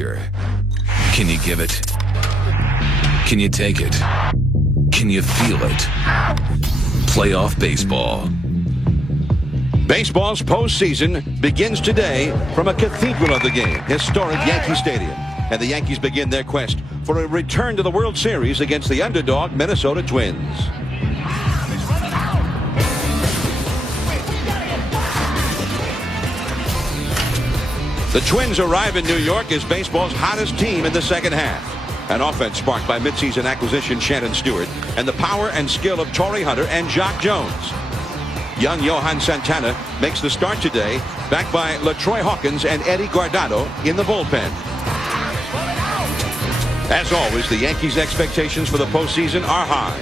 Can you give it? Can you take it? Can you feel it? Playoff baseball. Baseball's postseason begins today from a cathedral of the game, historic Yankee Stadium. And the Yankees begin their quest for a return to the World Series against the underdog Minnesota Twins. The Twins arrive in New York as baseball's hottest team in the second half. An offense sparked by midseason acquisition Shannon Stewart and the power and skill of Torrey Hunter and Jock Jones. Young Johan Santana makes the start today, backed by LaTroy Hawkins and Eddie Guardado in the bullpen. As always, the Yankees' expectations for the postseason are high.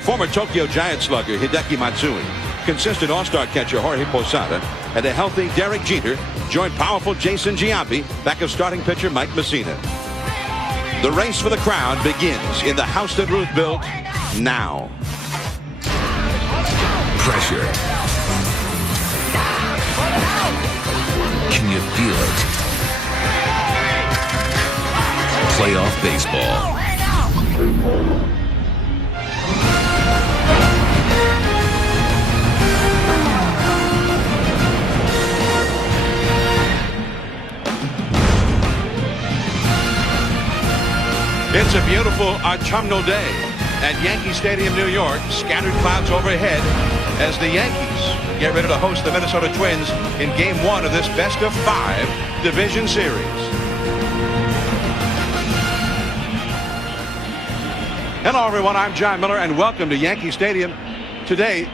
Former Tokyo Giants slugger Hideki Matsui, consistent all-star catcher Jorge Posada, and a healthy Derek Jeter joined powerful Jason Giambi back of starting pitcher Mike Messina. The race for the crown begins in the house that Ruth built now. Pressure. Can you feel it? Playoff baseball. It's a beautiful autumnal day at Yankee Stadium, New York. Scattered clouds overhead as the Yankees get ready to host the Minnesota Twins in Game 1 of this best-of-5 division series. Hello, everyone. I'm John Miller, and welcome to Yankee Stadium. Today,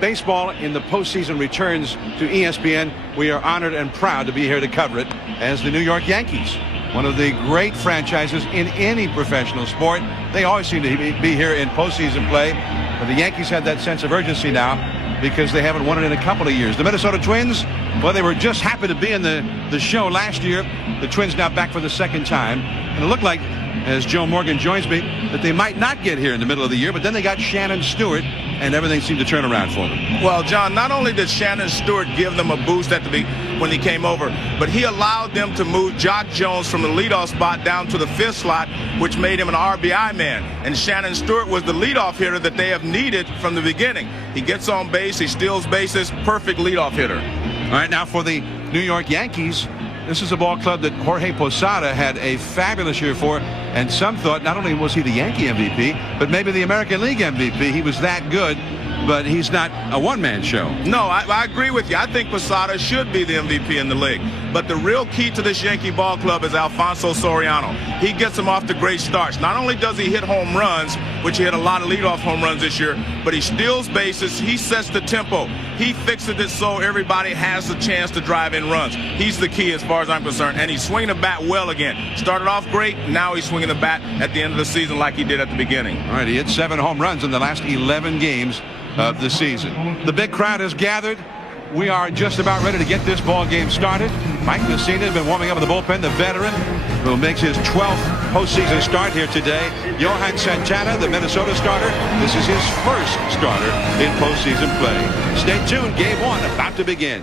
baseball in the postseason returns to ESPN. We are honored and proud to be here to cover it as the New York Yankees. One of the great franchises in any professional sport. They always seem to be here in postseason play. But the Yankees have that sense of urgency now because they haven't won it in a couple of years. The Minnesota Twins, well, they were just happy to be in the show last year. The Twins now back for the second time. And it looked like, as Joe Morgan joins me, that they might not get here in the middle of the year. But then they got Shannon Stewart, and everything seemed to turn around for them. Well, John, not only did Shannon Stewart give them a boost when he came over, but he allowed them to move Jock Jones from the leadoff spot down to the fifth slot, which made him an RBI man. And Shannon Stewart was the leadoff hitter that they have needed from the beginning. He gets on base, he steals bases, perfect leadoff hitter. All right, now for the New York Yankees, this is a ball club that Jorge Posada had a fabulous year for, and some thought not only was he the Yankee MVP, but maybe the American League MVP. He was that good, but he's not a one-man show. No, I agree with you. I think Posada should be the MVP in the league. But the real key to this Yankee ball club is Alfonso Soriano. He gets them off to great starts. Not only does he hit home runs, which he hit a lot of leadoff home runs this year, but he steals bases. He sets the tempo. He fixes it so everybody has a chance to drive in runs. He's the key as far as I'm concerned. And he's swinging the bat well again. Started off great. Now he's swinging the bat at the end of the season like he did at the beginning. All right, he hit 7 home runs in the last 11 games of the season. The big crowd has gathered. We are just about ready to get this ball game started. Mike Messina has been warming up in the bullpen, the veteran who makes his 12th postseason start here today. Johan Santana, the Minnesota starter. This is his first starter in postseason play. Stay tuned. Game 1 about to begin.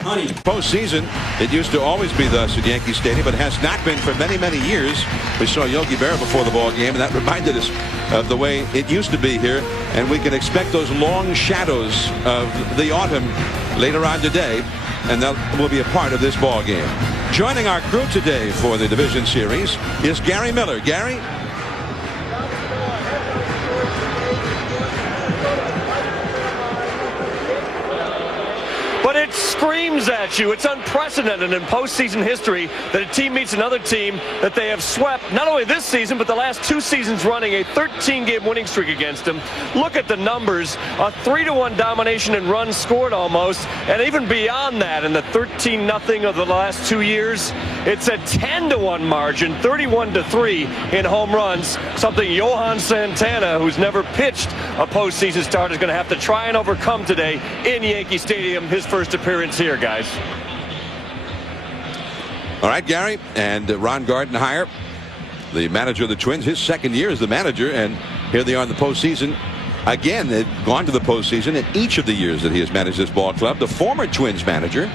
Postseason, it used to always be thus at Yankee Stadium, but has not been for many, many years. We saw Yogi Berra before the ball game, and that reminded us of the way it used to be here. And we can expect those long shadows of the autumn later on today, and that will be a part of this ball game. Joining our crew today for the division series is Gary Miller. Gary? But it screams at you. It's unprecedented in postseason history that a team meets another team that they have swept not only this season but the last 2 seasons running, a 13-game winning streak against them. Look at the numbers, a 3-1 domination in runs scored almost, and even beyond that in the 13-0 of the last 2 years. It's a 10-1 margin, 31-3 in home runs, something Johan Santana, who's never pitched a postseason start, is going to have to try and overcome today in Yankee Stadium, his first appearance here, guys. All right, Gary, and Ron Gardenhire, the manager of the Twins, his second year as the manager, and here they are in the postseason. Again, they've gone to the postseason in each of the years that he has managed this ball club. The former Twins manager,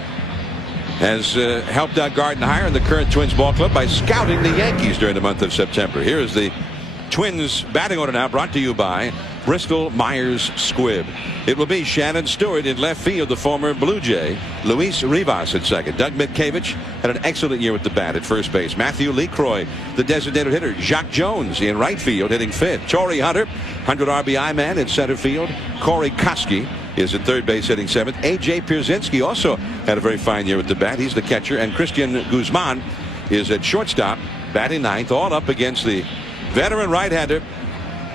has helped out Gardenhire and the current Twins ball club by scouting the Yankees during the month of September. Here is the Twins batting order now, brought to you by Bristol Myers Squibb. It will be Shannon Stewart in left field, the former Blue Jay. Luis Rivas at second. Doug Mitkiewicz had an excellent year with the bat at first base. Matthew LeCroy, the designated hitter. Jacques Jones in right field, hitting fifth. Torrey Hunter, 100 RBI man in center field. Corey Koski is at third base, hitting seventh. A.J. Pierzynski also had a very fine year with the bat. He's the catcher. And Christian Guzman is at shortstop, batting ninth, all up against the veteran right-hander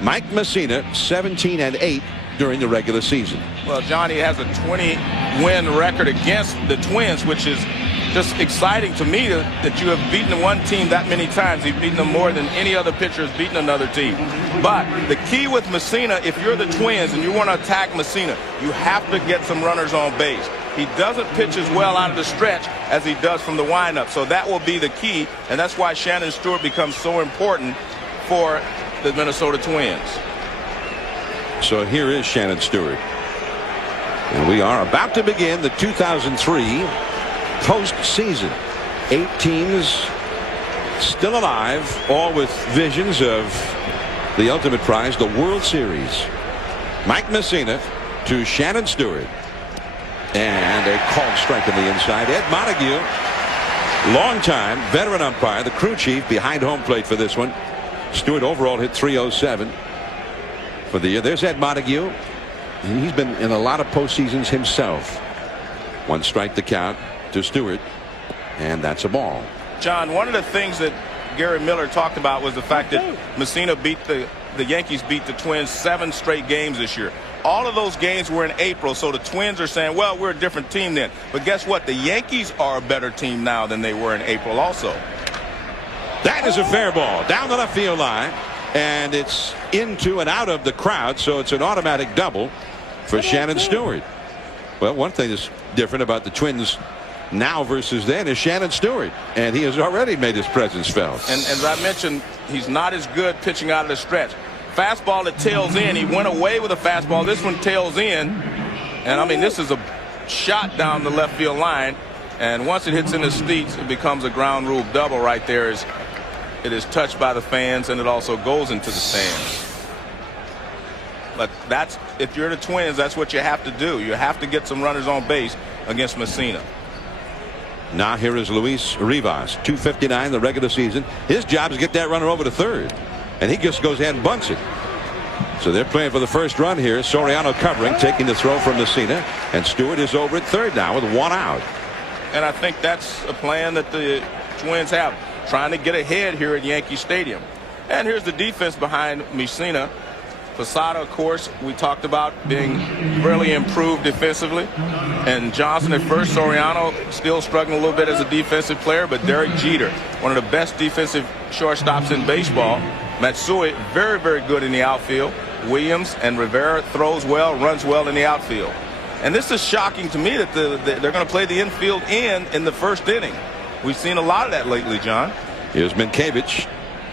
Mike Mussina, 17-8 during the regular season. Well, Johnny has a 20-win record against the Twins, which is just exciting to me that you have beaten one team that many times. You've beaten them more than any other pitcher has beaten another team. But the key with Mussina, if you're the Twins and you want to attack Mussina, you have to get some runners on base. He doesn't pitch as well out of the stretch as he does from the windup. So that will be the key, and that's why Shannon Stewart becomes so important for the Minnesota Twins. So here is Shannon Stewart. And we are about to begin the 2003 postseason. 8 teams still alive, all with visions of the ultimate prize, the World Series. Mike Mussina to Shannon Stewart. And a called strike on the inside. Ed Montague, longtime veteran umpire, the crew chief behind home plate for this one. Stewart overall hit .307 for the year. There's Ed Montague. He's been in a lot of postseasons himself. One strike the count to Stewart, and that's a ball. John, one of the things that Gary Miller talked about was the fact that Mussina beat the Yankees beat the Twins 7 straight games this year. All of those games were in April, so the Twins are saying, well, we're a different team then. But guess what? The Yankees are a better team now than they were in April also. That is a fair ball down the left field line, and it's into and out of the crowd, so it's an automatic double for Shannon Stewart. Well, one thing that's different about the Twins now versus then is Shannon Stewart, and he has already made his presence felt. And as I mentioned, he's not as good pitching out of the stretch. Fastball that tails in. He went away with a fastball. This one tails in, and I mean, this is a shot down the left field line, and once it hits in the seats, it becomes a ground rule double right there. It is touched by the fans, and it also goes into the stands. But that's, if you're the Twins, that's what you have to do. You have to get some runners on base against Mussina. Now here is Luis Rivas, 259 the regular season. His job is to get that runner over to third, and he just goes ahead and bunts it. So they're playing for the first run here. Soriano covering, taking the throw from Mussina, and Stewart is over at third now with 1 out. And I think that's a plan that the Twins have, trying to get ahead here at Yankee Stadium. And here's the defense behind Mussina. Posada, of course, we talked about being really improved defensively. And Johnson at first, Soriano still struggling a little bit as a defensive player, but Derek Jeter, one of the best defensive shortstops in baseball. Matsui, very, very good in the outfield. Williams and Rivera throws well, runs well in the outfield. And this is shocking to me that they're going to play the infield in the first inning. We've seen a lot of that lately, John. Here's Minkiewicz,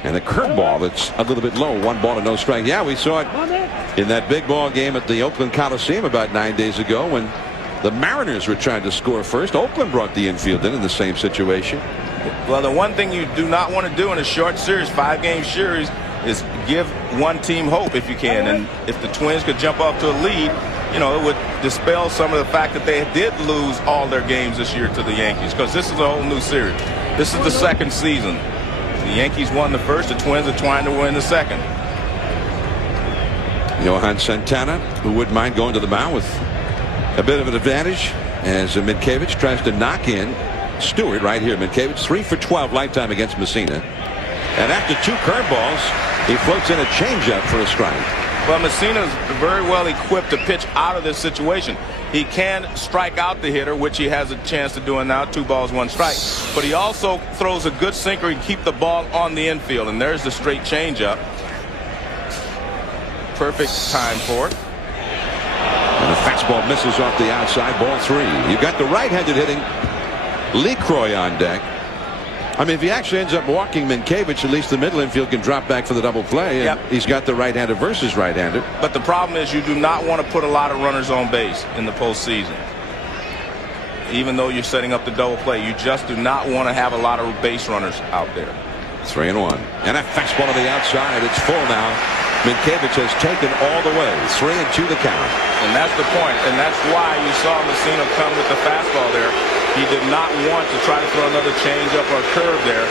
and a curveball that's a little bit low. 1 ball and no strike. Yeah, we saw it in that big ball game at the Oakland Coliseum about 9 days ago when the Mariners were trying to score first. Oakland brought the infield in the same situation. Well, the one thing you do not want to do in a short series, 5-game series, is give one team hope if you can. And if the Twins could jump off to a lead, you know, it would dispel some of the fact that they did lose all their games this year to the Yankees, because this is a whole new series. This is the second season. The Yankees won the first. The Twins are trying to win the second. Johan Santana, who wouldn't mind going to the mound with a bit of an advantage, as Minkiewicz tries to knock in Stewart right here. Minkiewicz 3 for 12 lifetime against Mussina. And after 2 curveballs, he floats in a changeup for a strike. Well, Mussina is very well equipped to pitch out of this situation. He can strike out the hitter, which he has a chance to do now, 2 balls, 1 strike. But he also throws a good sinker and keep the ball on the infield. And there's the straight changeup. Perfect time for it. And the fastball misses off the outside, ball 3. You've got the right-handed hitting LeCroy on deck. I mean, if he actually ends up walking Minkiewicz, at least the middle infield can drop back for the double play. And he's got the right-hander versus right-hander. But the problem is you do not want to put a lot of runners on base in the postseason. even though you're setting up the double play. You just do not want to have a lot of base runners out there. 3-1. And a fastball to the outside. It's full now. Minkiewicz has taken all the way. 3-2 the count. And that's the point. And that's why you saw Messina come with the fastball there. He did not want to try to throw another changeup or curve there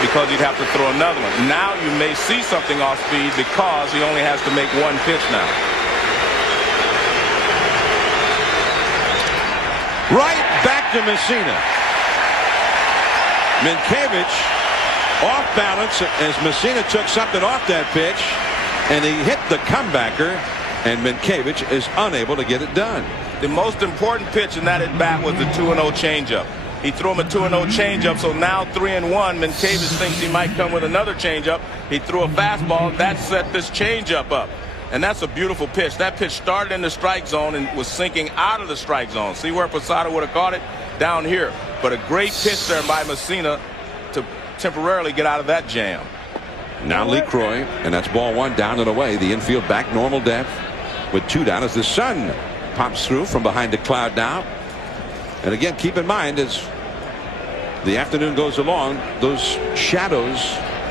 because he'd have to throw another one. Now you may see something off speed because he only has to make one pitch now. Right back to Messina. Minkiewicz off balance as Messina took something off that pitch, and he hit the comebacker, and Minkiewicz is unable to get it done. The most important pitch in that at-bat was the 2-0 changeup. He threw him a 2-0 changeup, so now 3-1. Minkiewicz thinks he might come with another changeup. He threw a fastball. That set this changeup up. And that's a beautiful pitch. That pitch started in the strike zone and was sinking out of the strike zone. See where Posada would have caught it? Down here. But a great pitch there by Messina to temporarily get out of that jam. Now Lee Croy, and that's ball one, down and away. The infield back normal depth with 2 down as the sun pops through from behind the cloud now. And again, keep in mind as the afternoon goes along, those shadows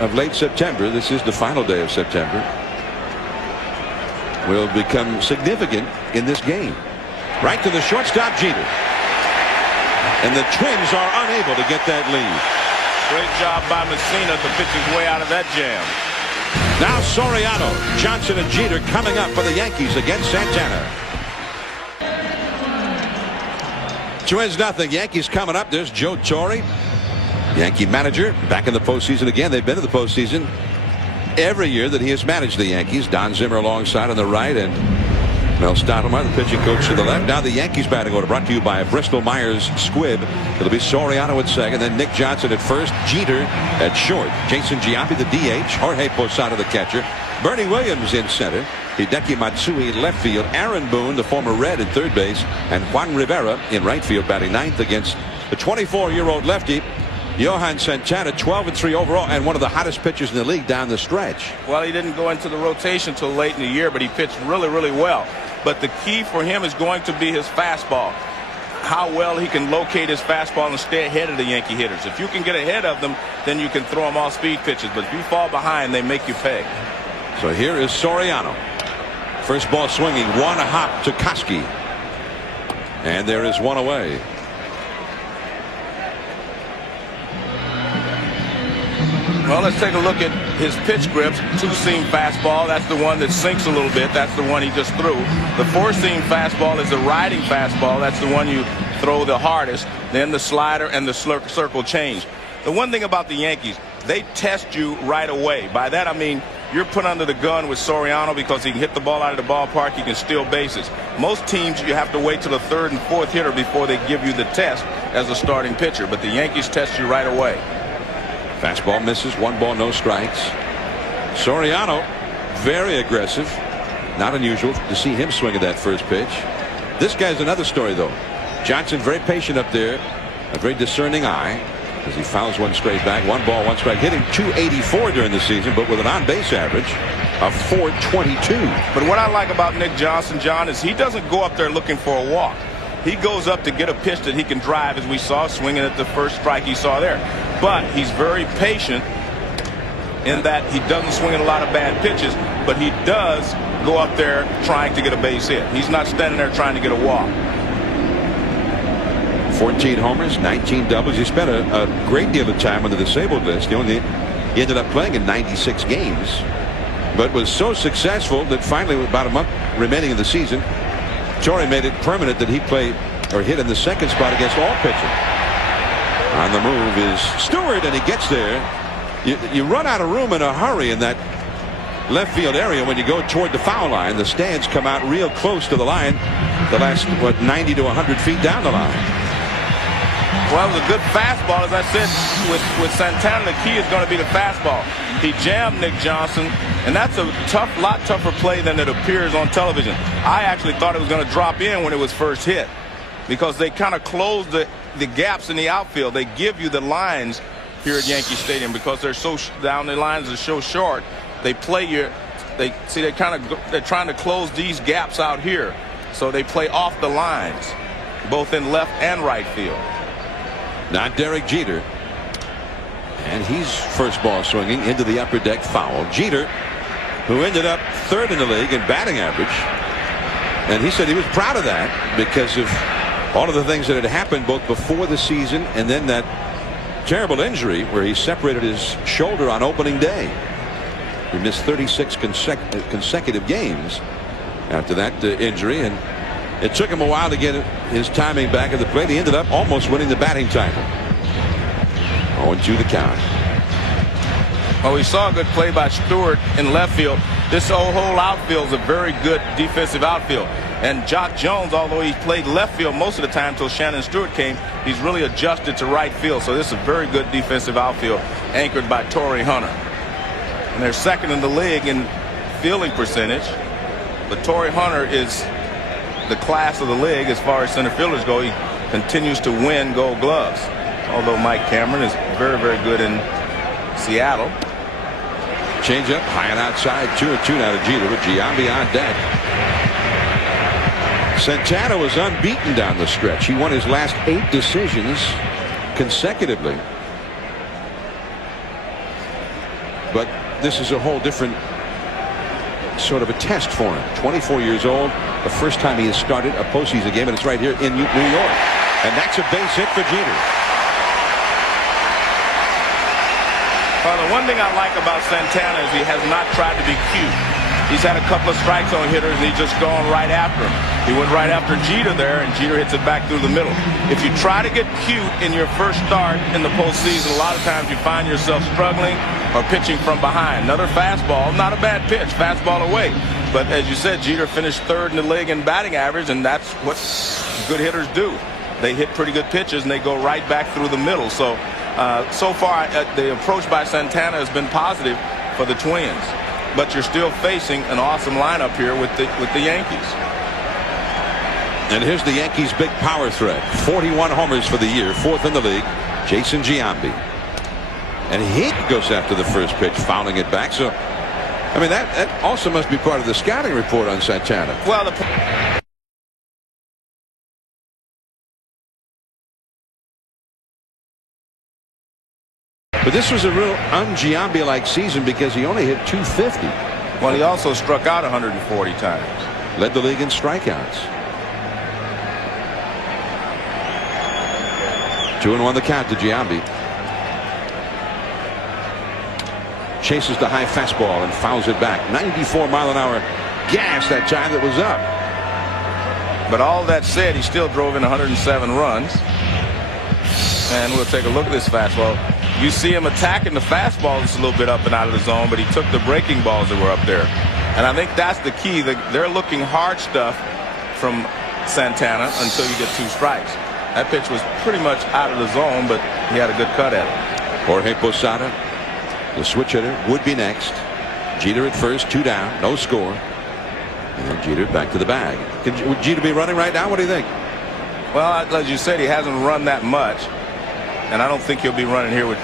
of late September, this is the final day of September, will become significant in this game. Right to the shortstop, Jeter. And the Twins are unable to get that lead. Great job by Messina to pitch his way out of that jam. Now Soriano, Johnson, and Jeter coming up for the Yankees against Santana. Twins nothing. Yankees coming up. There's Joe Torre, Yankee manager, back in the postseason again. They've been in the postseason every year that he has managed the Yankees. Don Zimmer alongside on the right, and Mel Stottlemyre, the pitching coach, to the left. Now the Yankees batting order brought to you by Bristol Myers Squibb. It'll be Soriano at second, then Nick Johnson at first, Jeter at short, Jason Giambi the DH, Jorge Posada the catcher, Bernie Williams in center, Hideki Matsui left field, Aaron Boone, the former Red, in third base, and Juan Rivera in right field batting ninth against the 24-year-old lefty Johan Santana. 12-3 overall, and one of the hottest pitchers in the league down the stretch. Well, he didn't go into the rotation till late in the year, but he pitched really, really well. But the key for him is going to be his fastball. How well he can locate his fastball and stay ahead of the Yankee hitters. If you can get ahead of them, then you can throw them all speed pitches. But if you fall behind, they make you pay. So here is Soriano. First ball swinging, one hop to Koski. And there is one away. Well, let's take a look at his pitch grips. Two-seam fastball, that's the one that sinks a little bit. That's the one he just threw. The four-seam fastball is the riding fastball. That's the one you throw the hardest. Then the slider and the circle change. The one thing about the Yankees, they test you right away. By that I mean you're put under the gun with Soriano because he can hit the ball out of the ballpark. He can steal bases. Most teams, you have to wait till the third and fourth hitter before they give you the test as a starting pitcher. But the Yankees test you right away. Fastball misses, 1 ball, no strikes. Soriano, very aggressive. Not unusual to see him swing at that first pitch. This guy's another story, though. Johnson very patient up there, a very discerning eye as he fouls one straight back. 1 ball, 1 strike, hitting .284 during the season, but with an on-base average of .422. But what I like about Nick Johnson, John, is he doesn't go up there looking for a walk. He goes up to get a pitch that he can drive, as we saw swinging at the first strike he saw there. But he's very patient in that he doesn't swing at a lot of bad pitches, but he does go up there trying to get a base hit. He's not standing there trying to get a walk. 14 homers, 19 doubles. He spent a great deal of time on the disabled list. He ended up playing in 96 games, but was so successful that finally, with about a month remaining in the season, Torre made it permanent that he play or hit in the second spot against all pitching. On the move is Stewart, and he gets there. You run out of room in a hurry in that left field area when you go toward the foul line. The stands come out real close to the line, the last 90 to 100 feet down the line. Well, it was a good fastball. As I said, with Santana, the key is going to be the fastball. He jammed Nick Johnson, and that's a lot tougher play than it appears on television. I actually thought it was going to drop in when it was first hit because they kind of closed the gaps in the outfield. They give you the lines here at Yankee Stadium because they're so down, the lines are so short. They play they're trying to close these gaps out here, so they play off the lines. both in left and right field. Not Derek Jeter. And he's first ball swinging into the upper deck, foul. Jeter, who ended up third in the league in batting average. And he said he was proud of that because of all of the things that had happened both before the season and then that terrible injury where he separated his shoulder on opening day. He missed 36 consecutive games after that injury, and it took him a while to get his timing back at the plate. He ended up almost winning the batting title. 0-2 the count. Oh, we saw a good play by Stewart in left field. This whole outfield is a very good defensive outfield. And Jock Jones, although he played left field most of the time until Shannon Stewart came, he's really adjusted to right field. So this is a very good defensive outfield anchored by Torrey Hunter. And they're second in the league in fielding percentage. But Torrey Hunter is the class of the league as far as center fielders go. He continues to win Gold Gloves. Although Mike Cameron is very, very good in Seattle. Change up high and outside. 2-2 now to Jeter with Giambi on deck. Santana was unbeaten down the stretch. He won his last 8 decisions consecutively. But this is a whole different sort of a test for him. 24 years old. The first time he has started a postseason game, and it's right here in New York. And that's a base hit for Jeter. Well, the one thing I like about Santana is he has not tried to be cute. He's had a couple of strike zone hitters, and he's just gone right after him. He went right after Jeter there, and Jeter hits it back through the middle. If you try to get cute in your first start in the postseason, a lot of times you find yourself struggling or pitching from behind. Another fastball, not a bad pitch, fastball away. But as you said, Jeter finished third in the league in batting average, and that's what good hitters do. They hit pretty good pitches, and they go right back through the middle. So far, the approach by Santana has been positive for the Twins. But you're still facing an awesome lineup here with the Yankees. And here's the Yankees' big power threat. 41 homers for the year, 4th in the league. Jason Giambi. And he goes after the first pitch, fouling it back. So, I mean, that also must be part of the scouting report on Santana. Well, but this was a real un-Giambi-like season because he only hit .250. Well, he also struck out 140 times. Led the league in strikeouts. 2-1 the count to Giambi. Chases the high fastball and fouls it back. 94-mile-an-hour gas that time that was up. But all that said, he still drove in 107 runs. And we'll take a look at this fastball. You see him attacking the fastballs a little bit up and out of the zone, but he took the breaking balls that were up there. And I think that's the key. They're looking hard stuff from Santana until you get 2 strikes. That pitch was pretty much out of the zone, but he had a good cut at it. Jorge Posada, the switch hitter, would be next. Jeter at first, 2 down, no score. And Jeter back to the bag. Would Jeter be running right now? What do you think? Well, as you said, he hasn't run that much. And I don't think he'll be running here with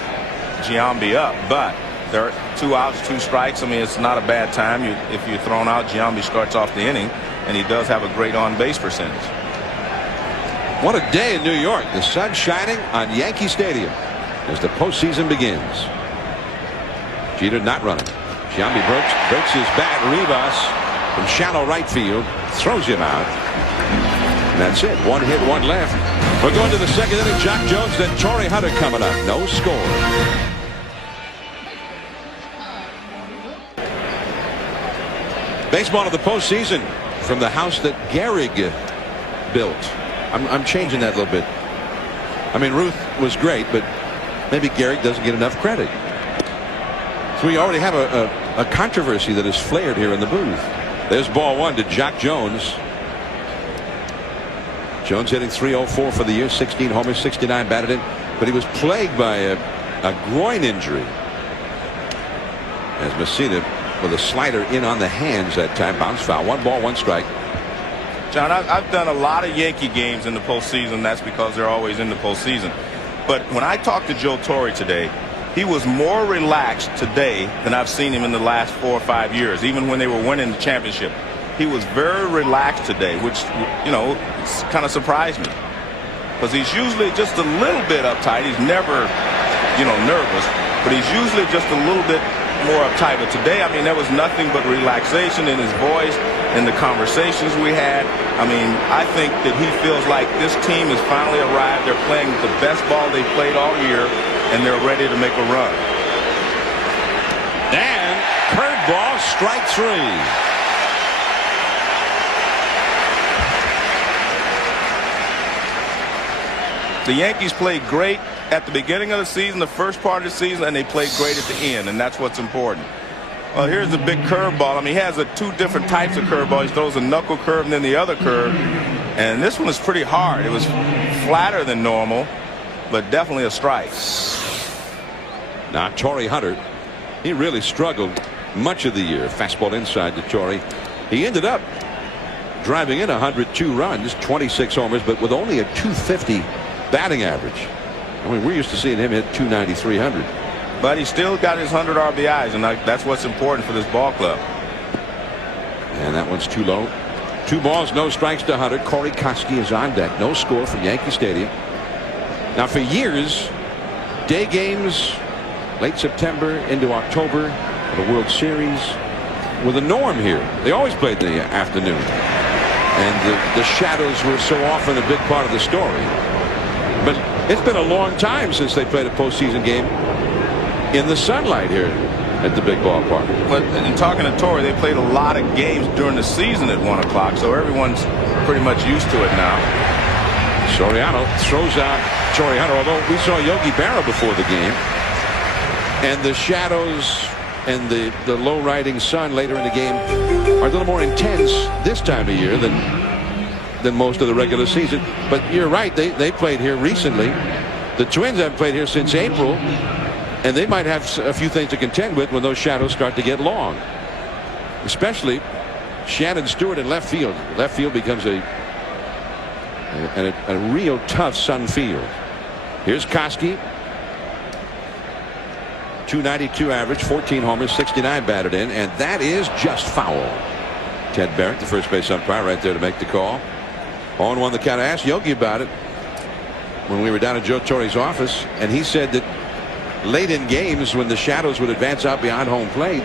Giambi up. But there are 2 outs, 2 strikes. I mean, it's not a bad time. If you're thrown out, Giambi starts off the inning, and he does have a great on-base percentage. What a day in New York. The sun shining on Yankee Stadium as the postseason begins. Jeter not running. Giambi breaks his bat. Rivas from shallow right field throws him out. And that's it. 1 hit, 1 left. We're going to the second inning. Jock Jones, then Torrey Hunter coming up. No score. Baseball of the postseason from the house that Gehrig built. I'm changing that a little bit. I mean, Ruth was great, but maybe Gehrig doesn't get enough credit. So we already have a controversy that is flared here in the booth. There's ball 1 to Jock Jones. Jones hitting .304 for the year, 16 homers, 69 batted in, but he was plagued by a groin injury. As Messina with a slider in on the hands that time, bounce foul. 1 ball, 1 strike. John, I've done a lot of Yankee games in the postseason. That's because they're always in the postseason. But when I talked to Joe Torre today, he was more relaxed today than I've seen him in the last 4 or 5 years, even when they were winning the championship. He was very relaxed today, which, you know, kind of surprised me. because he's usually just a little bit uptight. He's never, nervous, but he's usually just a little bit more uptight. But today, I mean, there was nothing but relaxation in his voice, in the conversations we had. I mean, I think that he feels like this team has finally arrived. They're playing the best ball they've played all year, and they're ready to make a run. And curveball, strike three. The Yankees played great at the beginning of the season, the first part of the season, and they played great at the end, and that's what's important. Well, here's a big curveball. I mean, he has two different types of curveball. He throws a knuckle curve and then the other curve, and this one was pretty hard. It was flatter than normal, but definitely a strike. Now, Torrey Hunter, he really struggled much of the year. Fastball inside to Torrey. He ended up driving in 102 runs, 26 homers, but with only a .250 batting average. I mean, we're used to seeing him hit .290, 300. But he still got his 100 RBIs, and that's what's important for this ball club. And that one's too low. 2 balls, no strikes to Hunter. Corey Koski is on deck. No score from Yankee Stadium. Now, for years, day games, late September into October, the World Series, were the norm here. They always played in the afternoon. And the shadows were so often a big part of the story. But it's been a long time since they played a postseason game in the sunlight here at the big ballpark. But in talking to Torrey, they played a lot of games during the season at 1 o'clock, so everyone's pretty much used to it now. Soriano throws out Torrey Hunter, although we saw Yogi Berra before the game. And the shadows and the low riding sun later in the game are a little more intense this time of year than most of the regular season. But you're right, they played here recently. The Twins haven't played here since April, and they might have a few things to contend with when those shadows start to get long, especially Shannon Stewart in left field. Left field becomes a real tough sun field. Here's Koski, .292 average, 14 homers, 69 batted in, and that is just foul. Ted Barrett, the first base umpire, right there to make the call. 0-1 the count. I asked Yogi about it when we were down at Joe Torre's office, and he said that late in games when the shadows would advance out behind home plate,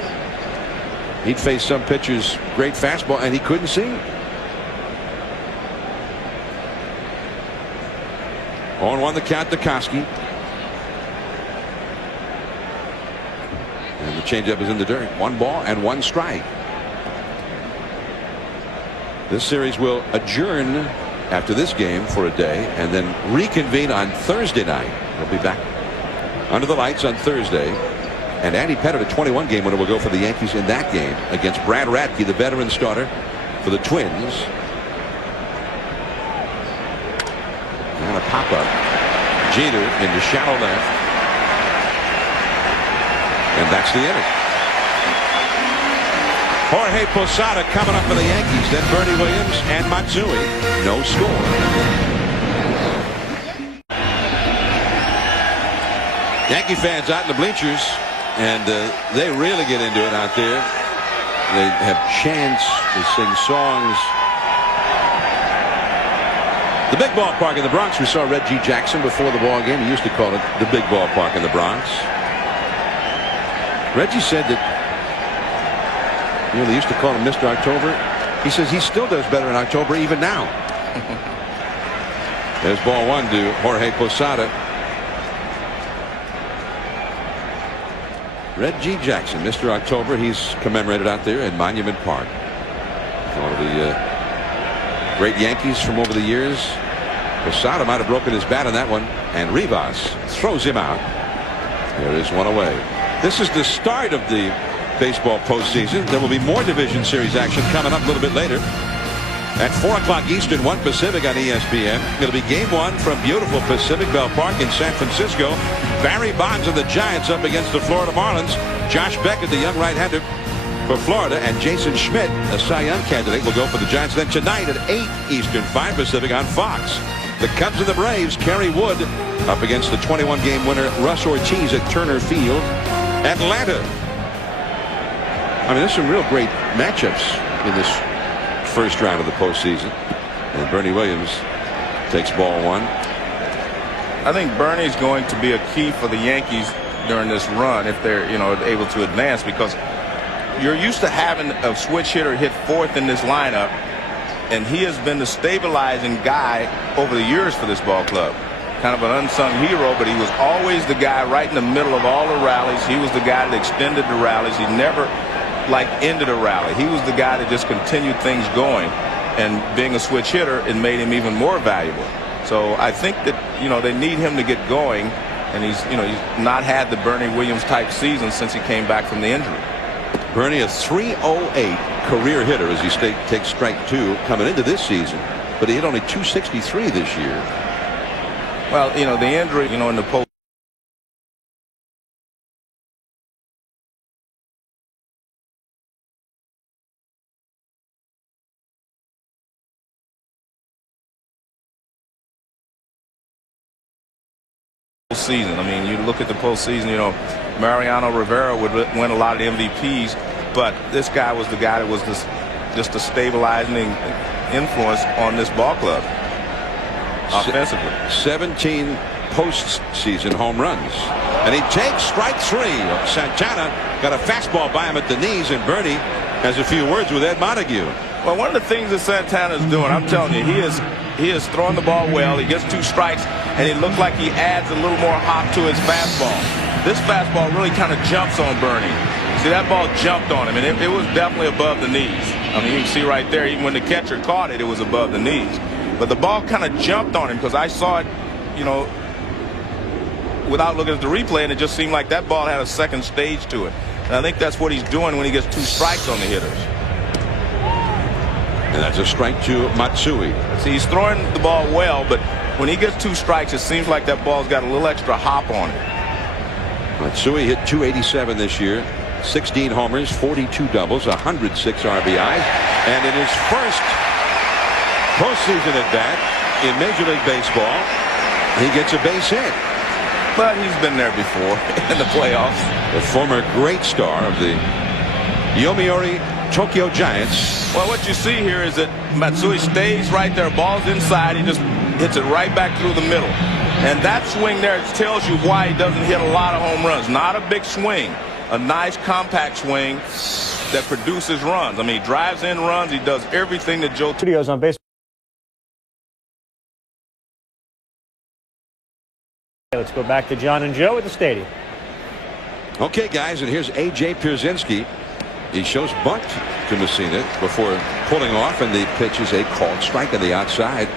he'd face some pitcher's great fastball and he couldn't see it. 0-1 the count to Koski. And the changeup is in the dirt. 1 ball and 1 strike. This series will adjourn after this game for a day and then reconvene on Thursday night. We'll be back under the lights on Thursday. And Andy Pettitte, a 21-game winner, will go for the Yankees in that game against Brad Radke, the veteran starter for the Twins. And a pop-up. Jeter into shallow left. And that's the inning. Jorge Posada coming up for the Yankees. Then Bernie Williams and Matsui. No score. Yankee fans out in the bleachers, and they really get into it out there. They have chants, they sing songs. The big ballpark in the Bronx, we saw Reggie Jackson before the ball game. He used to call it the big ballpark in the Bronx. Reggie said that, they used to call him Mr. October. He says he still does better in October even now. There's ball 1 to Jorge Posada. Reggie Jackson, Mr. October, he's commemorated out there in Monument Park. One of the great Yankees from over the years. Posada might have broken his bat on that one, and Rivas throws him out. There is 1 away. This is the start of the baseball postseason. There will be more division series action coming up a little bit later. At 4 o'clock Eastern, 1 Pacific on ESPN. It'll be game 1 from beautiful Pacific Ballpark in San Francisco. Barry Bonds and the Giants up against the Florida Marlins. Josh Beckett, the young right-hander for Florida, and Jason Schmidt, a Cy Young candidate, will go for the Giants. Then tonight at 8 Eastern, 5 Pacific on Fox. The Cubs and the Braves, Kerry Wood up against the 21-game winner Russ Ortiz at Turner Field. Atlanta. I mean, there's some real great matchups in this first round of the postseason. And Bernie Williams takes ball 1. I think Bernie's going to be a key for the Yankees during this run if they're, able to advance, because you're used to having a switch hitter hit fourth in this lineup, and he has been the stabilizing guy over the years for this ball club. Kind of an unsung hero, but he was always the guy right in the middle of all the rallies. He was the guy that extended the rallies. He never ended a rally. He was the guy that just continued things going, and being a switch hitter, it made him even more valuable. So I think that they need him to get going, and he's not had the Bernie Williams type season since he came back from the injury. Bernie, a .308 career hitter as he takes strike two coming into this season, but he hit only .263 this year. Well, the injury, in the post season. I mean, you look at the postseason, Mariano Rivera would win a lot of MVPs, but this guy was the guy that was just a stabilizing influence on this ball club offensively. 17 postseason home runs. And he takes strike three. Santana got a fastball by him at the knees, and Bernie has a few words with Ed Montague. Well, one of the things that Santana's doing, I'm telling you, he is throwing the ball well. He gets 2 strikes, and it looks like he adds a little more hop to his fastball. This fastball really kind of jumps on Bernie. See, that ball jumped on him, and it was definitely above the knees. I mean, you can see right there, even when the catcher caught it, it was above the knees. But the ball kind of jumped on him, because I saw it, without looking at the replay, and it just seemed like that ball had a second stage to it. And I think that's what he's doing when he gets 2 strikes on the hitters. And that's a strike to Matsui. See, he's throwing the ball well, but when he gets 2 strikes, it seems like that ball's got a little extra hop on it. Matsui hit .287 this year, 16 homers, 42 doubles, 106 RBIs, and in his first postseason at bat in Major League Baseball, he gets a base hit. But he's been there before in the playoffs. The former great star of the Yomiuri Tokyo Giants. Well, what you see here is that Matsui stays right there. Ball's inside. He just hits it right back through the middle. And that swing there tells you why he doesn't hit a lot of home runs. Not a big swing. A nice compact swing that produces runs. I mean, he drives in runs. He does everything that Joe Studios on baseball. Let's go back to John and Joe at the stadium. Okay, guys, and here's A.J. Pierzynski. He shows bunt to Messina before pulling off, and the pitch is a called strike on the outside.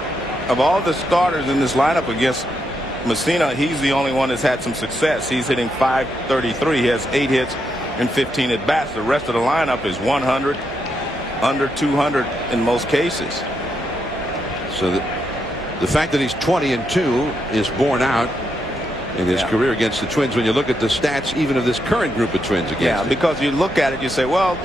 Of all the starters in this lineup against Messina, he's the only one that's had some success. He's hitting .533. He has 8 hits and 15 at bats. The rest of the lineup is 100, under 200 in most cases. So the fact that he's 20-2 is borne out in his career against the Twins when you look at the stats even of this current group of Twins against him. Because you look at it, you say, well,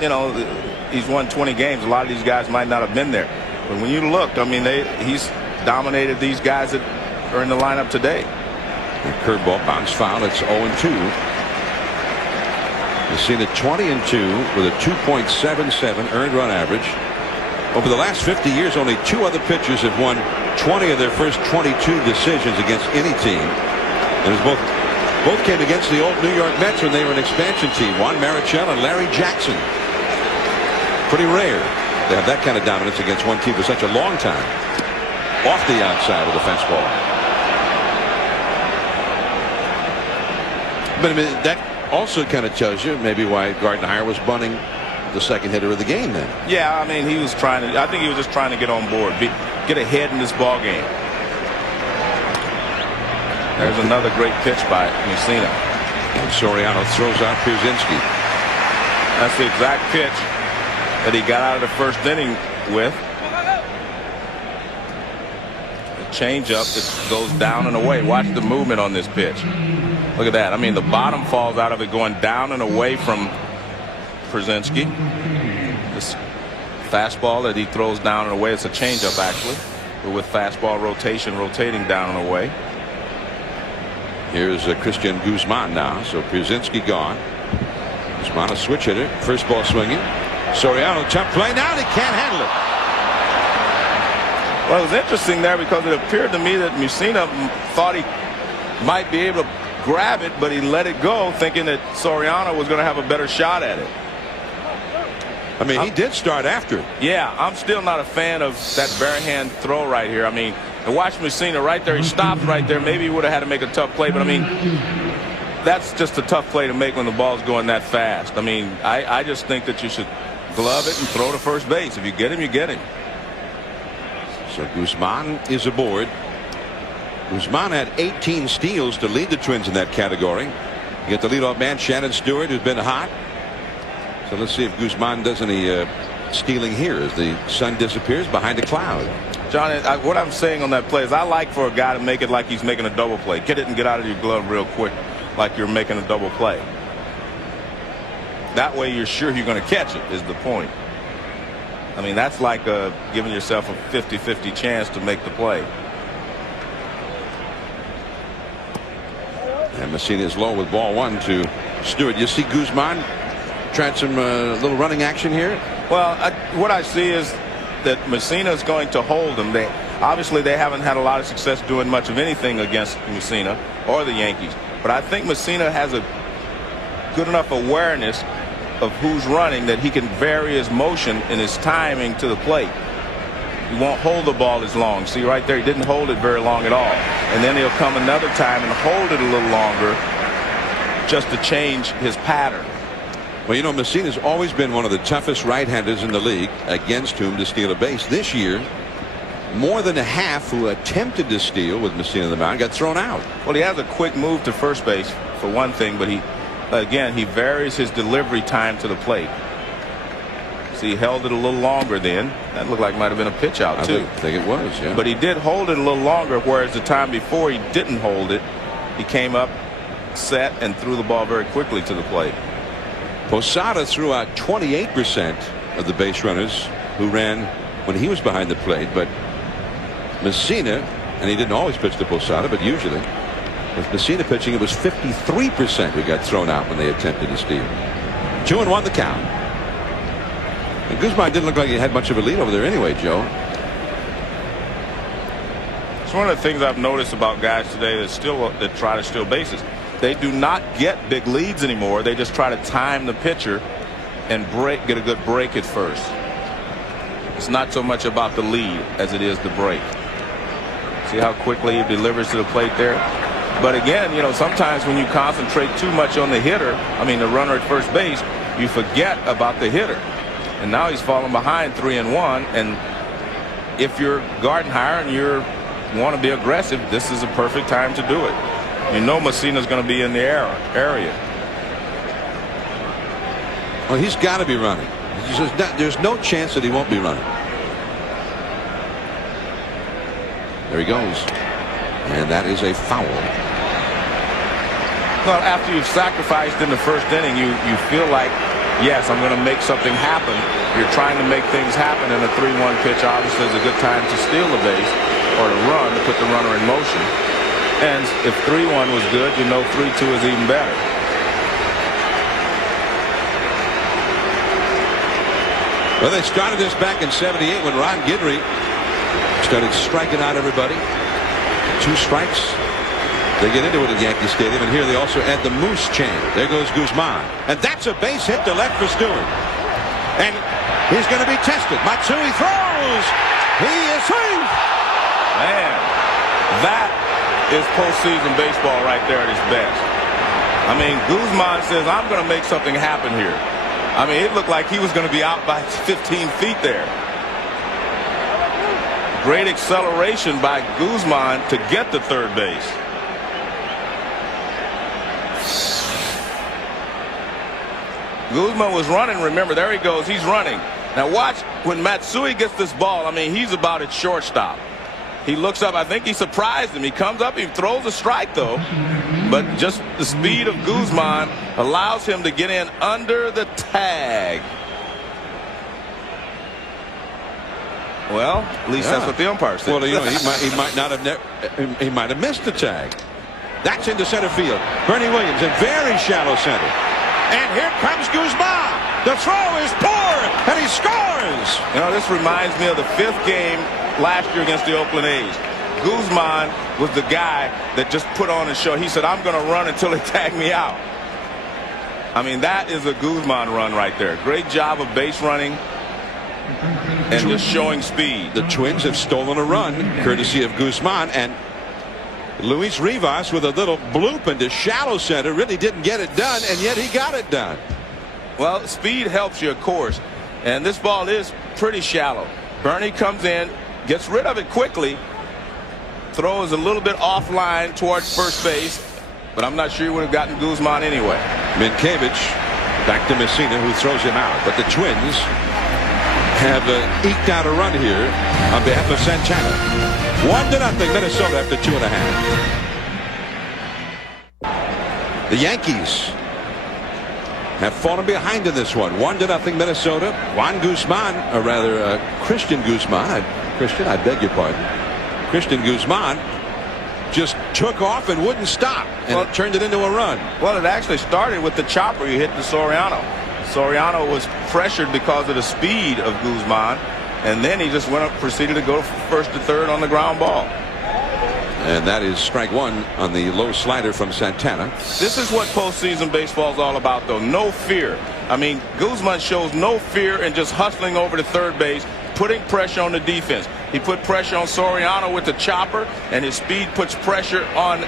he's won 20 games. A lot of these guys might not have been there. But when you look, I mean, he's dominated these guys that are in the lineup today. The curveball bounce foul. It's 0-2. Messina 20-2 with a 2.77 earned run average. Over the last 50 years, only 2 other pitchers have won 20 of their first 22 decisions against any team. And it was both came against the old New York Mets when they were an expansion team. Juan Marichal and Larry Jackson. Pretty rare to have that kind of dominance against one team for such a long time. Off the outside with a fastball. But I mean, that also kind of tells you maybe why Gardenhire was bunting the second hitter of the game then. Yeah, I mean, he was trying to, I think he was just trying to get on board, get ahead in this ball game. There's another great pitch by Messina. And Soriano throws out Pierzynski. That's the exact pitch that he got out of the first inning with. The changeup that goes down and away. Watch the movement on this pitch. Look at that. I mean, the bottom falls out of it going down and away from Pierzynski. This fastball that he throws down and away, it's a changeup actually, but with fastball rotation, rotating down and away. Here's Christian Guzman now. So Pierzynski gone. Guzman a switch hitter. First ball swinging. Soriano tough play. Now he can't handle it. Well, it was interesting there because it appeared to me that Messina thought he might be able to grab it, but he let it go thinking that Soriano was going to have a better shot at it. I mean, he did start after it. Yeah, I'm still not a fan of that bare hand throw right here. I mean, and watch Messina right there. He stops right there. Maybe he would have had to make a tough play, but I mean, that's just a tough play to make when the ball's going that fast. I mean, I just think that you should glove it and throw to first base. If you get him, you get him. So Guzman is aboard. Guzman had 18 steals to lead the Twins in that category. You get the leadoff man, Shannon Stewart, who's been hot. So let's see if Guzman does any stealing here as the sun disappears behind a cloud. John, what I'm saying on that play is I like for a guy to make it like he's making a double play. Get it and get out of your glove real quick like you're making a double play. That way you're sure you're going to catch it is the point. I mean, that's like giving yourself a 50-50 chance to make the play. And Messina is low with ball one to Stewart. You see Guzman tried some little running action here. Well, what I see is that Messina is going to hold him. Obviously they haven't had a lot of success doing much of anything against Messina or the Yankees. But I think Messina has a good enough awareness of who's running that he can vary his motion and his timing to the plate. He won't hold the ball as long. See right there, he didn't hold it very long at all. And then he'll come another time and hold it a little longer just to change his pattern. Well, you know, Messina's always been one of the toughest right-handers in the league against whom to steal a base. This year, more than a half who attempted to steal with Messina on the mound got thrown out. Well, he has a quick move to first base for one thing, but he varies his delivery time to the plate. See, he held it a little longer then. That looked like it might have been a pitch out too. I think it was, yeah. But he did hold it a little longer, whereas the time before he didn't hold it. He came up, set, and threw the ball very quickly to the plate. Posada threw out 28% of the base runners who ran when he was behind the plate, but Messina, and he didn't always pitch to Posada, but usually with Messina pitching, it was 53% who got thrown out when they attempted to steal. 2-1 the count. And Guzman didn't look like he had much of a lead over there anyway, Joe. It's one of the things I've noticed about guys today that try to steal bases. They do not get big leads anymore. They just try to time the pitcher and get a good break at first. It's not so much about the lead as it is the break. See how quickly he delivers to the plate there? But again, you know, sometimes when you concentrate too much on the hitter, I mean the runner at first base, you forget about the hitter. And now he's falling behind 3-1. And if you're Gardenhire and you want to be aggressive, this is a perfect time to do it. You know Messina's going to be in the area. Well, he's got to be running. There's no chance that he won't be running. There he goes. And that is a foul. Well, after you've sacrificed in the first inning, you feel like, yes, I'm going to make something happen. You're trying to make things happen, and a 3-1 pitch obviously is a good time to steal the base or to run, to put the runner in motion. And if 3-1 was good, you know 3-2 is even better. Well, they started this back in '78 when Ron Guidry started striking out everybody. 2 strikes. They get into it at Yankee Stadium, and here they also add the Moose chant. There goes Guzman. And that's a base hit to left for Stewart. And he's going to be tested. Matsui throws. He is safe. Man, that is postseason baseball right there at its best. I mean, Guzman says, I'm going to make something happen here. I mean, it looked like he was going to be out by 15 feet there. Great acceleration by Guzman to get to third base. Guzman was running. Remember, there he goes. He's running. Now watch when Matsui gets this ball. I mean, he's about at shortstop. He looks up. I think he surprised him. He comes up. He throws a strike, though. But just the speed of Guzman allows him to get in under the tag. Well, at least that's what the umpire said. Well, you know, he might not have he might have missed the tag. That's into center field. Bernie Williams in very shallow center. And here comes Guzman. The throw is poor, and he scores. You know, this reminds me of the 5th game last year against the Oakland A's. Guzman was the guy that just put on a show. He said, I'm going to run until they tag me out. I mean, that is a Guzman run right there. Great job of base running and just showing speed. The Twins have stolen a run courtesy of Guzman, and Luis Rivas with a little bloop into shallow center really didn't get it done, and yet he got it done. Well, speed helps you, of course, and this ball is pretty shallow. Bernie comes in, gets rid of it quickly, throws a little bit offline towards first base, but I'm not sure he would have gotten Guzman anyway. Minkiewicz back to Messina, who throws him out, but the Twins have eked out a run here on behalf of Santana. 1-0 Minnesota after 2.5. The Yankees have fallen behind in this one. 1-0 Minnesota. Juan Guzman, or rather Christian Guzman. Christian, I beg your pardon. Christian Guzman just took off and wouldn't stop, and it turned it into a run. Well, it actually started with the chopper you hit to Soriano. Soriano was pressured because of the speed of Guzman, and then he just proceeded to go first to third on the ground ball. And that is strike one on the low slider from Santana. This is what postseason baseball is all about, though. No fear. I mean, Guzman shows no fear in just hustling over to third base, putting pressure on the defense. He put pressure on Soriano with the chopper, and his speed puts pressure on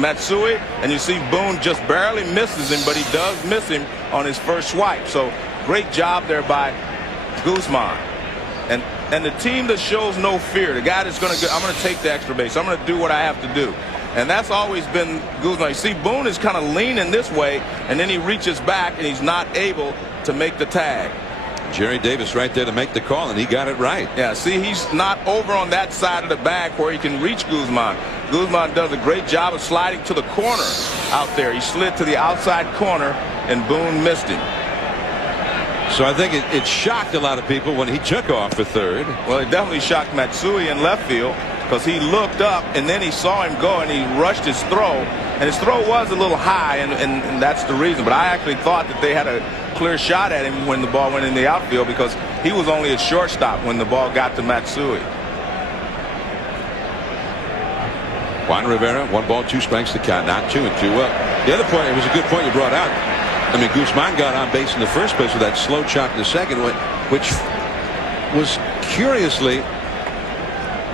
Matsui, and you see Boone just barely misses him, but he does miss him on his first swipe. So great job there by Guzman. And the team that shows no fear, the guy that's going to I'm going to take the extra base, I'm going to do what I have to do, and that's always been Guzman. You see Boone is kind of leaning this way, and then he reaches back and he's not able to make the tag. Jerry Davis right there to make the call, and he got it right. Yeah, see, he's not over on that side of the bag where he can reach Guzman. Guzman does a great job of sliding to the corner out there. He slid to the outside corner, and Boone missed him. So I think it shocked a lot of people when he took off for third. Well, it definitely shocked Matsui in left field, because he looked up and then he saw him go and he rushed his throw, and his throw was a little high, and that's the reason. But I actually thought that they had a clear shot at him when the ball went in the outfield, because he was only a shortstop when the ball got to Matsui. Juan Rivera, 1 ball, 2 strikes to count, not 2-2. Well, the other point, it was a good point you brought out. I mean, Guzman got on base in the first place with that slow chop in the second, which was curiously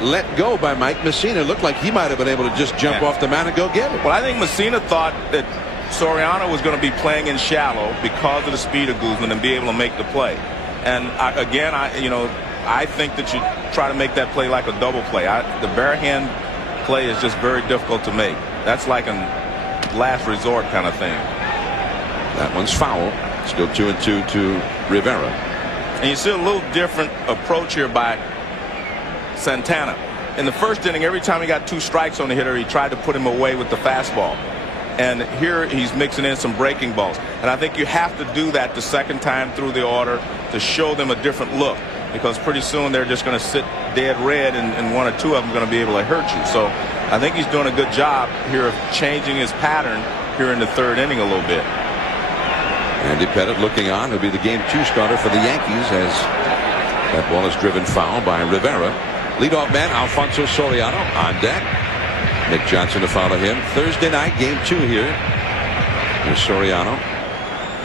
let go by Mike Messina. It looked like he might have been able to just jump off the mound and go get it. Well, I think Messina thought that Soriano was going to be playing in shallow because of the speed of Guzman and be able to make the play. And I think that you try to make that play like a double play. The bare hand play is just very difficult to make. That's like a last resort kind of thing. That one's foul. Still 2-2 to Rivera. And you see a little different approach here by Santana. In the first inning, every time he got 2 strikes on the hitter, he tried to put him away with the fastball. And here he's mixing in some breaking balls. And I think you have to do that the second time through the order to show them a different look, because pretty soon they're just going to sit dead red, and 1 or 2 of them are going to be able to hurt you. So I think he's doing a good job here of changing his pattern here in the third inning a little bit. Andy Pettitte looking on. He'll be the game 2 starter for the Yankees as that ball is driven foul by Rivera. Leadoff man Alfonso Soriano on deck. Nick Johnson to follow him. Thursday night, game 2 here. Here's Soriano.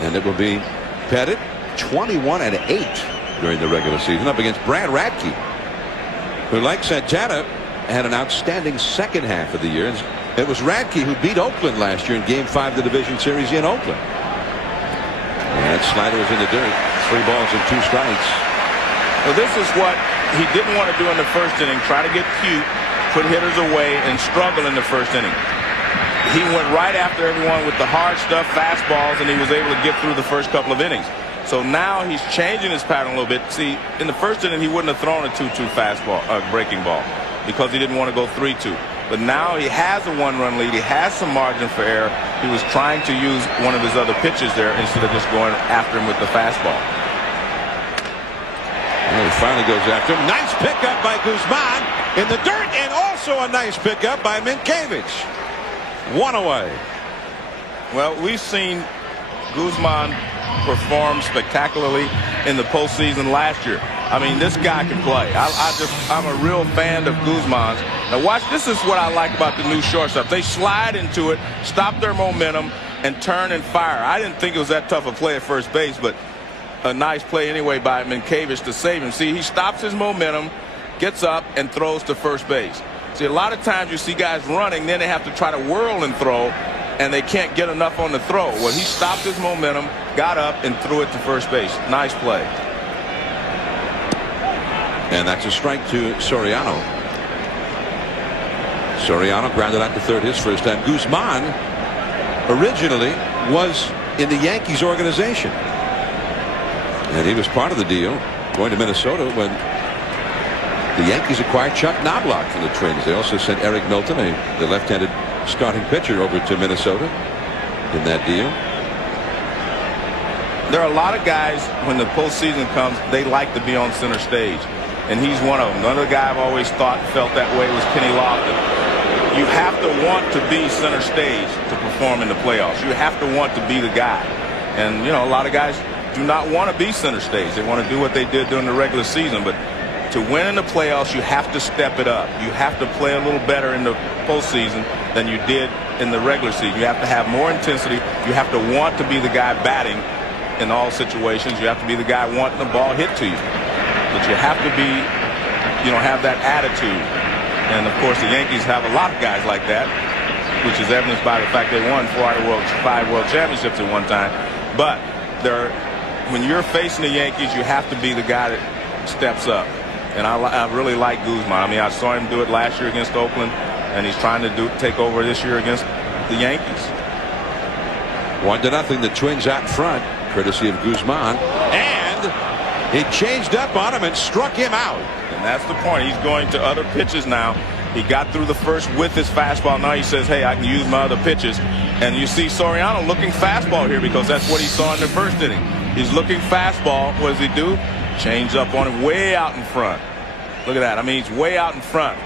And it will be Pettitte, 21-8 during the regular season, up against Brad Radke, who, like Santana, had an outstanding second half of the year. It was Radke who beat Oakland last year in game 5 of the division series in Oakland. And that slider was in the dirt. 3 balls and 2 strikes. Well, this is what he didn't want to do in the first inning. Try to get cute, put hitters away, and struggle in the first inning. He went right after everyone with the hard stuff, fastballs, and he was able to get through the first couple of innings. So now he's changing his pattern a little bit. See, in the first inning, he wouldn't have thrown a 2-2 fastball, breaking ball, because he didn't want to go 3-2. But now he has a 1-run lead. He has some margin for error. He was trying to use one of his other pitches there instead of just going after him with the fastball. And he finally goes after him. Nice pickup by Guzman in the dirt, and also a nice pickup by Minkiewicz. 1 away. Well, we've seen Guzman perform spectacularly in the postseason last year. I mean, this guy can play. I'm a real fan of Guzman's. Now watch, this is what I like about the new shortstop. They slide into it, stop their momentum, and turn and fire. I didn't think it was that tough a play at first base, but a nice play anyway by Yankees to save him. See, he stops his momentum, gets up, and throws to first base. See, a lot of times you see guys running, then they have to try to whirl and throw, and they can't get enough on the throw. Well, he stopped his momentum, got up, and threw it to first base. Nice play. And that's a strike to Soriano. Soriano grounded out to third his first time. Guzman originally was in the Yankees organization, and he was part of the deal going to Minnesota when the Yankees acquired Chuck Knobloch from the Twins. They also sent Eric Milton, the left-handed starting pitcher, over to Minnesota in that deal. There are a lot of guys, when the postseason comes, they like to be on center stage, and he's one of them. Another guy I've always felt that way was Kenny Lofton. You have to want to be center stage to perform in the playoffs. You have to want to be the guy. And, you know, a lot of guys do not want to be center stage. They want to do what they did during the regular season. But to win in the playoffs, you have to step it up. You have to play a little better in the postseason than you did in the regular season. You have to have more intensity. You have to want to be the guy batting in all situations. You have to be the guy wanting the ball hit to you. But you have to be, you know, have that attitude. And, of course, the Yankees have a lot of guys like that, which is evidenced by the fact they won 5 World Championships at one time. But when you're facing the Yankees, you have to be the guy that steps up. And I really like Guzman. I mean, I saw him do it last year against Oakland, and he's trying to take over this year against the Yankees. 1-0, the Twins out front, courtesy of Guzman. And he changed up on him and struck him out. And that's the point. He's going to other pitches now. He got through the first with his fastball. Now he says, hey, I can use my other pitches. And you see Soriano looking fastball here because that's what he saw in the first inning. He's looking fastball. What does he do? Change up on him way out in front. Look at that. I mean, he's way out in front.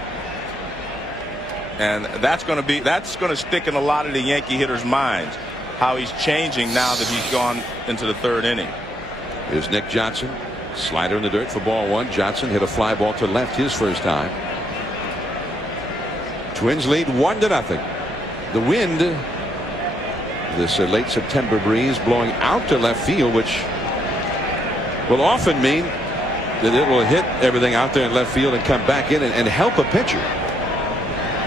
And that's going to stick in a lot of the Yankee hitters' minds, how he's changing now that he's gone into the third inning. Here's Nick Johnson. Slider in the dirt for ball one. Johnson hit a fly ball to left his first time. Twins lead 1-0. The wind, this late September breeze blowing out to left field, which will often mean that it will hit everything out there in left field and come back in and help a pitcher.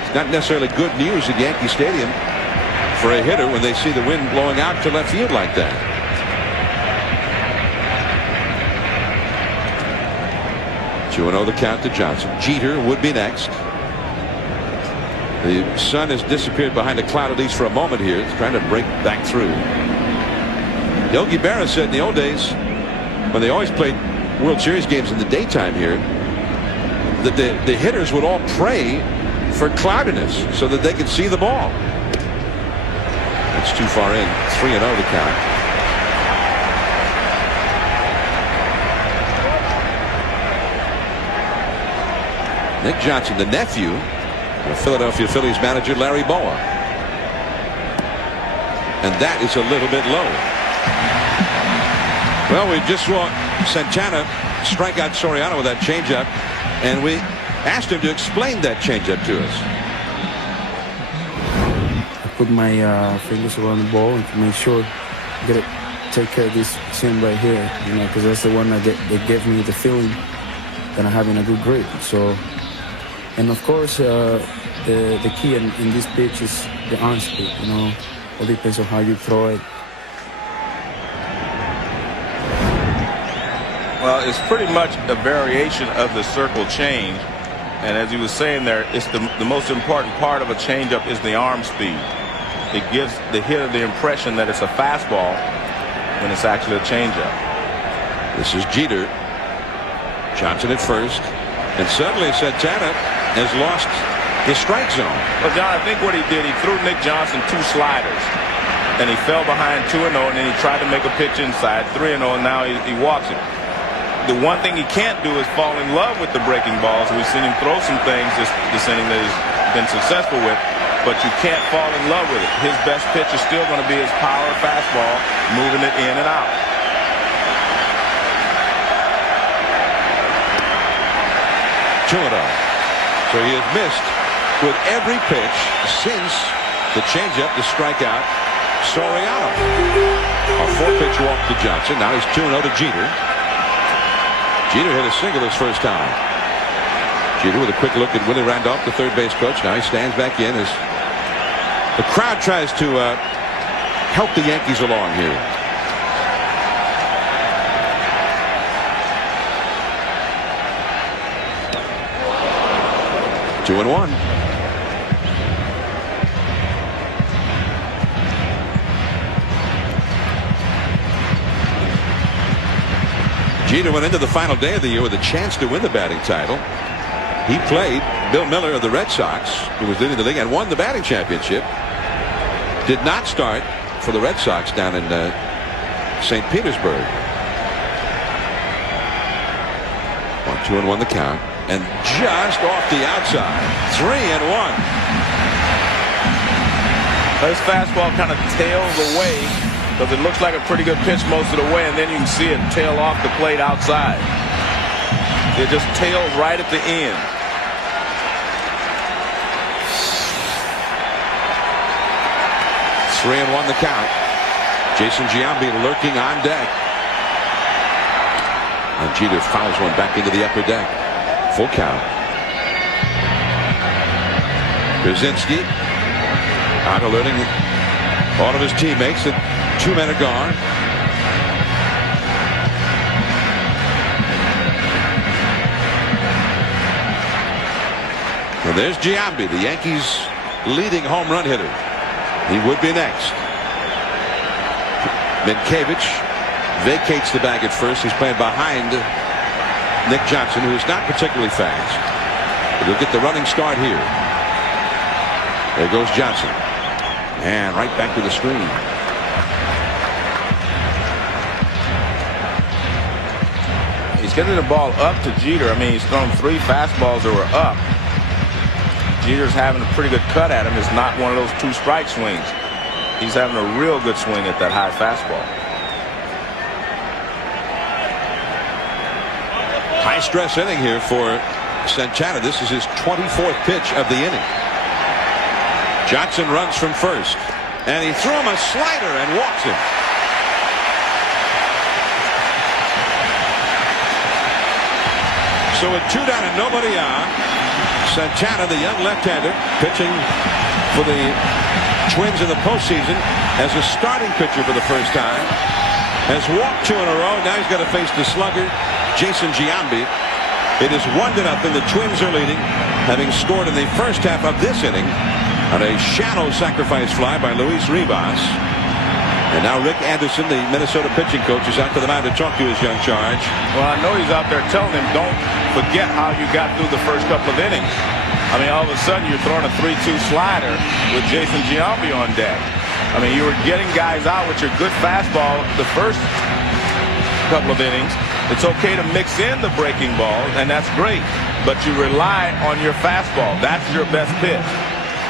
It's not necessarily good news at Yankee Stadium for a hitter when they see the wind blowing out to left field like that. 2-0 the count to Johnson. Jeter would be next. The sun has disappeared behind a cloud, at least for a moment here. It's trying to break back through. Yogi Berra said in the old days, when they always played World Series games in the daytime here, that the hitters would all pray for cloudiness so that they could see the ball. That's too far in. 3-0 the count. Nick Johnson, the nephew of Philadelphia Phillies manager Larry Bowa. And that is a little bit low. Well, we just saw Santana strike out Soriano with that changeup, and we asked him to explain that changeup to us. I put my fingers around the ball and to make sure take care of this seam right here, you know, because that's the one that gave me the feeling that I'm having a good grip. So. And of course, the key in this pitch is the arm speed. You know, it depends on how you throw it. Well, it's pretty much a variation of the circle change. And as he was saying there, it's the most important part of a changeup is the arm speed. It gives the hitter the impression that it's a fastball when it's actually a changeup. This is Jeter. Johnson at first. And suddenly Santana has lost his strike zone. Well, John, I think what he did, he threw Nick Johnson 2 sliders. And he fell behind 2-0, and then he tried to make a pitch inside 3-0, and now he walks it. The one thing he can't do is fall in love with the breaking balls. We've seen him throw some things this inning that he's been successful with, but you can't fall in love with it. His best pitch is still going to be his power fastball, moving it in and out. 2-0. So he has missed with every pitch since the changeup to strike out Soriano. A 4-pitch walk to Johnson. Now he's 2-0 to Jeter. Jeter hit a single his first time. Jeter with a quick look at Willie Randolph, the third base coach. Now he stands back in as the crowd tries to help the Yankees along here. Two and one. Jeter went into the final day of the year with a chance to win the batting title. He played Bill Miller of the Red Sox, who was leading the league, and won the batting championship. Did not start for the Red Sox down in St. Petersburg. 1-2-1 the count. And just off the outside. 3-1. His fastball kind of tails away because it looks like a pretty good pitch most of the way, and then you can see it tail off the plate outside. It just tails right at the end. It's 3-1 the count. Jason Giambi lurking on deck. And Jeter fouls one back into the upper deck. Full count. Krasinski out alerting all of his teammates that 2 men are gone. And there's Giambi, the Yankees' leading home run hitter. He would be next. Minkiewicz vacates the bag at first. He's playing behind Nick Johnson, who is not particularly fast. But he'll get the running start here. There goes Johnson. And right back to the screen. He's getting the ball up to Jeter. I mean, he's thrown 3 fastballs that were up. Jeter's having a pretty good cut at him. It's not one of those 2-strike swings. He's having a real good swing at that high fastball. High stress inning here for Santana. This is his 24th pitch of the inning. Johnson runs from first, and he threw him a slider and walks him. So with 2 down and nobody on, Santana, the young left-hander, pitching for the Twins in the postseason as a starting pitcher for the first time, has walked 2 in a row. Now he's got to face the slugger, Jason Giambi. It is 1-0. The Twins are leading, having scored in the first half of this inning on a shallow sacrifice fly by Luis Rivas. And now Rick Anderson, the Minnesota pitching coach, is out to the mound to talk to his young charge. Well, I know he's out there telling him, don't forget how you got through the first couple of innings. I mean, all of a sudden you're throwing a 3-2 slider with Jason Giambi on deck. I mean, you were getting guys out with your good fastball the first couple of innings. It's okay to mix in the breaking ball, and that's great. But you rely on your fastball. That's your best pitch.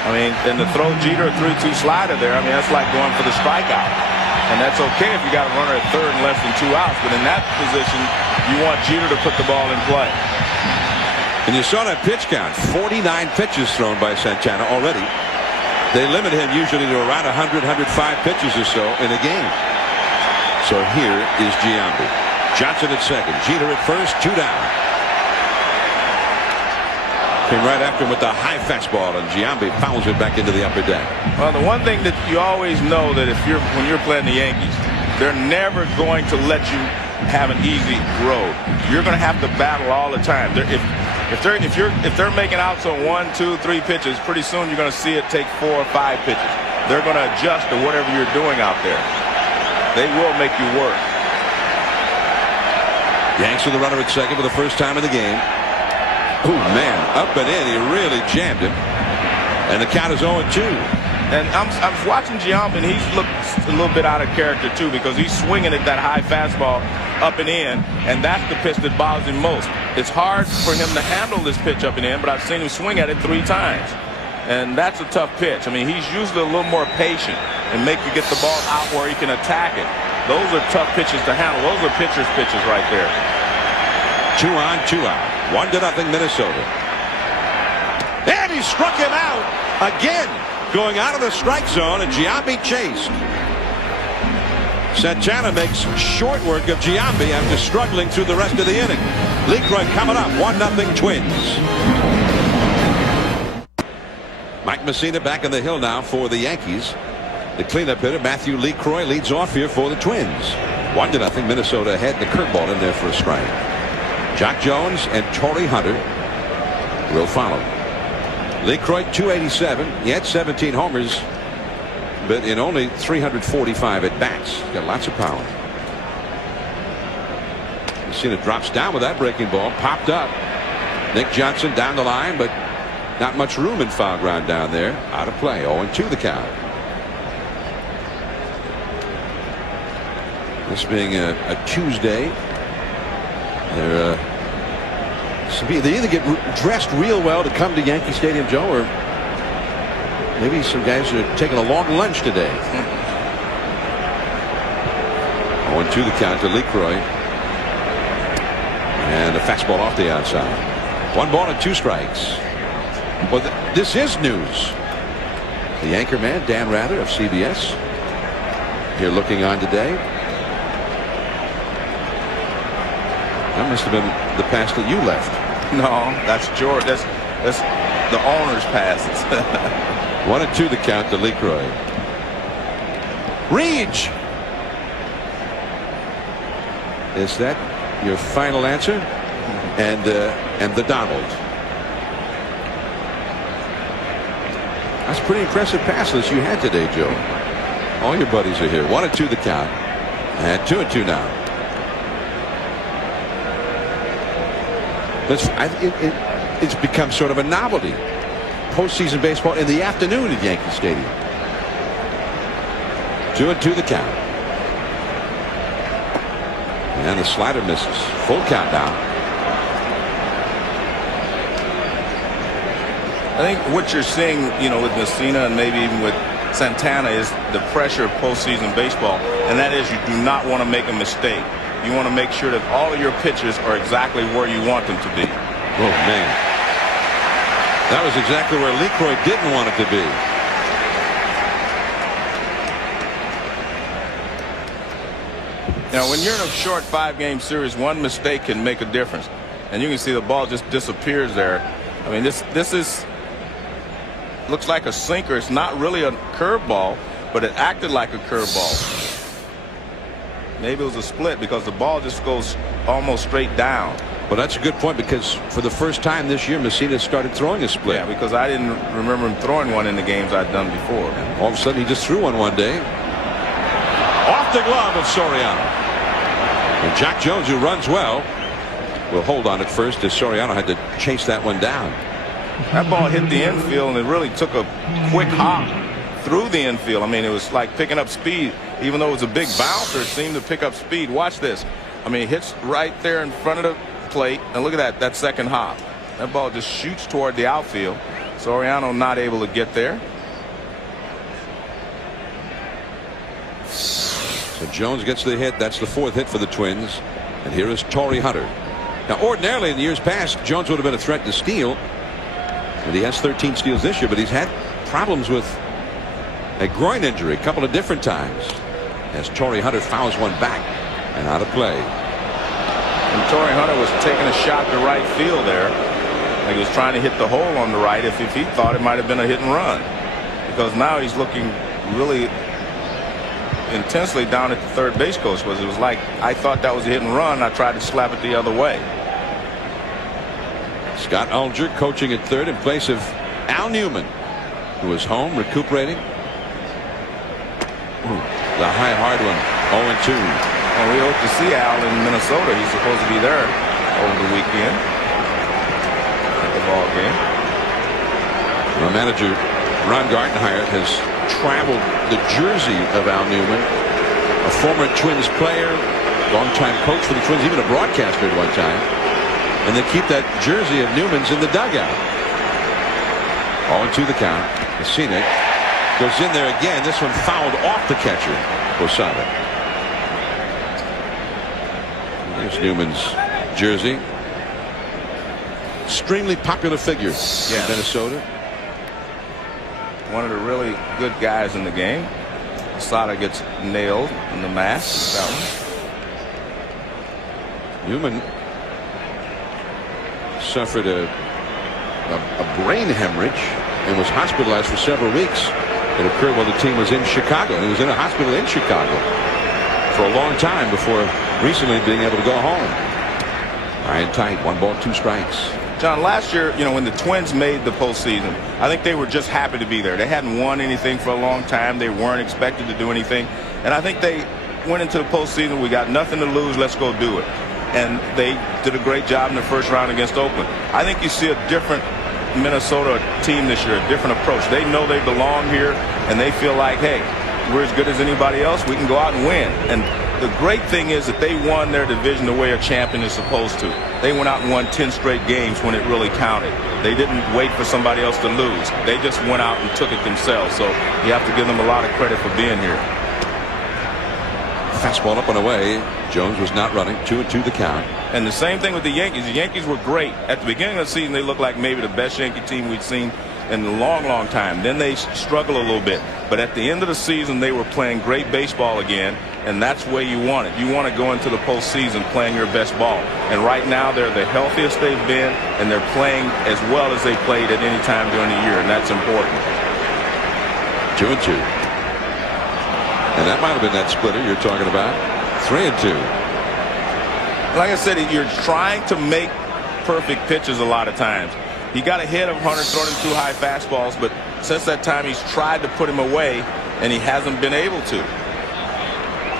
I mean, and to throw Jeter a 3-2 slider there, I mean, that's like going for the strikeout. And that's okay if you got a runner at third and less than 2 outs. But in that position, you want Jeter to put the ball in play. And you saw that pitch count. 49 pitches thrown by Santana already. They limit him usually to around 100, 105 pitches or so in a game. So here is Giambi. Johnson at second. Jeter at first. 2 down. Came right after him with the high fastball, and Giambi fouls it back into the upper deck. Well, the one thing that you always know that when you're playing the Yankees, they're never going to let you have an easy road. You're going to have to battle all the time. If they're making outs on 1, 2, 3 pitches, pretty soon you're going to see it take 4 or 5 pitches. They're going to adjust to whatever you're doing out there. They will make you work. Yanks with the runner at second for the first time in the game. Oh man, up and in, he really jammed him. And the count is 0-2. And I'm watching Giambi, and he's looked a little bit out of character too, because he's swinging at that high fastball up and in, and that's the pitch that bothers him most. It's hard for him to handle this pitch up and in, but I've seen him swing at it 3 times. And that's a tough pitch. I mean, he's usually a little more patient and make you get the ball out where he can attack it. Those are tough pitches to handle. Those are pitcher's pitches right there. 2 on, 2 out. 1-0 Minnesota. And he struck him out again, going out of the strike zone, and Giambi chased. Santana makes short work of Giambi after struggling through the rest of the inning. LeCroy coming up, 1-0 Twins. Mike Messina back on the hill now for the Yankees. The cleanup hitter, Matthew LeCroy, leads off here for the Twins. 1-0 Minnesota ahead. The curveball in there for a strike. Jock Jones and Torrey Hunter will follow. LeCroy 287. He had 17 homers, but in only 345 at bats. Got lots of power. Messina drops down with that breaking ball. Popped up. Nick Johnson down the line, but not much room in foul ground down there. Out of play. 0-2 the count. This being a Tuesday, they either get dressed real well to come to Yankee Stadium, Joe, or maybe some guys are taking a long lunch today. 0-2 the count to LeCroy. And a fastball off the outside. 1 ball and 2 strikes. Well, this is news. The anchor man, Dan Rather of CBS, here looking on today. That must have been the pass that you left. No, that's George. That's the owner's passes. 1-2 the count to LeCroy. Reach. Is that your final answer? And the Donald. That's a pretty impressive pass list you had today, Joe. All your buddies are here. 1-2 the count. And 2-2 now. It's become sort of a novelty. Postseason baseball in the afternoon at Yankee Stadium. 2-2 the count. And the slider misses. Full count now. I think what you're seeing, with Messina and maybe even with Santana is the pressure of postseason baseball, and that is you do not want to make a mistake. You want to make sure that all of your pitches are exactly where you want them to be. Oh, man. That was exactly where LeCroy didn't want it to be. Now, when you're in a short 5-game series, one mistake can make a difference. And you can see the ball just disappears there. I mean, this looks like a sinker. It's not really a curveball, but it acted like a curveball. Maybe it was a split because the ball just goes almost straight down. Well, that's a good point, because for the first time this year, Messina started throwing a split. Yeah, because I didn't remember him throwing one in the games I'd done before. And all of a sudden, he just threw one day. Off the glove of Soriano. And Jack Jones, who runs well, will hold on at first as Soriano had to chase that one down. That ball hit the infield, and it really took a quick hop through the infield. I mean, it was like picking up speed. Even though it was a big bouncer, it seemed to pick up speed. Watch this. I mean, it hits right there in front of the plate, and look at that second hop. That ball just shoots toward the outfield. Soriano not able to get there. So Jones gets the hit. That's the 4th hit for the Twins. And here is Torrey Hunter. Now, ordinarily in the years past, Jones would have been a threat to steal. And he has 13 steals this year, but he's had problems with a groin injury a couple of different times. As Torrey Hunter fouls one back and out of play. And Torrey Hunter was taking a shot to right field there. Like he was trying to hit the hole on the right if he thought it might have been a hit and run. Because now he's looking really intensely down at the third base coach. It was like, I thought that was a hit and run. I tried to slap it the other way. Scott Alger coaching at third in place of Al Newman, who was home recuperating. The high hard one. 0-2. And we hope to see Al in Minnesota. He's supposed to be there over the weekend at the ball game. Our manager Ron Gartenhire has traveled the jersey of Al Newman, a former Twins player, longtime coach for the Twins, even a broadcaster at one time. And they keep that jersey of Newman's in the dugout. 0-2 the count. Messina goes in there again. This one fouled off the catcher, Posada. There's Newman's jersey. extremely popular figure in Minnesota. One of the really good guys in the game. Posada gets nailed in the mask. Newman suffered a brain hemorrhage and was hospitalized for several weeks. It occurred while the team was in Chicago. He was in a hospital in Chicago for a long time before recently being able to go home. Ryan tight, 1 ball, 2 strikes. John, last year, you know, when the Twins made the postseason, I think they were just happy to be there. They hadn't won anything for a long time. They weren't expected to do anything. And I think they went into the postseason. We got nothing to lose. Let's go do it. And they did a great job in the first round against Oakland. I think you see a different Minnesota team this year, a different approach. They know they belong here, and they feel like, hey, we're as good as anybody else. We can go out and win. And the great thing is that they won their division the way a champion is supposed to. They went out and won 10 straight games when it really counted. They didn't wait for somebody else to lose. They just went out and took it themselves. So you have to give them a lot of credit for being here. Fastball up and away. Jones was not running. 2-2 the count. And the same thing with the Yankees. The Yankees were great. At the beginning of the season, they looked like maybe the best Yankee team we'd seen in a long, long time. Then they struggled a little bit. But at the end of the season, they were playing great baseball again. And that's where you want it. You want to go into the postseason playing your best ball. And right now, they're the healthiest they've been, and they're playing as well as they played at any time during the year, and that's important. 2-2. And that might have been that splitter you're talking about. 3-2. Like I said, you're trying to make perfect pitches a lot of times. He got ahead of Hunter throwing him 2 high fastballs, but since that time, he's tried to put him away, and he hasn't been able to.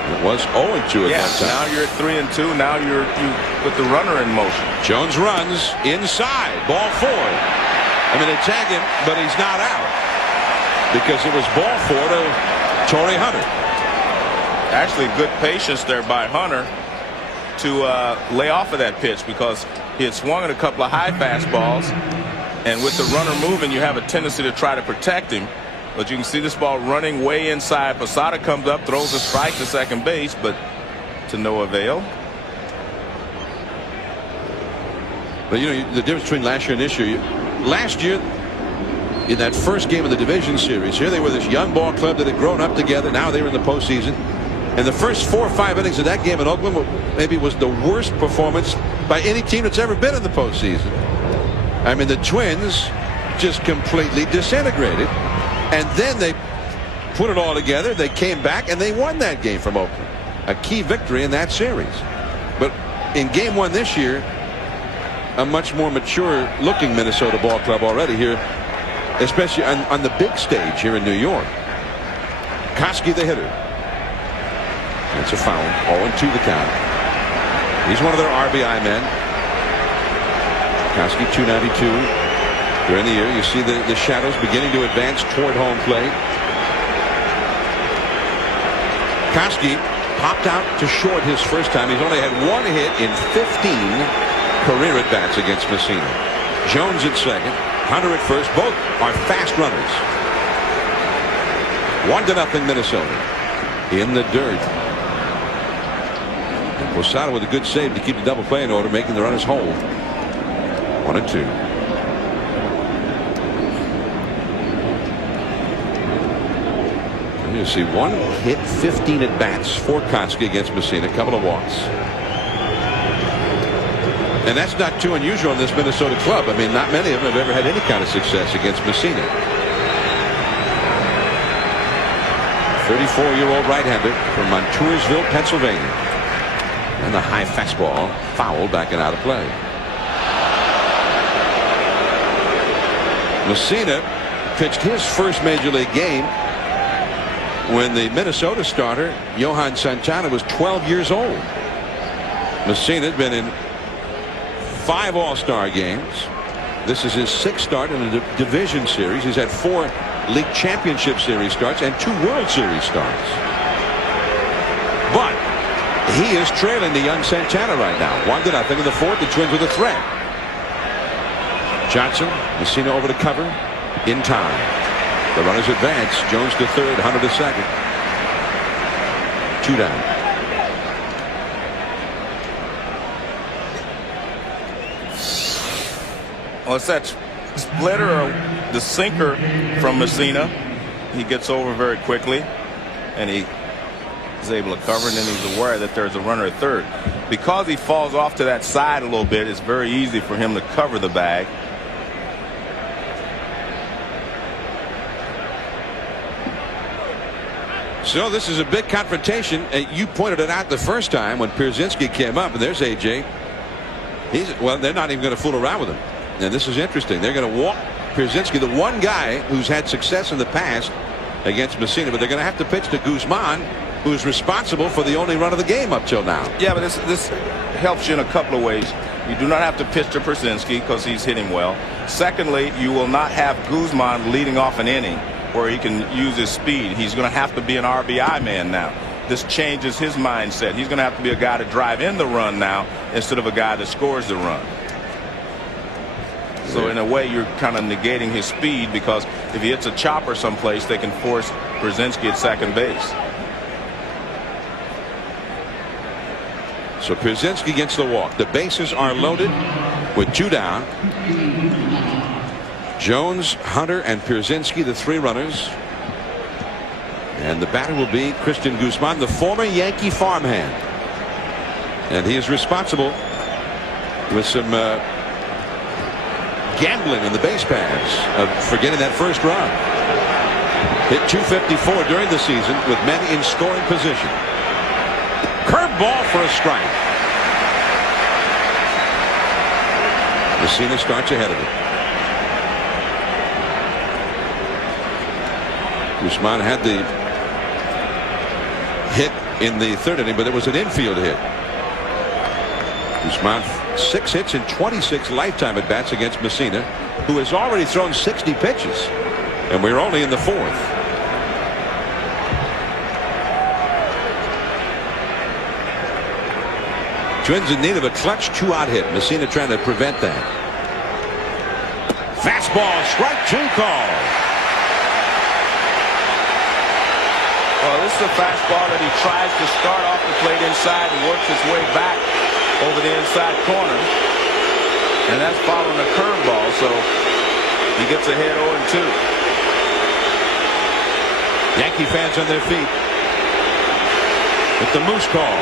It was 0-2 at one time. Now you're at 3-2. Now you put the runner in motion. Jones runs inside. Ball 4. I mean, they tag him, but he's not out because it was ball 4 to Torrey Hunter. Actually, good patience there by Hunter to lay off of that pitch because he had swung at a couple of high fastballs, and with the runner moving, you have a tendency to try to protect him. But you can see this ball running way inside. Posada comes up, throws a strike to second base, but to no avail. But you know the difference between last year and this year. Last year, in that first game of the division series, here they were this young ball club that had grown up together. Now they were in the postseason. And the first 4 or 5 innings of that game in Oakland maybe was the worst performance by any team that's ever been in the postseason. I mean, the Twins just completely disintegrated. And then they put it all together. They came back and they won that game from Oakland. A key victory in that series. But in game 1 this year, a much more mature looking Minnesota ball club already here, especially on the big stage here in New York. Koski the hitter. That's a foul. 0-2 the count. He's one of their RBI men. Koski 292. During the year, you see the shadows beginning to advance toward home plate. Koski popped out to short his first time. He's only had 1 hit in 15 career at-bats against Messina. Jones at second, Hunter at first. Both are fast runners. 1-0 Minnesota. In the dirt. Posada with a good save to keep the double play in order, making the runners hold. 1-2. You see 1 hit, 15 at bats for Koski against Messina. A couple of walks. And that's not too unusual in this Minnesota club. I mean, not many of them have ever had any kind of success against Messina. 34-year-old right-hander from Montoursville, Pennsylvania. And the high fastball fouled back and out of play. Messina pitched his first major league game when the Minnesota starter, Johan Santana, was 12 years old. Messina had been in 5 All-Star games. This is his 6th start in the division series. He's had 4 league championship series starts and 2 World Series starts. But he is trailing the young Santana right now. 1-0 in the 4th. The Twins with a threat. Johnson, Messina over to cover in time. The runners advance. Jones to third, Hunter to second. 2 down. Well, it's that splitter or the sinker from Messina. He gets over very quickly, and he is able to cover, and then he's aware that there's a runner at third. Because he falls off to that side a little bit, it's very easy for him to cover the bag. So this is a big confrontation. You pointed it out the first time when Pierzynski came up, and there's AJ. Well, they're not even going to fool around with him. And this is interesting. They're going to walk Pierzynski, the one guy who's had success in the past against Messina, but they're going to have to pitch to Guzman, who's responsible for the only run of the game up till now. Yeah, but this helps you in a couple of ways. You do not have to pitch to Pierzynski because he's hitting well. Secondly, you will not have Guzman leading off an inning where he can use his speed. He's going to have to be an RBI man now. This changes his mindset. He's going to have to be a guy to drive in the run now instead of a guy that scores the run. So in a way, you're kind of negating his speed, because if he hits a chopper someplace, they can force Pierzynski at second base. So Pierzynski gets the walk. The bases are loaded with 2 down. Jones, Hunter, and Pierzynski, the 3 runners. And the batter will be Christian Guzman, the former Yankee farmhand. And he is responsible with some gambling in the base paths for getting that first run. Hit .254 during the season with men in scoring position. Curveball for a strike. Messina starts ahead of it. Guzman had the hit in the 3rd inning, but it was an infield hit. Guzman 6 hits in 26 lifetime at bats against Messina, who has already thrown 60 pitches, and we're only in the 4th. Twins in need of a clutch 2-out hit. Messina trying to prevent that. Fastball, strike 2 call. Well, this is a fastball that he tries to start off the plate inside and works his way back over the inside corner. And that's following a curveball, so he gets ahead 0-2. Yankee fans on their feet with the moose call.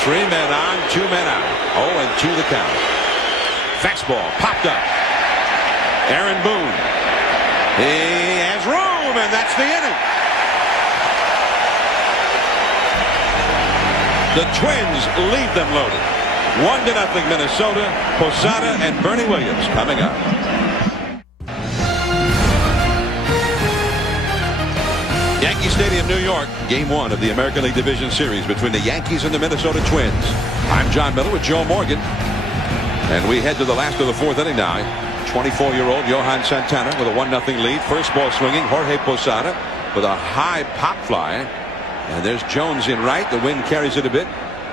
3 men on, 2 men out. 0-2 the count. Fastball popped up. Aaron Boone. He has room, and that's the inning. The Twins leave them loaded. 1-0 Minnesota. Posada and Bernie Williams coming up. Yankee Stadium, New York. Game 1 of the American League Division Series between the Yankees and the Minnesota Twins. I'm John Miller with Joe Morgan. And we head to the last of the 4th inning now. 24-year-old Johan Santana with a 1-0 lead. First ball swinging. Jorge Posada with a high pop fly. And there's Jones in right. The wind carries it a bit,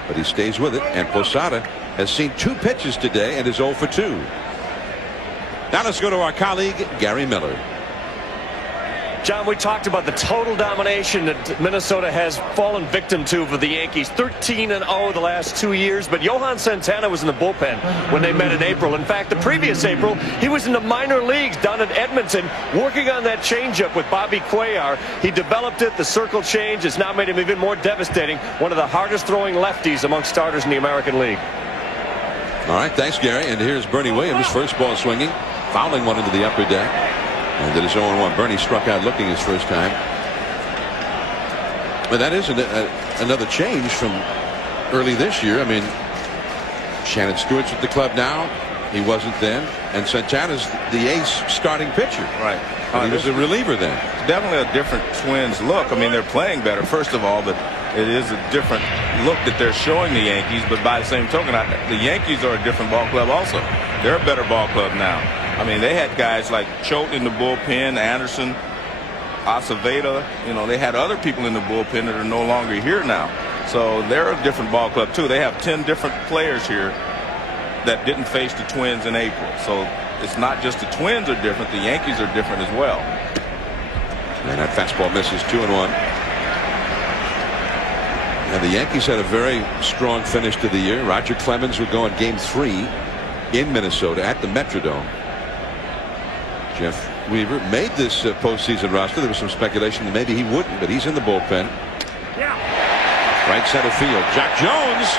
but he stays with it. And Posada has seen 2 pitches today and is 0 for 2. Now let's go to our colleague Gary Miller. John, we talked about the total domination that Minnesota has fallen victim to for the Yankees. 13-0 the last 2 years, but Johan Santana was in the bullpen when they met in April. In fact, the previous April, he was in the minor leagues down in Edmonton working on that changeup with Bobby Cuellar. He developed it. The circle change has now made him even more devastating. One of the hardest throwing lefties among starters in the American League. All right, thanks, Gary. And here's Bernie Williams, first ball swinging, fouling one into the upper deck. And it is 0-1. Bernie struck out looking his first time. But that is another change from early this year. I mean, Shannon Stewart's at the club now. He wasn't then. And Santana's the ace starting pitcher. Right. He was a reliever then. It's definitely a different Twins look. I mean, they're playing better, first of all, but it is a different look that they're showing the Yankees. But by the same token, the Yankees are a different ball club also. They're a better ball club now. I mean, they had guys like Choate in the bullpen, Anderson, Aceveda. You know, they had other people in the bullpen that are no longer here now. So they're a different ball club, too. They have 10 different players here that didn't face the Twins in April. So it's not just the Twins are different. The Yankees are different as well. And that fastball misses 2-1. And the Yankees had a very strong finish to the year. Roger Clemens would go in Game 3 in Minnesota at the Metrodome. Jeff Weaver made this postseason roster. There was some speculation that maybe he wouldn't, but he's in the bullpen. Yeah. Right center field. Jack Jones.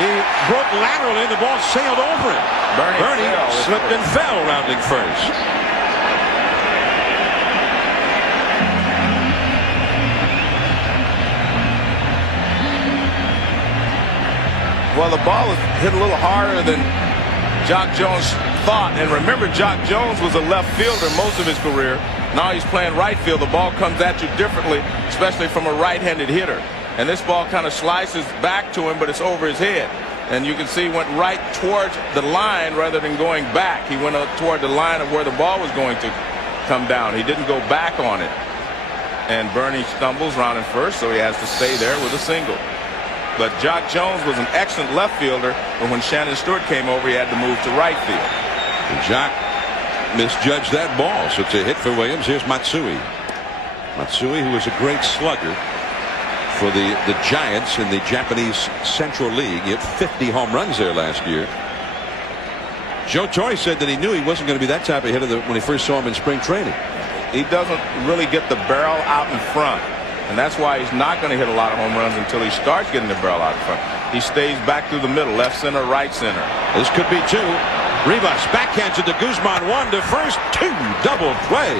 He broke laterally, and the ball sailed over him. Bernie slipped and fell, rounding first. Well, the ball was hit a little harder than Jock Jones thought. And remember, Jock Jones was a left fielder most of his career. Now he's playing right field. The ball comes at you differently, especially from a right-handed hitter. And this ball kind of slices back to him, but it's over his head. And you can see he went right towards the line rather than going back. He went toward the line of where the ball was going to come down. He didn't go back on it. And Bernie stumbles rounding first, so he has to stay there with a single. But Jock Jones was an excellent left fielder, but when Shannon Stewart came over, he had to move to right field. And Jock misjudged that ball, so it's a hit for Williams. Here's Matsui. Matsui, who was a great slugger for the Giants in the Japanese Central League. He hit 50 home runs there last year. Joe Torre said that he knew he wasn't going to be that type of hitter when he first saw him in spring training. He doesn't really get the barrel out in front. And that's why he's not going to hit a lot of home runs until he starts getting the barrel out in front. He stays back through the middle, left center, right center. This could be two. Rivas backhands it to Guzman, 1 to first, 2 double play.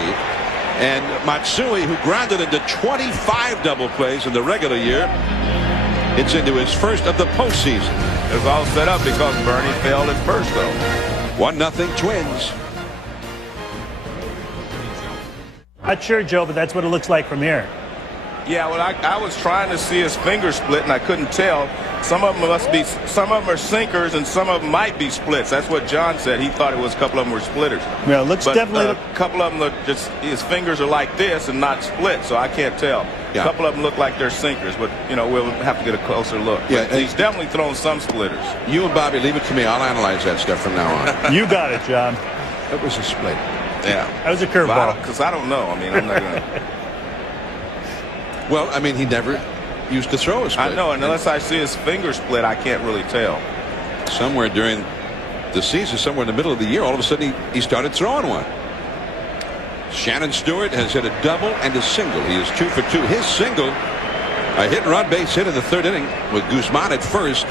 And Matsui, who grounded into 25 double plays in the regular year, it's into his first of the postseason. It was all set up because Bernie failed at first, though. 1-0 Twins. Not sure, Joe, but that's what it looks like from here. Yeah, well, I was trying to see his finger split, and I couldn't tell. Some of them are sinkers, and some of them might be splits. That's what John said. He thought a couple of them were splitters. Yeah, it looks but definitely. A couple of them look just, his fingers are like this and not split, so I can't tell. Yeah. A couple of them look like they're sinkers, but we'll have to get a closer look. Yeah, but he's definitely thrown some splitters. You and Bobby, leave it to me. I'll analyze that stuff from now on. You got it, John. That was a split. Yeah, that was a curveball. Because I don't know. I mean, I'm not going to. Well, I mean, he never used to throw a split. I know, and unless I see his finger split, I can't really tell. Somewhere during the season, somewhere in the middle of the year, all of a sudden he started throwing one. Shannon Stewart has hit a double and a single. He is 2 for 2. His single, a hit-and-run base hit in the third inning with Guzman at first.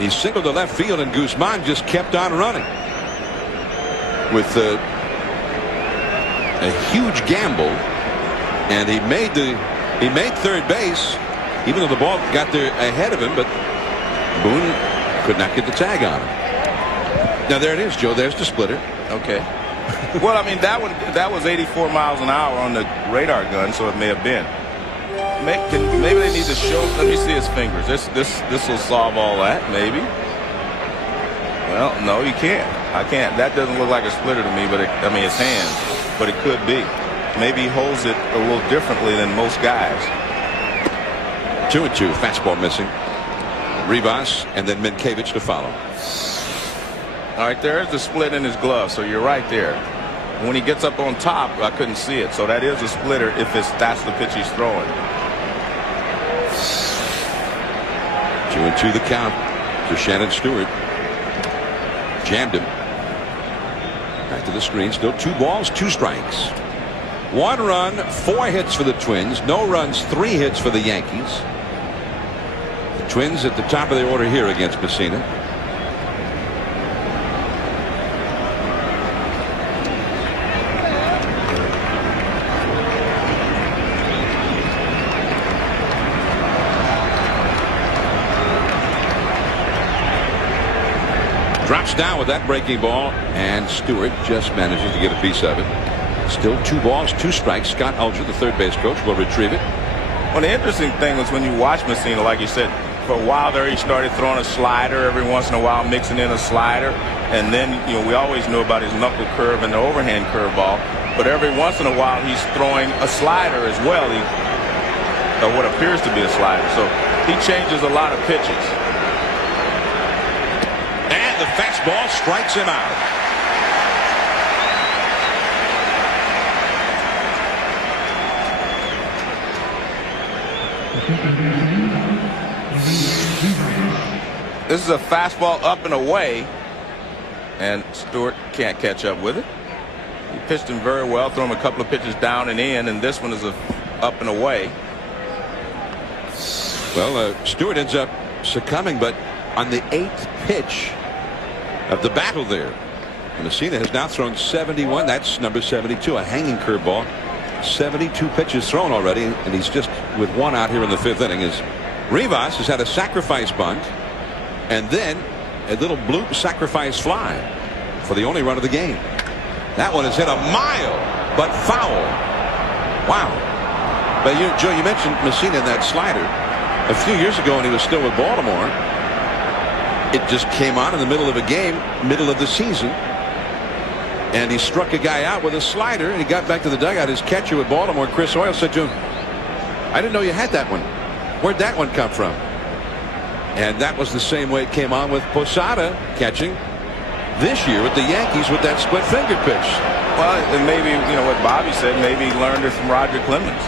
He singled to left field, and Guzman just kept on running with a huge gamble. And he made third base, even though the ball got there ahead of him, but Boone could not get the tag on him. Now there it is, Joe. There's the splitter. Okay. Well, I mean, that was 84 miles an hour on the radar gun, so it may have been. Maybe they need to show. Let me see his fingers. This will solve all that. Maybe. Well, no, you can't. I can't. That doesn't look like a splitter to me, but I mean, his hands. But it could be. Maybe he holds it a little differently than most guys. 2-2. Fastball missing. Rivas and then Minkiewicz to follow. All right, there's the split in his glove, so you're right there. When he gets up on top, I couldn't see it, so that is a splitter if that's the pitch he's throwing. 2-2 the count to Shannon Stewart. Jammed him. Back to the screen. Still 2 balls, 2 strikes. 1 run, 4 hits for the Twins. No runs, 3 hits for the Yankees. The Twins at the top of their order here against Messina. Drops down with that breaking ball, and Stewart just manages to get a piece of it. Still 2 balls, 2 strikes. Scott Alger, the third base coach, will retrieve it. Well, the interesting thing was when you watch Messina, like you said, for a while there he started throwing a slider every once in a while, mixing in a slider. And then, we always knew about his knuckle curve and the overhand curveball. But every once in a while he's throwing a slider as well, or what appears to be a slider. So he changes a lot of pitches. And the fastball strikes him out. This is a fastball up and away, and Stewart can't catch up with it. He pitched him very well, threw him a couple of pitches down and in, and this one is a up and away. Well, Stewart ends up succumbing, but on the 8th pitch of the battle there. And Messina has now thrown 71. That's number 72, a hanging curveball. 72 pitches thrown already, and he's just with one out here in the 5th inning. As Rivas has had a sacrifice bunt and then a little bloop sacrifice fly for the only run of the game. That one has hit a mile, but foul. Wow. But Joe, you mentioned Messina in that slider. A few years ago when he was still with Baltimore, it just came on in the middle of a game, middle of the season, and he struck a guy out with a slider, and he got back to the dugout. His catcher with Baltimore, Chris Hoyle, said to him, "I didn't know you had that one. Where'd that one come from?" And that was the same way it came on with Posada catching this year with the Yankees with that split finger pitch. Well, and maybe, you know, what Bobby said, maybe he learned it from Roger Clemens.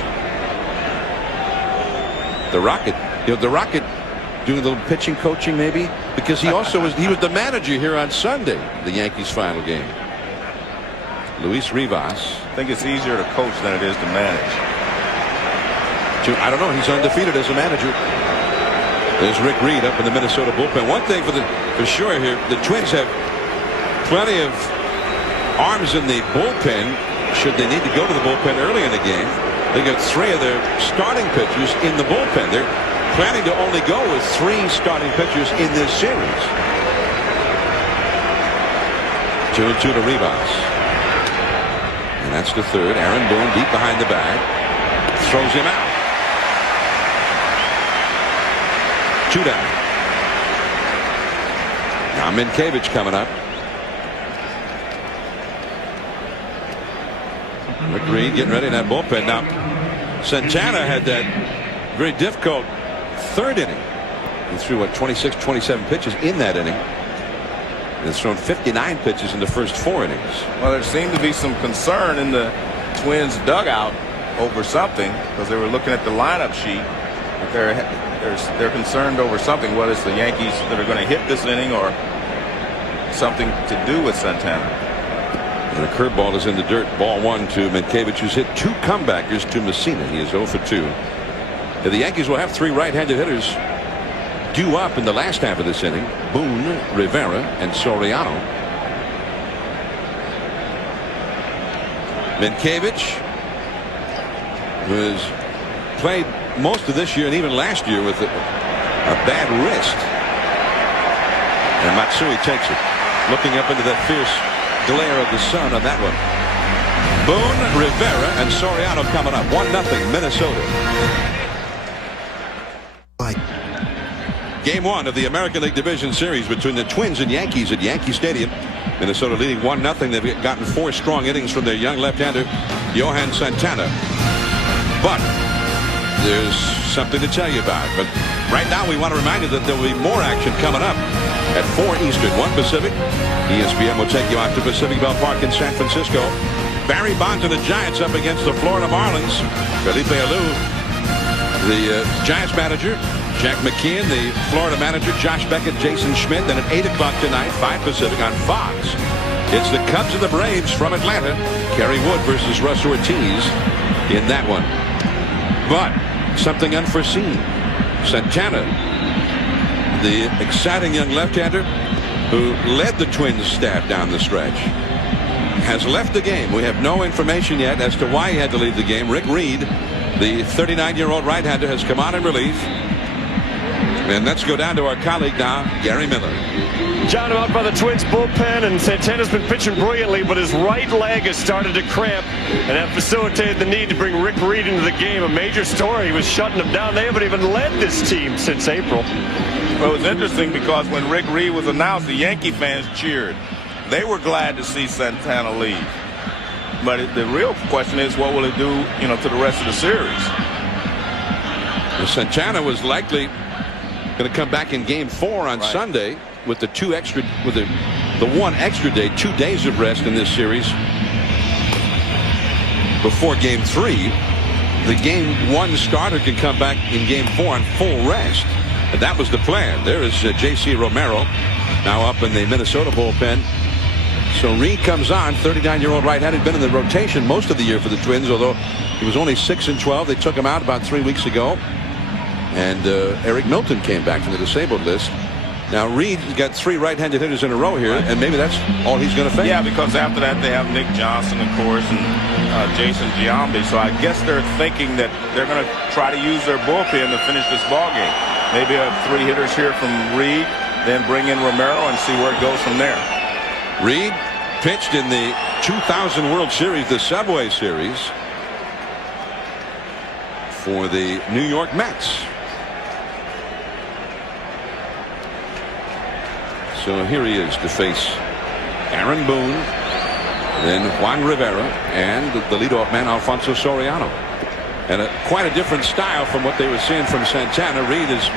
The Rocket, the Rocket doing a little pitching coaching maybe, because he also was the manager here on Sunday, the Yankees final game. Luis Rivas. I think it's easier to coach than it is to manage. I don't know. He's undefeated as a manager. There's Rick Reed up in the Minnesota bullpen. One thing for sure here, the Twins have plenty of arms in the bullpen should they need to go to the bullpen early in the game. They got 3 of their starting pitchers in the bullpen. They're planning to only go with 3 starting pitchers in this series. 2-2 to Rivas. And that's the 3rd. Aaron Boone deep behind the bag. Throws him out. 2 down. Now Minkevich coming up. Rick Reed getting ready in that bullpen. Now Santana had that very difficult 3rd inning. He threw 26, 27 pitches in that inning. And has thrown 59 pitches in the first 4 innings. Well, there seemed to be some concern in the Twins dugout over something, because they were looking at the lineup sheet. But they're concerned over something, whether it's the Yankees that are going to hit this inning or something to do with Santana. And the curveball is in the dirt. Ball 1 to Minkevich, who's hit 2 comebackers to Messina. He is 0 for 2. The Yankees will have 3 right-handed hitters due up in the last half of this inning. Boone, Rivera, and Soriano. Minkevich, who has played most of this year and even last year with a bad wrist. And Matsui takes it, looking up into that fierce glare of the sun on that one. Boone, Rivera, and Soriano coming up. 1-0 Minnesota. Game 1 of the American League Division Series between the Twins and Yankees at Yankee Stadium. Minnesota leading 1-0. They've gotten 4 strong innings from their young left-hander, Johan Santana. But there's something to tell you about. But right now we want to remind you that there will be more action coming up at 4 Eastern, 1 Pacific. ESPN will take you out to Pacific Ballpark in San Francisco. Barry Bonds and the Giants up against the Florida Marlins. Felipe Alou, the Giants manager, Jack McKeon, the Florida manager, Josh Beckett, Jason Schmidt. Then at 8 o'clock tonight, 5 Pacific on Fox, it's the Cubs and the Braves from Atlanta. Kerry Wood versus Russ Ortiz in that one. But something unforeseen. Santana, the exciting young left-hander who led the Twins staff down the stretch, has left the game. We have no information yet as to why he had to leave the game. Rick Reed, the 39-year-old right-hander, has come on in relief. And let's go down to our colleague now, Gary Miller. John, I'm out by the Twins bullpen, and Santana's been pitching brilliantly, but his right leg has started to cramp, and that facilitated the need to bring Rick Reed into the game. A major story. He was shutting them down. They haven't even led this team since April. Well, it was interesting because when Rick Reed was announced, the Yankee fans cheered. They were glad to see Santana leave. But the real question is, what will it do, to the rest of the series? Well, Santana was likely going to come back in Game 4 on Sunday with the 1 extra day, 2 days of rest in this series before Game 3. the game 1 starter can come back in game 4 on full rest. And that was the plan. There is J.C. Romero now up in the Minnesota bullpen. So Reed comes on, 39-year-old right-handed, been in the rotation most of the year for the Twins, although he was only 6-12. They took him out about 3 weeks ago. And Eric Milton came back from the disabled list. Now Reed got 3 right-handed hitters in a row here, and maybe that's all he's going to face. Yeah, because after that they have Nick Johnson, of course, and Jason Giambi. So I guess they're thinking that they're going to try to use their bullpen to finish this ball game. Maybe 3 hitters here from Reed, then bring in Romero and see where it goes from there. Reed pitched in the 2000 World Series, the Subway Series, for the New York Mets. So here he is to face Aaron Boone, then Juan Rivera, and the leadoff man Alfonso Soriano. And quite a different style from what they were seeing from Santana. Reed is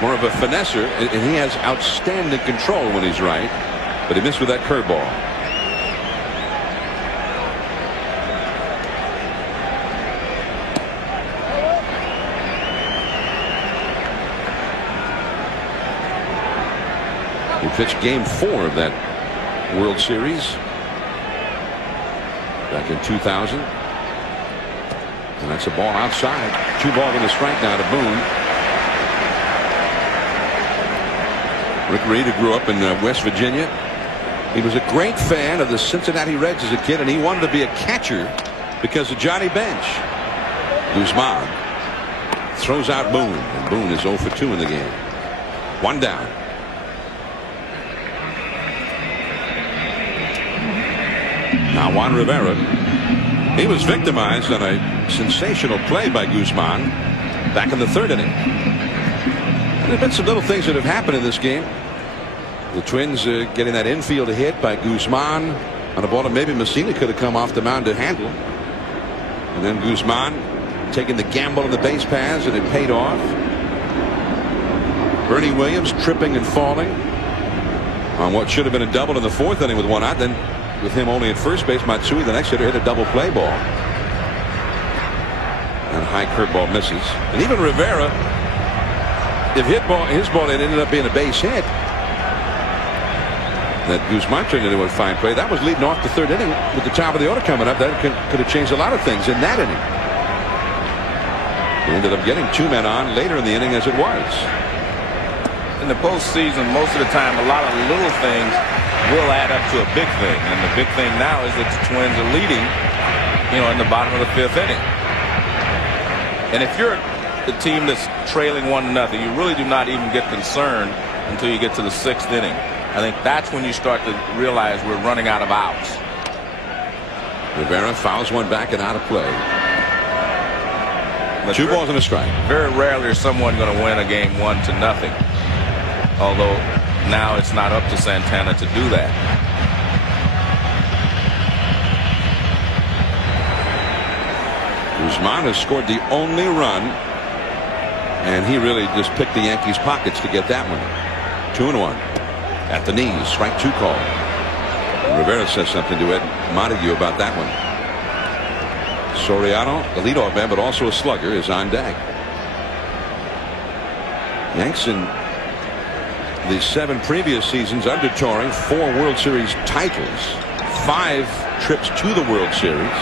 more of a finesser, and he has outstanding control when he's right, but he missed with that curveball. He pitched game 4 of that World Series back in 2000. And that's a ball outside. 2 balls and a strike now to Boone. Rick Reed, who grew up in West Virginia. He was a great fan of the Cincinnati Reds as a kid, and he wanted to be a catcher because of Johnny Bench. Guzman throws out Boone, and Boone is 0 for 2 in the game. 1 down. Now Juan Rivera. He was victimized on a sensational play by Guzman back in the 3rd inning. And there have been some little things that have happened in this game. The Twins getting that infield hit by Guzman on a ball that maybe Messina could have come off the mound to handle. And then Guzman taking the gamble on the base paths, and it paid off. Bernie Williams tripping and falling on what should have been a double in the 4th inning with 1 out. Then with him only at first base, Matsui, the next hitter, hit a double play ball. And high curveball misses. And even Rivera, if his ball had ended up being a base hit, that Guzman turned into a fine play. That was leading off the 3rd inning with the top of the order coming up. That could have changed a lot of things in that inning. They ended up getting 2 men on later in the inning as it was. In the postseason, most of the time, a lot of little things will add up to a big thing. And the big thing now is that the Twins are leading, in the bottom of the 5th inning. And if you're the team that's trailing 1-0, you really do not even get concerned until you get to the 6th inning. I think that's when you start to realize we're running out of outs. Rivera fouls one back and out of play. But 2 balls and a strike. Very rarely is someone going to win a game 1-0. Although now it's not up to Santana to do that. Guzman has scored the only run, and he really just picked the Yankees' pockets to get that one. 2-1 at the knees, strike 2 call. And Rivera says something to Ed Montague about that one. Soriano, the leadoff man, but also a slugger, is on deck. Yanks in the 7 previous seasons under Torre, 4 World Series titles, 5 trips to the World Series,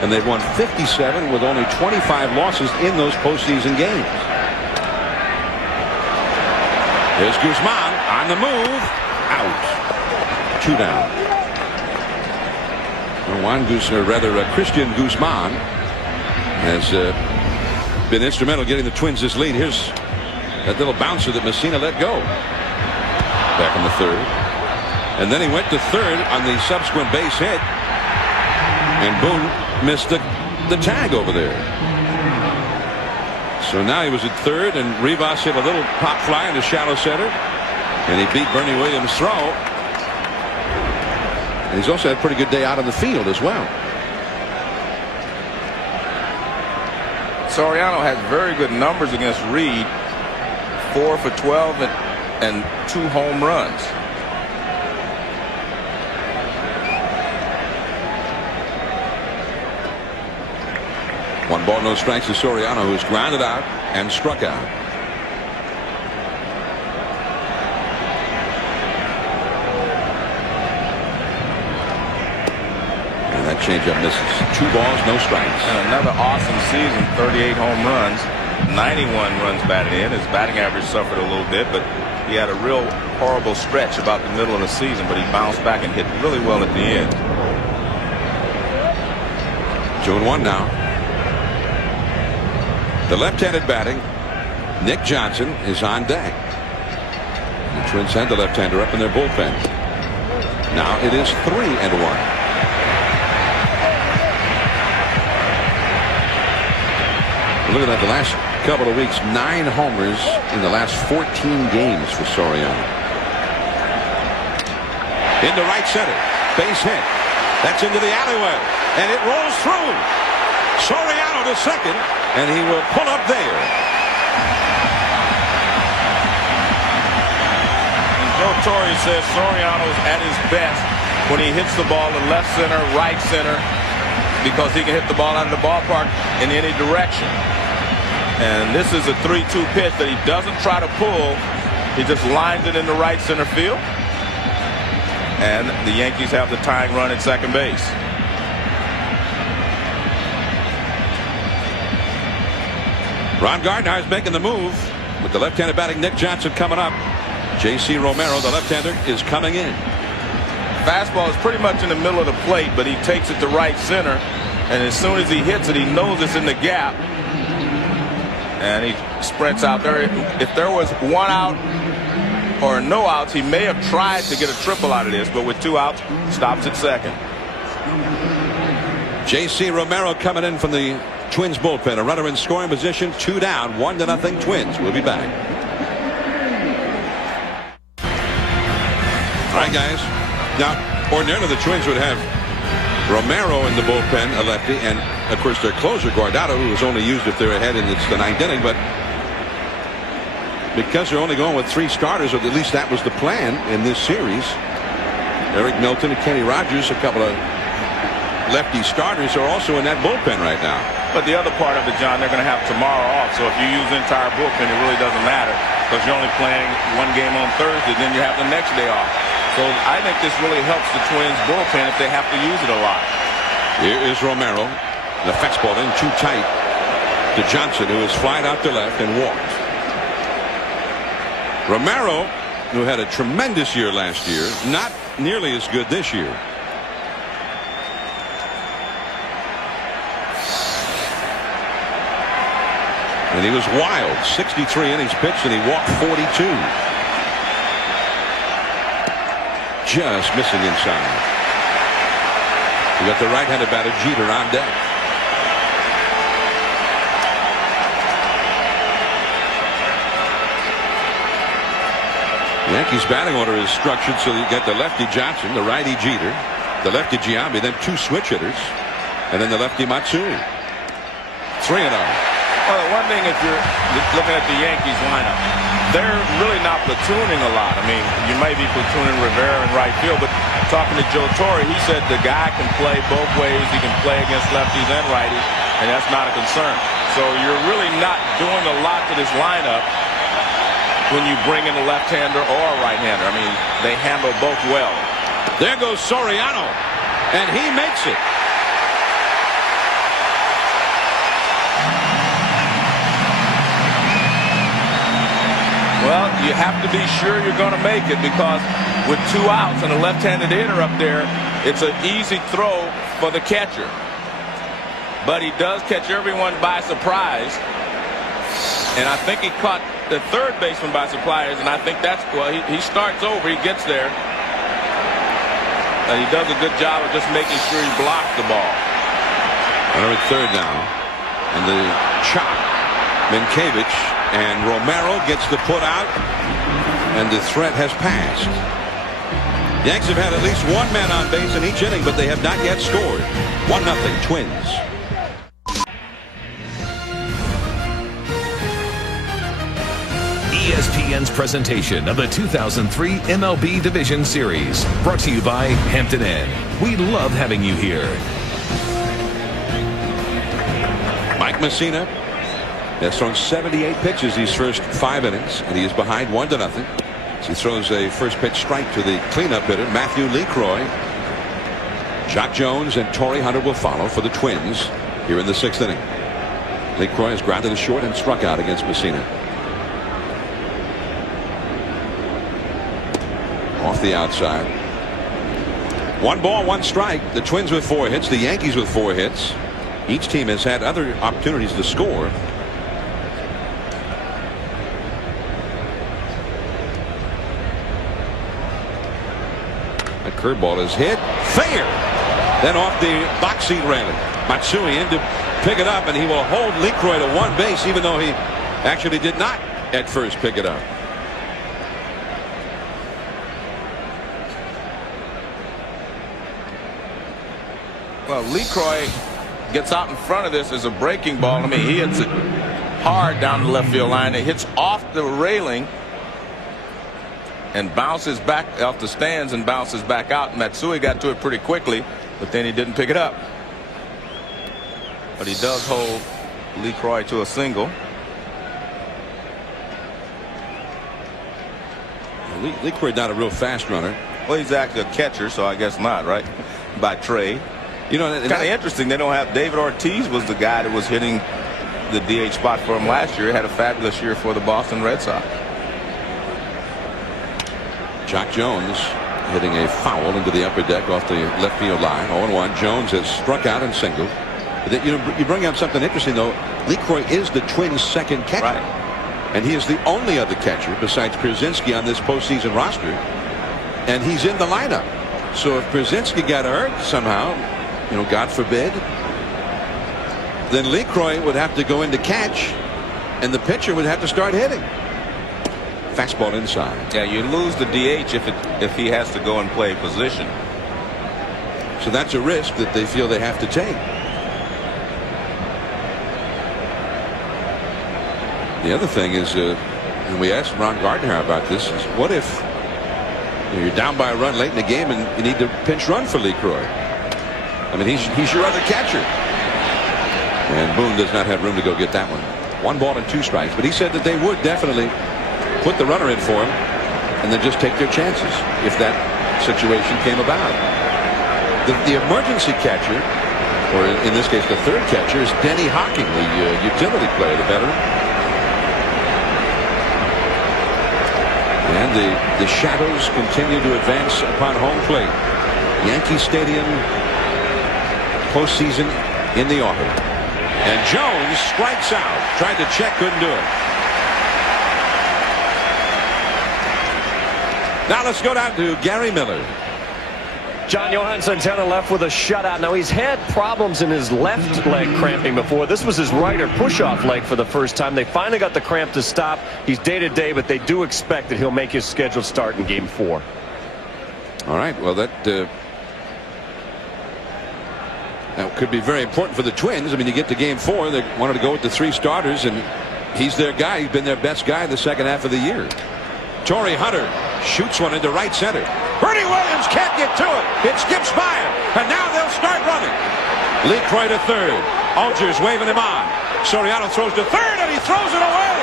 and they've won 57 with only 25 losses in those postseason games. Here's Guzman on the move, out, 2 down. Christian Guzman has been instrumental getting the Twins this lead. Here's that little bouncer that Messina let go back in the 3rd, and then he went to 3rd on the subsequent base hit, and Boone missed the tag over there. So now he was at 3rd, and Rivas hit a little pop fly into shallow center, and he beat Bernie Williams' throw. And he's also had a pretty good day out on the field as well. Soriano has very good numbers against Reed. 4 for 12 and 2 home runs. 1 ball, no strikes to Soriano, who's grounded out and struck out. And that changeup misses. 2 balls, no strikes. And another awesome season. 38 home runs, 91 runs batted in. His batting average suffered a little bit, but he had a real horrible stretch about the middle of the season, but he bounced back and hit really well at the end. 2-1 now. The left-handed batting, Nick Johnson, is on deck. The Twins send the left-hander up in their bullpen. Now it is 3-1. Looking at the last couple of weeks, 9 homers in the last 14 games for Soriano. Into right center, base hit. That's into the alleyway, and it rolls through. Soriano to second, and he will pull up there. And Joe Torre says Soriano's at his best when he hits the ball to left center, right center, because he can hit the ball out of the ballpark in any direction. And this is a 3-2 pitch that he doesn't try to pull. He just lines it into right center field. And the Yankees have the tying run at second base. Ron Gardner is making the move with the left-handed batting Nick Johnson coming up. J.C. Romero, the left-hander, is coming in. Fastball is pretty much in the middle of the plate, but he takes it to right center. And as soon as he hits it, he knows it's in the gap. And he sprints out there. If there was 1 out or no outs, he may have tried to get a triple out of this, but with 2 outs, stops at second. J.C. Romero coming in from the Twins bullpen. A runner in scoring position, 2 down, 1-0 Twins. We'll be back. All right, guys. Now, ordinarily the Twins would have Romero in the bullpen, a lefty, and of course their closer Guardado, who was only used if they're ahead and it's the 9th inning. But because they're only going with 3 starters, or at least that was the plan in this series, Eric Milton and Kenny Rogers, a couple of lefty starters, are also in that bullpen right now. But the other part of it, John, they're going to have tomorrow off. So if you use the entire bullpen, it really doesn't matter, because you're only playing 1 game on Thursday, then you have the next day off. So I think this really helps the Twins bullpen if they have to use it a lot. Here is Romero. The fastball in too tight to Johnson, who is flying out to left and walked. Romero, who had a tremendous year last year, not nearly as good this year. And he was wild. 63 innings pitched, and he walked 42. Just missing inside. We got the right-handed batter Jeter on deck. The Yankees batting order is structured so you get the lefty Johnson, the righty Jeter, the lefty Giambi, then 2 switch hitters, and then the lefty Matsui. 3-0. Well, one thing, if you're looking at the Yankees lineup, they're really not platooning a lot. I mean, you may be platooning Rivera in right field, but talking to Joe Torre, he said the guy can play both ways. He can play against lefties and righties, and that's not a concern. So you're really not doing a lot to this lineup when you bring in a left-hander or a right-hander. I mean, they handle both well. There goes Soriano, and he makes it. Well, you have to be sure you're going to make it, because with 2 outs and a left-handed hitter up there, it's an easy throw for the catcher. But he does catch everyone by surprise. And I think he caught the third baseman by surprise, and I think that's, well, he starts over, he gets there. And he does a good job of just making sure he blocks the ball. Runner at third now. And the chop. Minkevich, and Romero gets the put out, and the threat has passed. The Yanks have had at least 1 man on base in each inning, but they have not yet scored. 1-0 Twins. ESPN's presentation of the 2003 MLB Division Series, brought to you by Hampton Inn. We love having you here. Messina has thrown 78 pitches these first 5 innings, and he is behind 1-0. So he throws a first pitch strike to the cleanup hitter, Matthew LeCroy. Jock Jones and Torrey Hunter will follow for the Twins here in the 6th inning. LeCroy has grounded to short and struck out against Messina. Off the outside. 1 ball, 1 strike. The Twins with 4 hits. The Yankees with 4 hits. Each team has had other opportunities to score. A curveball is hit. Fair. Then off the box seat railing. Matsui in to pick it up, and he will hold LeCroy to 1 base, even though he actually did not at first pick it up. Well, LeCroy gets out in front of this as a breaking ball. I mean, he hits it hard down the left field line. It hits off the railing and bounces back off the stands and bounces back out. Matsui got to it pretty quickly, but then he didn't pick it up. But he does hold LeCroy to a single. LeCroy not a real fast runner. Well, he's actually a catcher, so I guess not, right? By trade. You know, it's kind of interesting. They don't have David Ortiz was the guy that was hitting the DH spot for him last year. He had a fabulous year for the Boston Red Sox. Jock Jones hitting a foul into the upper deck off the left field line. 0-1. Jones has struck out and singled. You know, you bring up something interesting though. LeCroy is the Twins' second catcher, right, and he is the only other catcher besides Pierzynski on this postseason roster, and he's in the lineup. So if Pierzynski got hurt somehow, you know, God forbid, then LeCroy would have to go in to catch, and the pitcher would have to start hitting. Fastball inside. Yeah, you lose the DH if he has to go and play position. So that's a risk that they feel they have to take. The other thing is, and we asked Ron Gardner about this, is what if you're down by a run late in the game and you need to pinch run for LeCroy? I mean, he's your other catcher. And Boone does not have room to go get that one. 1 ball and 2 strikes. But he said that they would definitely put the runner in for him and then just take their chances if that situation came about. The emergency catcher, or in this case the third catcher, is Denny Hocking, the utility player, the veteran. And the shadows continue to advance upon home plate. Yankee Stadium, postseason in the autumn. And Jones strikes out. Tried to check, couldn't do it. Now let's go down to Gary Miller. John Johansson's on the left with a shutout. Now he's had problems in his left leg cramping before. This was his right or push-off leg for the first time. They finally got the cramp to stop. He's day-to-day, but they do expect that he'll make his scheduled start in Game 4. All right, well, that could be very important for the Twins. I mean, you get to Game 4, they wanted to go with the 3 starters, and he's their guy. He's been their best guy in the second half of the year. Torrey Hunter shoots one into right center. Bernie Williams can't get to it. It skips by him, and now they'll start running. LeCroy to third. Alds waving him on. Soriano throws to third, and he throws it away.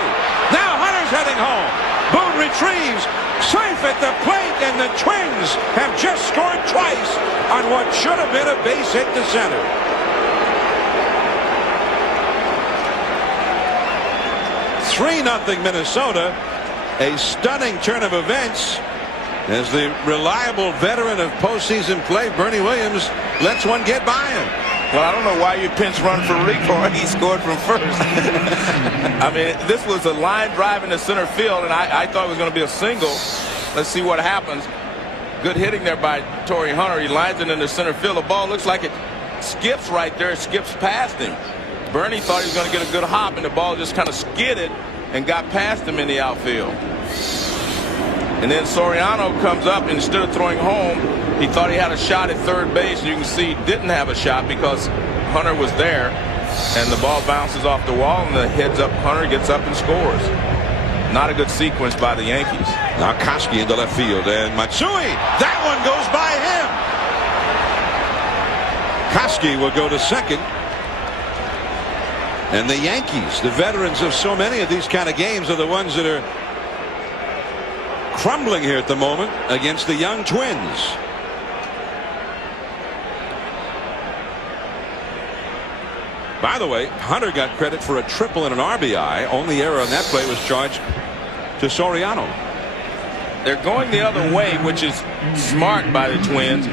Now Hunter's heading home. Boone retrieves. Safe at the plate, and the Twins have just scored twice on what should have been a base hit to center. "3-0 Minnesota. A stunning turn of events as the reliable veteran of postseason play, Bernie Williams, lets one get by him. Well, I don't know why you pinch run for LeCroy. He scored from first. I mean, this was a line drive into center field, and I thought it was going to be a single. Let's see what happens. Good hitting there by Torrey Hunter. He lines it into center field. The ball looks like it skips right there. It skips past him. Bernie thought he was going to get a good hop, and the ball just kind of skidded and got past him in the outfield. And then Soriano comes up, and instead of throwing home, he thought he had a shot at third base, and you can see he didn't have a shot because Hunter was there, and the ball bounces off the wall, and the heads up Hunter gets up and scores. Not a good sequence by the Yankees. Now Koski into left field, and Matsui, that one goes by him. Koski will go to second. And the Yankees, the veterans of so many of these kind of games, are the ones that are crumbling here at the moment against the young Twins. By the way, Hunter got credit for a triple and an RBI. Only error on that play was charged to Soriano. They're going the other way, which is smart by the Twins.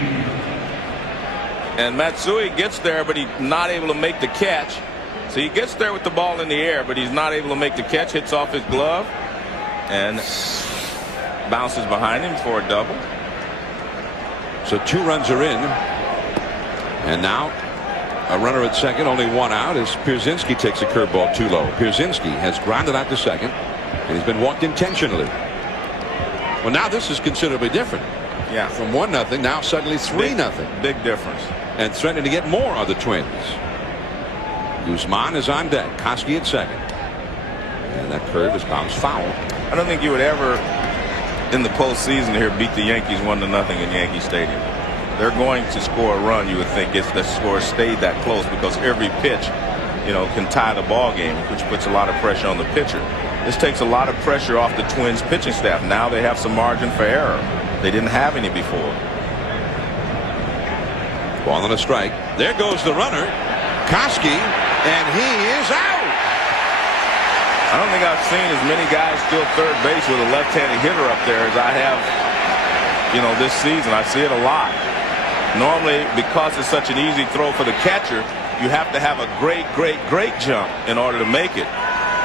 And Matsui gets there, but he's not able to make the catch. So he gets there with the ball in the air, but he's not able to make the catch. Hits off his glove and bounces behind him for a double. So 2 runs are in. And now a runner at second, only 1 out, as Pierzynski takes a curveball too low. Pierzynski has grounded out to second, and he's been walked intentionally. Well, now this is considerably different. Yeah. From 1-0, now suddenly 3-0. Big difference. And threatening to get more on the Twins. Guzman is on deck. Koski at second. And that curve is bounced foul. I don't think you would ever, in the postseason here, beat the Yankees 1-0 in Yankee Stadium. They're going to score a run, you would think, if the score stayed that close, because every pitch, can tie the ball game, which puts a lot of pressure on the pitcher. This takes a lot of pressure off the Twins pitching staff. Now they have some margin for error. They didn't have any before. Ball and a strike. There goes the runner, Koski, and he is out. I don't think I've seen as many guys steal third base with a left-handed hitter up there as I have, this season. I see it a lot. Normally, because it's such an easy throw for the catcher, you have to have a great jump in order to make it.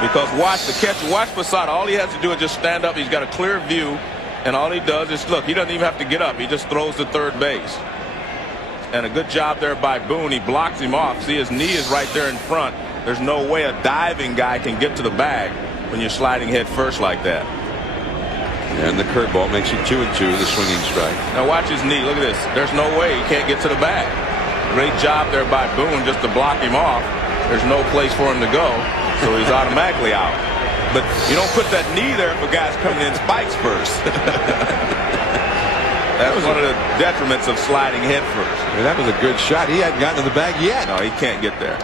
Because watch the catcher, watch Posada. All he has to do is just stand up. He's got a clear view, and all he does is look. He doesn't even have to get up. He just throws to third base. And a good job there by Boone. He blocks him off. See, his knee is right there in front. There's no way a diving guy can get to the bag when you're sliding head first like that. And the curveball makes it 2-2, the swinging strike. Now watch his knee. Look at this. There's no way he can't get to the bag. Great job there by Boone just to block him off. There's no place for him to go, so he's automatically out. But you don't put that knee there for guys coming in spikes first. That was one of the detriments of sliding head first. I mean, that was a good shot. He hadn't gotten to the bag yet. No, he can't get there.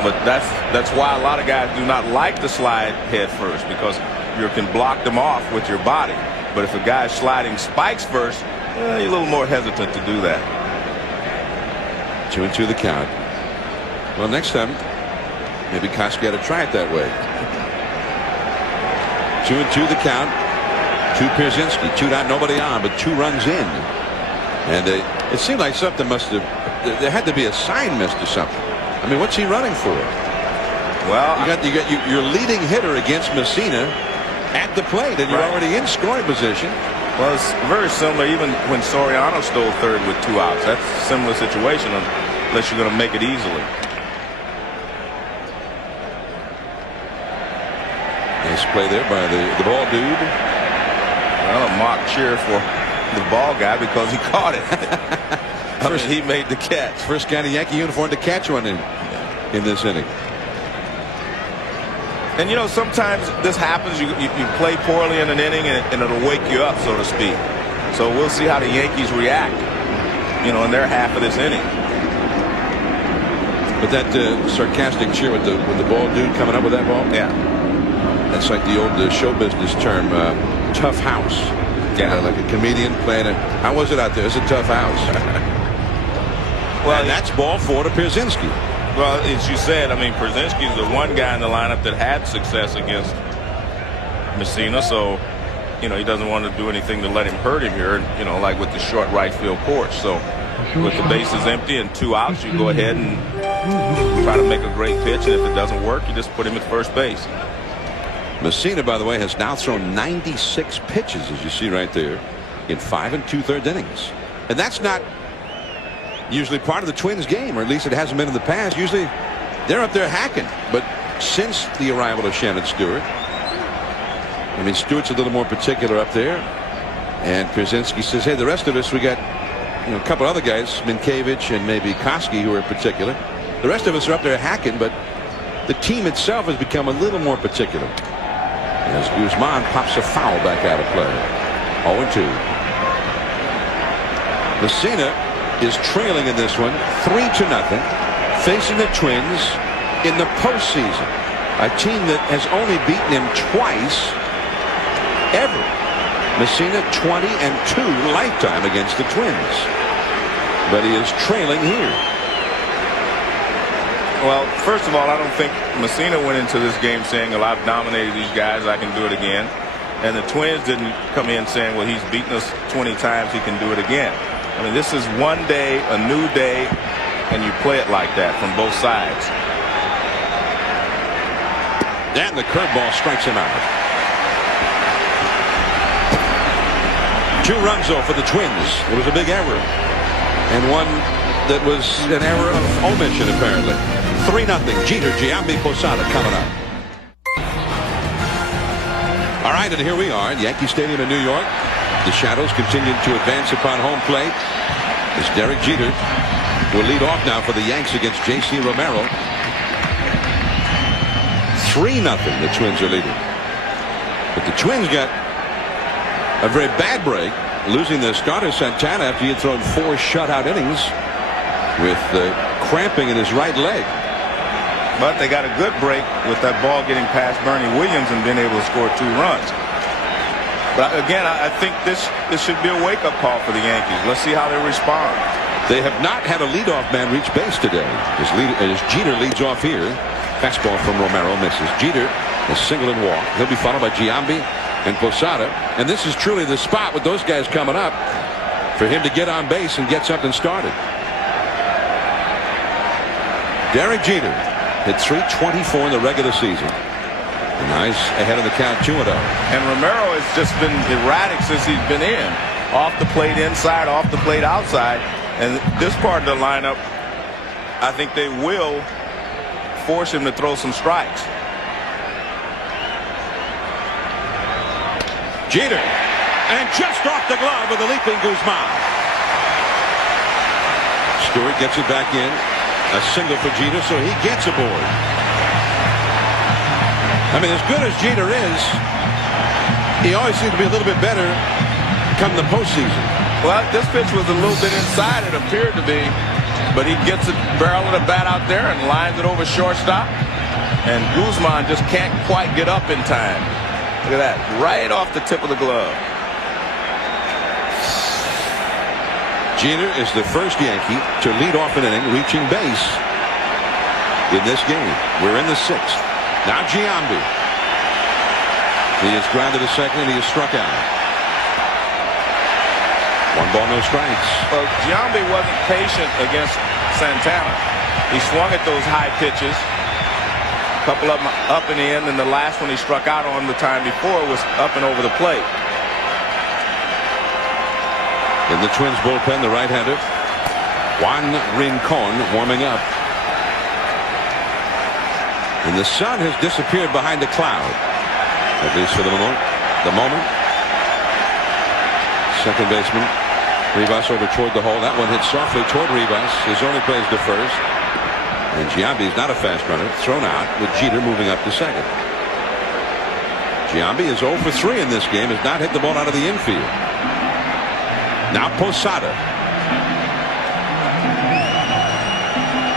But that's why a lot of guys do not like to slide head first, because you can block them off with your body. But if a guy's sliding spikes first, you're a little more hesitant to do that. 2-2 the count. Well, next time, maybe Koski had to try it that way. 2-2 the count. To Pierzynski. 2 down, nobody on, but 2 runs in. And it seemed like something must have. There had to be a sign missed or something. I mean, what's he running for? Well, you got your leading hitter against Messina at the plate, and you're already in scoring position. Well, it's very similar. Even when Soriano stole third with 2 outs, that's a similar situation, unless you're going to make it easily. Nice play there by the ball dude. Well, a mock cheer for the ball guy because he caught it. First, he made the catch. First guy in a Yankee uniform to catch one in this inning. And sometimes this happens. You play poorly in an inning, and it'll wake you up, so to speak. So we'll see how the Yankees react, in their half of this inning. But that sarcastic cheer with the ball dude coming up with that ball. Yeah. That's like the old show business term, tough house. Yeah, like a comedian playing it. How was it out there? It's a tough house. Well, and that's ball 4 to Pierzynski. Well, as you said, Pierzynski is the one guy in the lineup that had success against Messina, so he doesn't want to do anything to let him hurt him here. Like with the short right field porch. So with the bases empty and 2 outs, you go ahead and try to make a great pitch, and if it doesn't work, you just put him at first base. Messina, by the way, has now thrown 96 pitches, as you see right there, in 5 2/3 innings. And that's not usually part of the Twins game, or at least it hasn't been in the past. Usually they're up there hacking. But since the arrival of Shannon Stewart, Stewart's a little more particular up there. And Pierzynski says, hey, the rest of us, we got a couple other guys, Minkiewicz and maybe Koski, who are particular. The rest of us are up there hacking, but the team itself has become a little more particular. As Guzman pops a foul back out of play. 0-2. Messina is trailing in this one 3-0, facing the Twins in the postseason. A team that has only beaten him twice ever. Messina 20-2 lifetime against the Twins. But he is trailing here. Well, first of all, I don't think Messina went into this game saying, well, I've dominated these guys, I can do it again. And the Twins didn't come in saying, well, he's beaten us 20 times, he can do it again. I mean, this is one day, a new day, and you play it like that from both sides. And the curveball strikes him out. 2 runs though for the Twins. It was a big error, and one that was an error of omission apparently. 3-0. Jeter, Giambi, Posada coming up. All right, and here we are at Yankee Stadium in New York. The Shadows continue to advance upon home plate as Derek Jeter will lead off now for the Yanks against J.C. Romero. 3-0. The Twins are leading. But the Twins got a very bad break, losing their starter Santana after he had thrown 4 shutout innings with cramping in his right leg. But they got a good break with that ball getting past Bernie Williams and being able to score 2 runs. But again, I think this should be a wake-up call for the Yankees. Let's see how they respond. They have not had a leadoff man reach base today. As Jeter leads off here. Fastball from Romero misses. Jeter a single and walk. He'll be followed by Giambi and Posada. And this is truly the spot with those guys coming up for him to get on base and get something started. Derek Jeter hit .324 in the regular season. And nice ahead of the count 2-0. And Romero has just been erratic since he's been in. Off the plate inside, off the plate outside. And this part of the lineup, I think they will force him to throw some strikes. Jeter, and just off the glove with the leaping Guzman. Stewart gets it back in. A single for Jeter, so he gets aboard. I mean, as good as Jeter is, he always seems to be a little bit better come the postseason. Well, this pitch was a little bit inside, it appeared to be, but he gets it, barrel of the bat out there and lines it over shortstop. And Guzman just can't quite get up in time. Look at that, right off the tip of the glove. Jeter is the first Yankee to lead off an inning reaching base in this game. We're in the 6th. Now Giambi. He is grounded to second and he is struck out. 1 ball, no strikes. Well, Giambi wasn't patient against Santana. He swung at those high pitches. A couple of them up and in, and the last one he struck out on the time before was up and over the plate. In the Twins bullpen, the right-hander Juan Rincon warming up. And the sun has disappeared behind a cloud, at least for the moment. Second baseman Rivas over toward the hole. That one hit softly toward Rivas. His only plays to first. And Giambi is not a fast runner. Thrown out with Jeter moving up to second. Giambi is 0 for 3 in this game. Has not hit the ball out of the infield. Now Posada.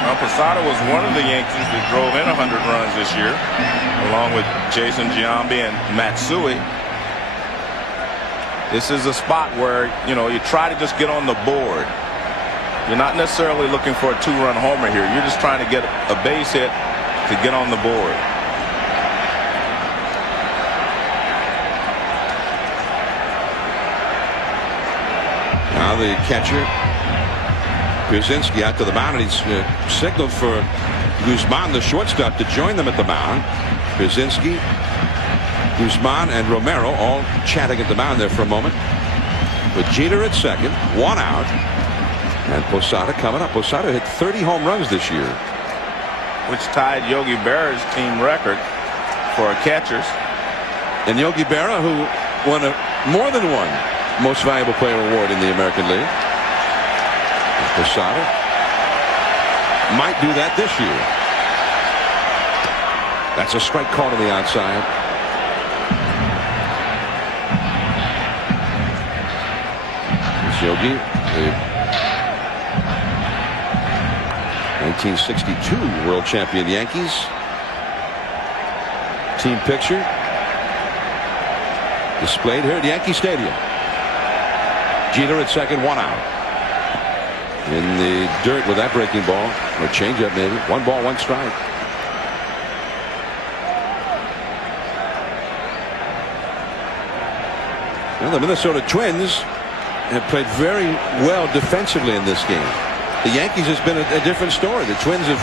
Well, Posada was one of the Yankees that drove in 100 runs this year, along with Jason Giambi and Matsui. This is a spot where, you know, you try to just get on the board. You're not necessarily looking for a 2-run homer here. You're just trying to get a base hit to get on the board. Now the catcher Pierzynski out to the mound, and he's signaled for Guzman, the shortstop, to join them at the mound. Pierzynski, Guzman, and Romero all chatting at the mound there for a moment. With Jeter at second, 1 out, and Posada coming up. Posada hit 30 home runs this year, which tied Yogi Berra's team record for catchers. And Yogi Berra, who won more than one Most Valuable Player award in the American League. Posada might do that this year. That's a strike call to the outside. It's Yogi. And 1962 world champion Yankees. Team picture displayed here at Yankee Stadium. Jeter at second, 1 out. In the dirt with that breaking ball, or changeup maybe. 1 ball, 1 strike. Well, the Minnesota Twins have played very well defensively in this game. The Yankees has been a different story. The Twins have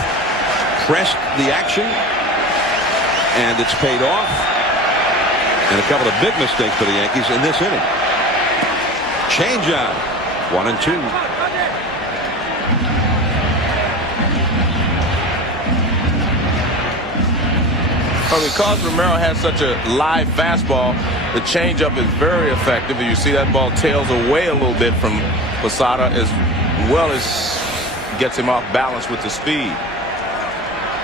pressed the action, and it's paid off. And a couple of big mistakes for the Yankees in this inning. Changeup, 1-2. Well, because Romero has such a live fastball, the changeup is very effective. You see that ball tails away a little bit from Posada, as well as gets him off balance with the speed.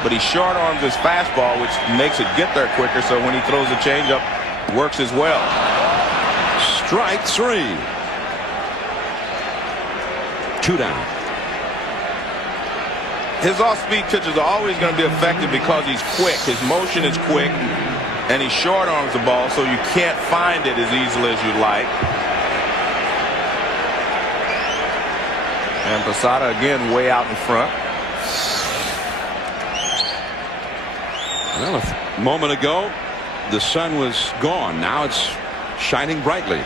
But he short arms his fastball, which makes it get there quicker. So when he throws the changeup, works as well. Strike 3. 2 down. His off-speed pitches are always going to be effective because he's quick. His motion is quick, and he short arms the ball, so you can't find it as easily as you'd like. And Posada again way out in front. Well, a moment ago, the sun was gone. Now it's shining brightly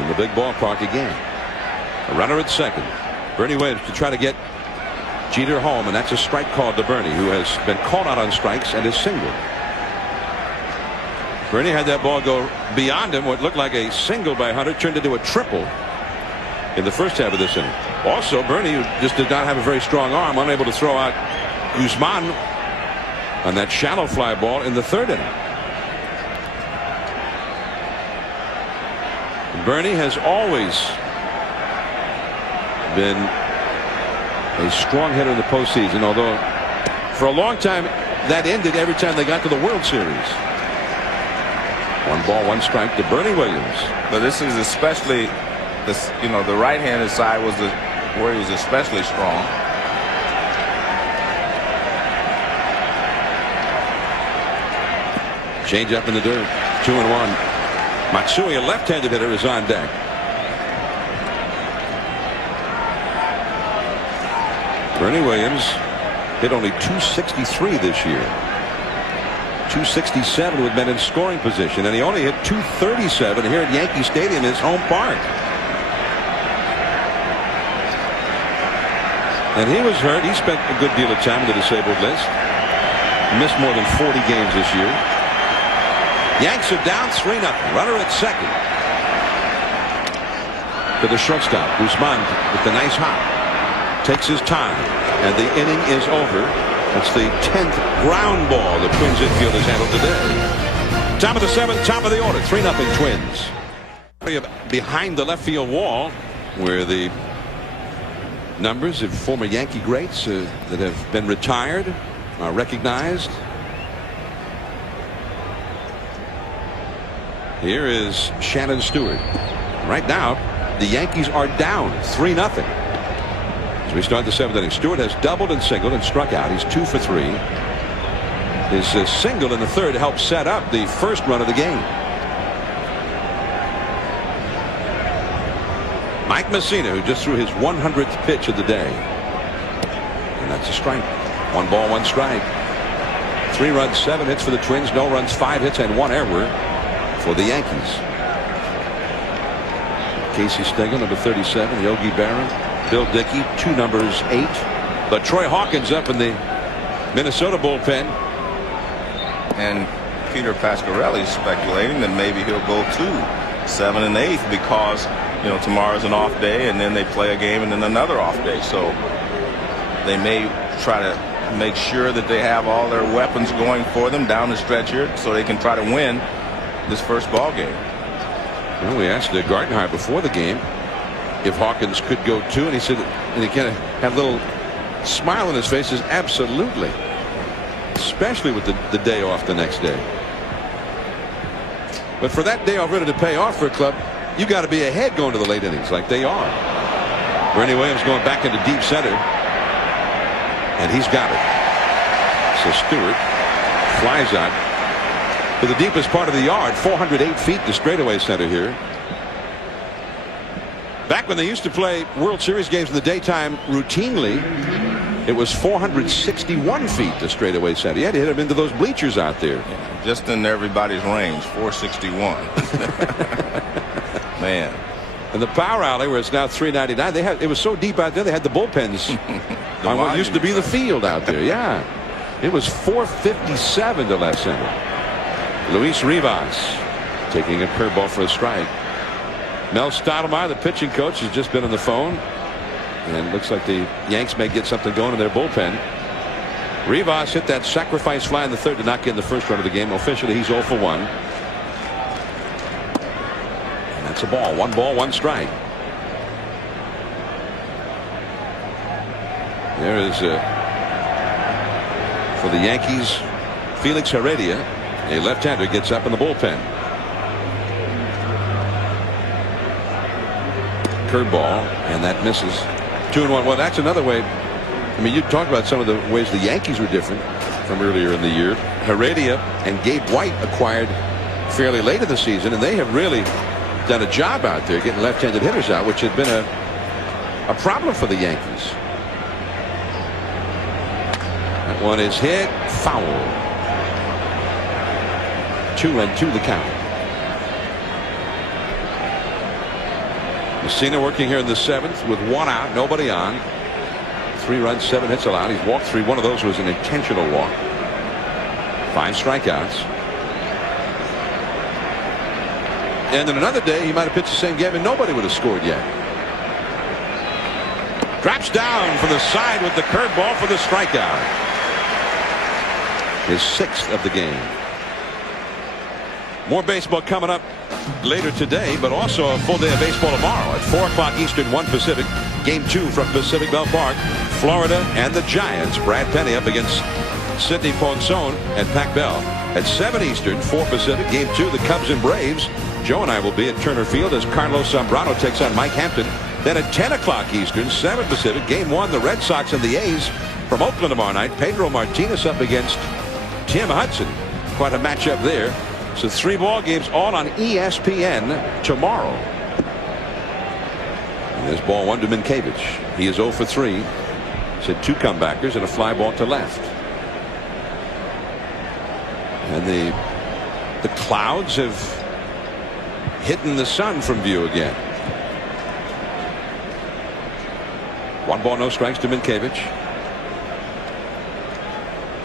in the big ballpark again. A runner at second. Bernie Williams to try to get Jeter home, and that's a strike called to Bernie, who has been called out on strikes and is single. Bernie had that ball go beyond him. What looked like a single by Hunter turned into a triple in the first half of this inning. Also, Bernie, who just did not have a very strong arm, unable to throw out Guzman on that shallow fly ball in the third inning. Bernie has always been a strong hitter in the postseason, although for a long time that ended every time they got to the World Series. 1 ball, 1 strike to Bernie Williams. But this is especially this, the right-handed side was where he was especially strong. Change up in the dirt. 2-1. Matsui, a left-handed hitter, is on deck. Bernie Williams hit only .263 this year. .267 with men in scoring position, and he only hit .237 here at Yankee Stadium, his home park. And he was hurt. He spent a good deal of time on the disabled list. Missed more than 40 games this year. Yanks are down 3-0. Runner at second. To the shortstop. Guzman with the nice hop. Takes his time. And the inning is over. That's the 10th ground ball the Twins infield has handled today. Top of the 7th, top of the order. 3-0 Twins. Behind the left field wall, where the numbers of former Yankee greats that have been retired are recognized. Here is Shannon Stewart. Right now, the Yankees are down 3-0. As we start the 7th inning, Stewart has doubled and singled and struck out. He's 2 for 3. His single in the third helped set up the first run of the game. Mike Messina, who just threw his 100th pitch of the day. And that's a strike. 1 ball, 1 strike. 3 runs, 7 hits for the Twins. No runs, 5 hits, and 1 error for the Yankees. Casey Stengel, number 37. Yogi Berra, Bill Dickey, 2 numbers 8. But Troy Hawkins up in the Minnesota bullpen. And Peter Pasquarelli is speculating that maybe he'll go to 7 and 8 because tomorrow's an off day, and then they play a game and then another off day. So they may try to make sure that they have all their weapons going for them down the stretch here so they can try to win this first ball game. Well, we asked Gartenhire before the game if Hawkins could go too, and he said, and he kind of had a little smile on his face, says absolutely, especially with the day off the next day. But for that day off really to pay off for a club, you got to be ahead going to the late innings like they are. Bernie Williams going back into deep center. And he's got it. So Stewart flies out to the deepest part of the yard, 408 feet to straightaway center here. Back when they used to play World Series games in the daytime routinely, it was 461 feet to straightaway center. You had to hit him into those bleachers out there. Yeah, just in everybody's range, 461. Man. And the power alley, where it's now 399, it was so deep out there they had the bullpens on what used to be the field out there. Yeah, it was 457 to left center. Luis Rivas taking a curveball for a strike. Mel Stottlemyre, the pitching coach, has just been on the phone, and looks like the Yanks may get something going in their bullpen. Rivas hit that sacrifice fly in the third to not get in the first run of the game. Officially, he's 0 for 1. And that's a ball. 1 ball, 1 strike. There is for the Yankees, Felix Heredia, a left-hander, gets up in the bullpen. Curveball, and that misses. 2-1. Well, that's another way. I mean, you talked about some of the ways the Yankees were different from earlier in the year. Heredia and Gabe White acquired fairly late in the season, and they have really done a job out there getting left-handed hitters out, which had been a problem for the Yankees. That one is hit, foul. 2-2 the count. Messina working here in the 7th with 1 out, nobody on. 3 runs, 7 hits allowed. He's walked 3. One of those was an intentional walk. 5 strikeouts. And then another day he might have pitched the same game and nobody would have scored yet. Drops down from the side with the curveball for the strikeout. His 6th of the game. More baseball coming up later today, but also a full day of baseball tomorrow at 4 o'clock Eastern, 1 Pacific. Game 2 from Pacific Bellpark. Florida and the Giants. Brad Penny up against Sidney Ponson and Pac Bell. At 7 Eastern, 4 Pacific. Game 2, the Cubs and Braves. Joe and I will be at Turner Field as Carlos Zambrano takes on Mike Hampton. Then at 10 o'clock Eastern, 7 Pacific. Game 1, the Red Sox and the A's from Oakland tomorrow night. Pedro Martinez up against Tim Hudson. Quite a matchup there. So 3 ball games all on ESPN tomorrow. And there's ball 1 to Minkiewicz. He is 0 for 3. He's had 2 comebackers and a fly ball to left. And the clouds have hidden the sun from view again. 1 ball, no strikes to Minkiewicz.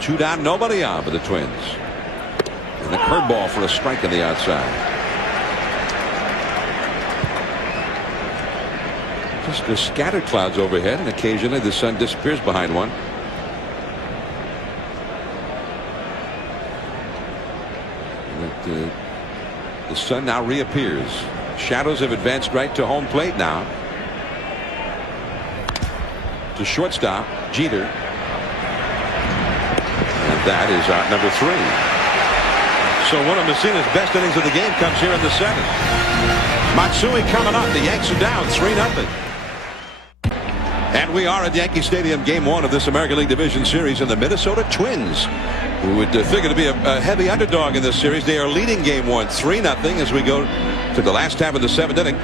2 down, nobody on for the Twins. And a curveball for a strike on the outside. Just the scattered clouds overhead, and occasionally the sun disappears behind one. And the sun now reappears. Shadows have advanced right to home plate now. To shortstop, Jeter. And that is out number 3. So one of Messina's best innings of the game comes here in the 7th. Matsui coming up. The Yanks are down 3-0. And we are at Yankee Stadium, game 1 of this American League Division Series, and the Minnesota Twins, who would figure to be a heavy underdog in this series. They are leading game 1 3-0 as we go to the last half of the 7th inning.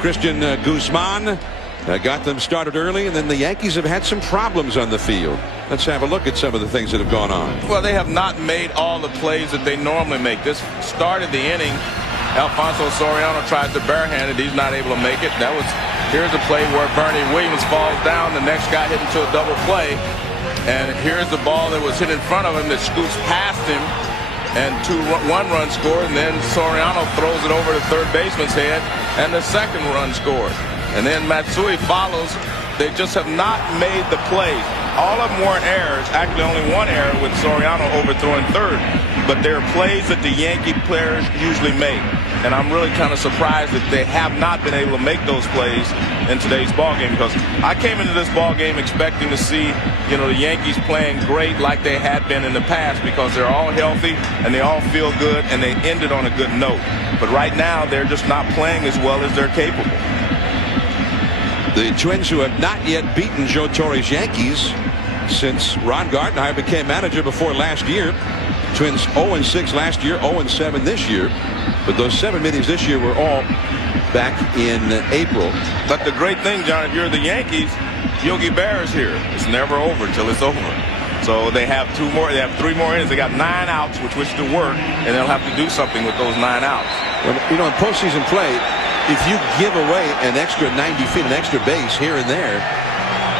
Christian Guzman got them started early, and then the Yankees have had some problems on the field. Let's have a look at some of the things that have gone on. Well, they have not made all the plays that they normally make. This started the inning. Alfonso Soriano tries to barehand it. He's not able to make it. Here's a play where Bernie Williams falls down. The next guy hit into a double play. And here's the ball that was hit in front of him that scoots past him. And 1-run scored. And then Soriano throws it over the third baseman's head. And the 2nd run scored. And then Matsui follows. They just have not made the plays. All of them weren't errors. Actually, only 1 error with Soriano overthrowing third. But they're plays that the Yankee players usually make. And I'm really kind of surprised that they have not been able to make those plays in today's ball game, because I came into this ball game expecting to see, the Yankees playing great like they had been in the past, because they're all healthy and they all feel good and they ended on a good note. But right now they're just not playing as well as they're capable. The Twins, who have not yet beaten Joe Torre's Yankees, since Ron Gardenhire became manager before last year. Twins 0-6 last year, 0-7 this year. But those 7 meetings this year were all back in April. But the great thing, John, if you're the Yankees, Yogi Berra is here. It's never over until it's over. So they have 3 more innings. They got 9 outs with which to work, and they'll have to do something with those 9 outs. Well, you know, in postseason play, if you give away an extra 90 feet, an extra base here and there,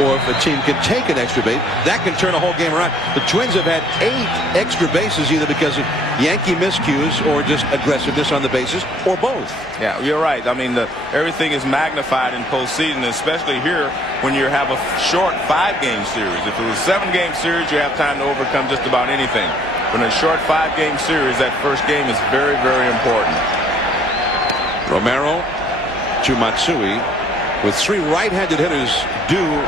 or if a team can take an extra base, that can turn a whole game around. The Twins have had 8 extra bases either because of Yankee miscues or just aggressiveness on the bases, or both. Yeah, you're right. I mean, everything is magnified in postseason, especially here when you have a short 5-game series. If it was a 7-game series, you have time to overcome just about anything. But in a short 5-game series, that first game is very, very important. Romero to Matsui with 3 right-handed hitters due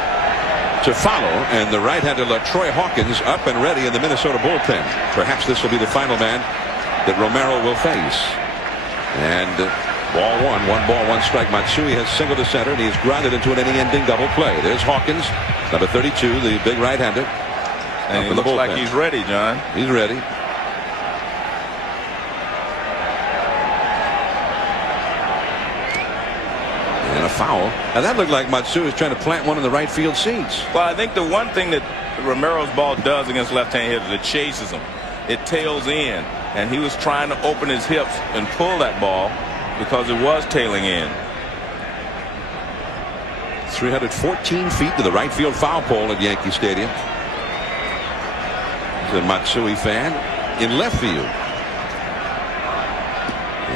to follow, and the right-hander LaTroy Hawkins up and ready in the Minnesota bullpen. Perhaps this will be the final man that Romero will face. And ball 1 ball, 1 strike. Matsui has singled to center, and he's grounded into an inning-ending double play. There's Hawkins, number 32, the big right-hander. And it looks like he's ready, John. He's ready. And a foul. Now that looked like Matsui was trying to plant one in the right field seats. Well, I think the one thing that Romero's ball does against left-handed hitters, it chases them. It tails in. And he was trying to open his hips and pull that ball because it was tailing in. 314 feet to the right field foul pole at Yankee Stadium. He's a Matsui fan in left field.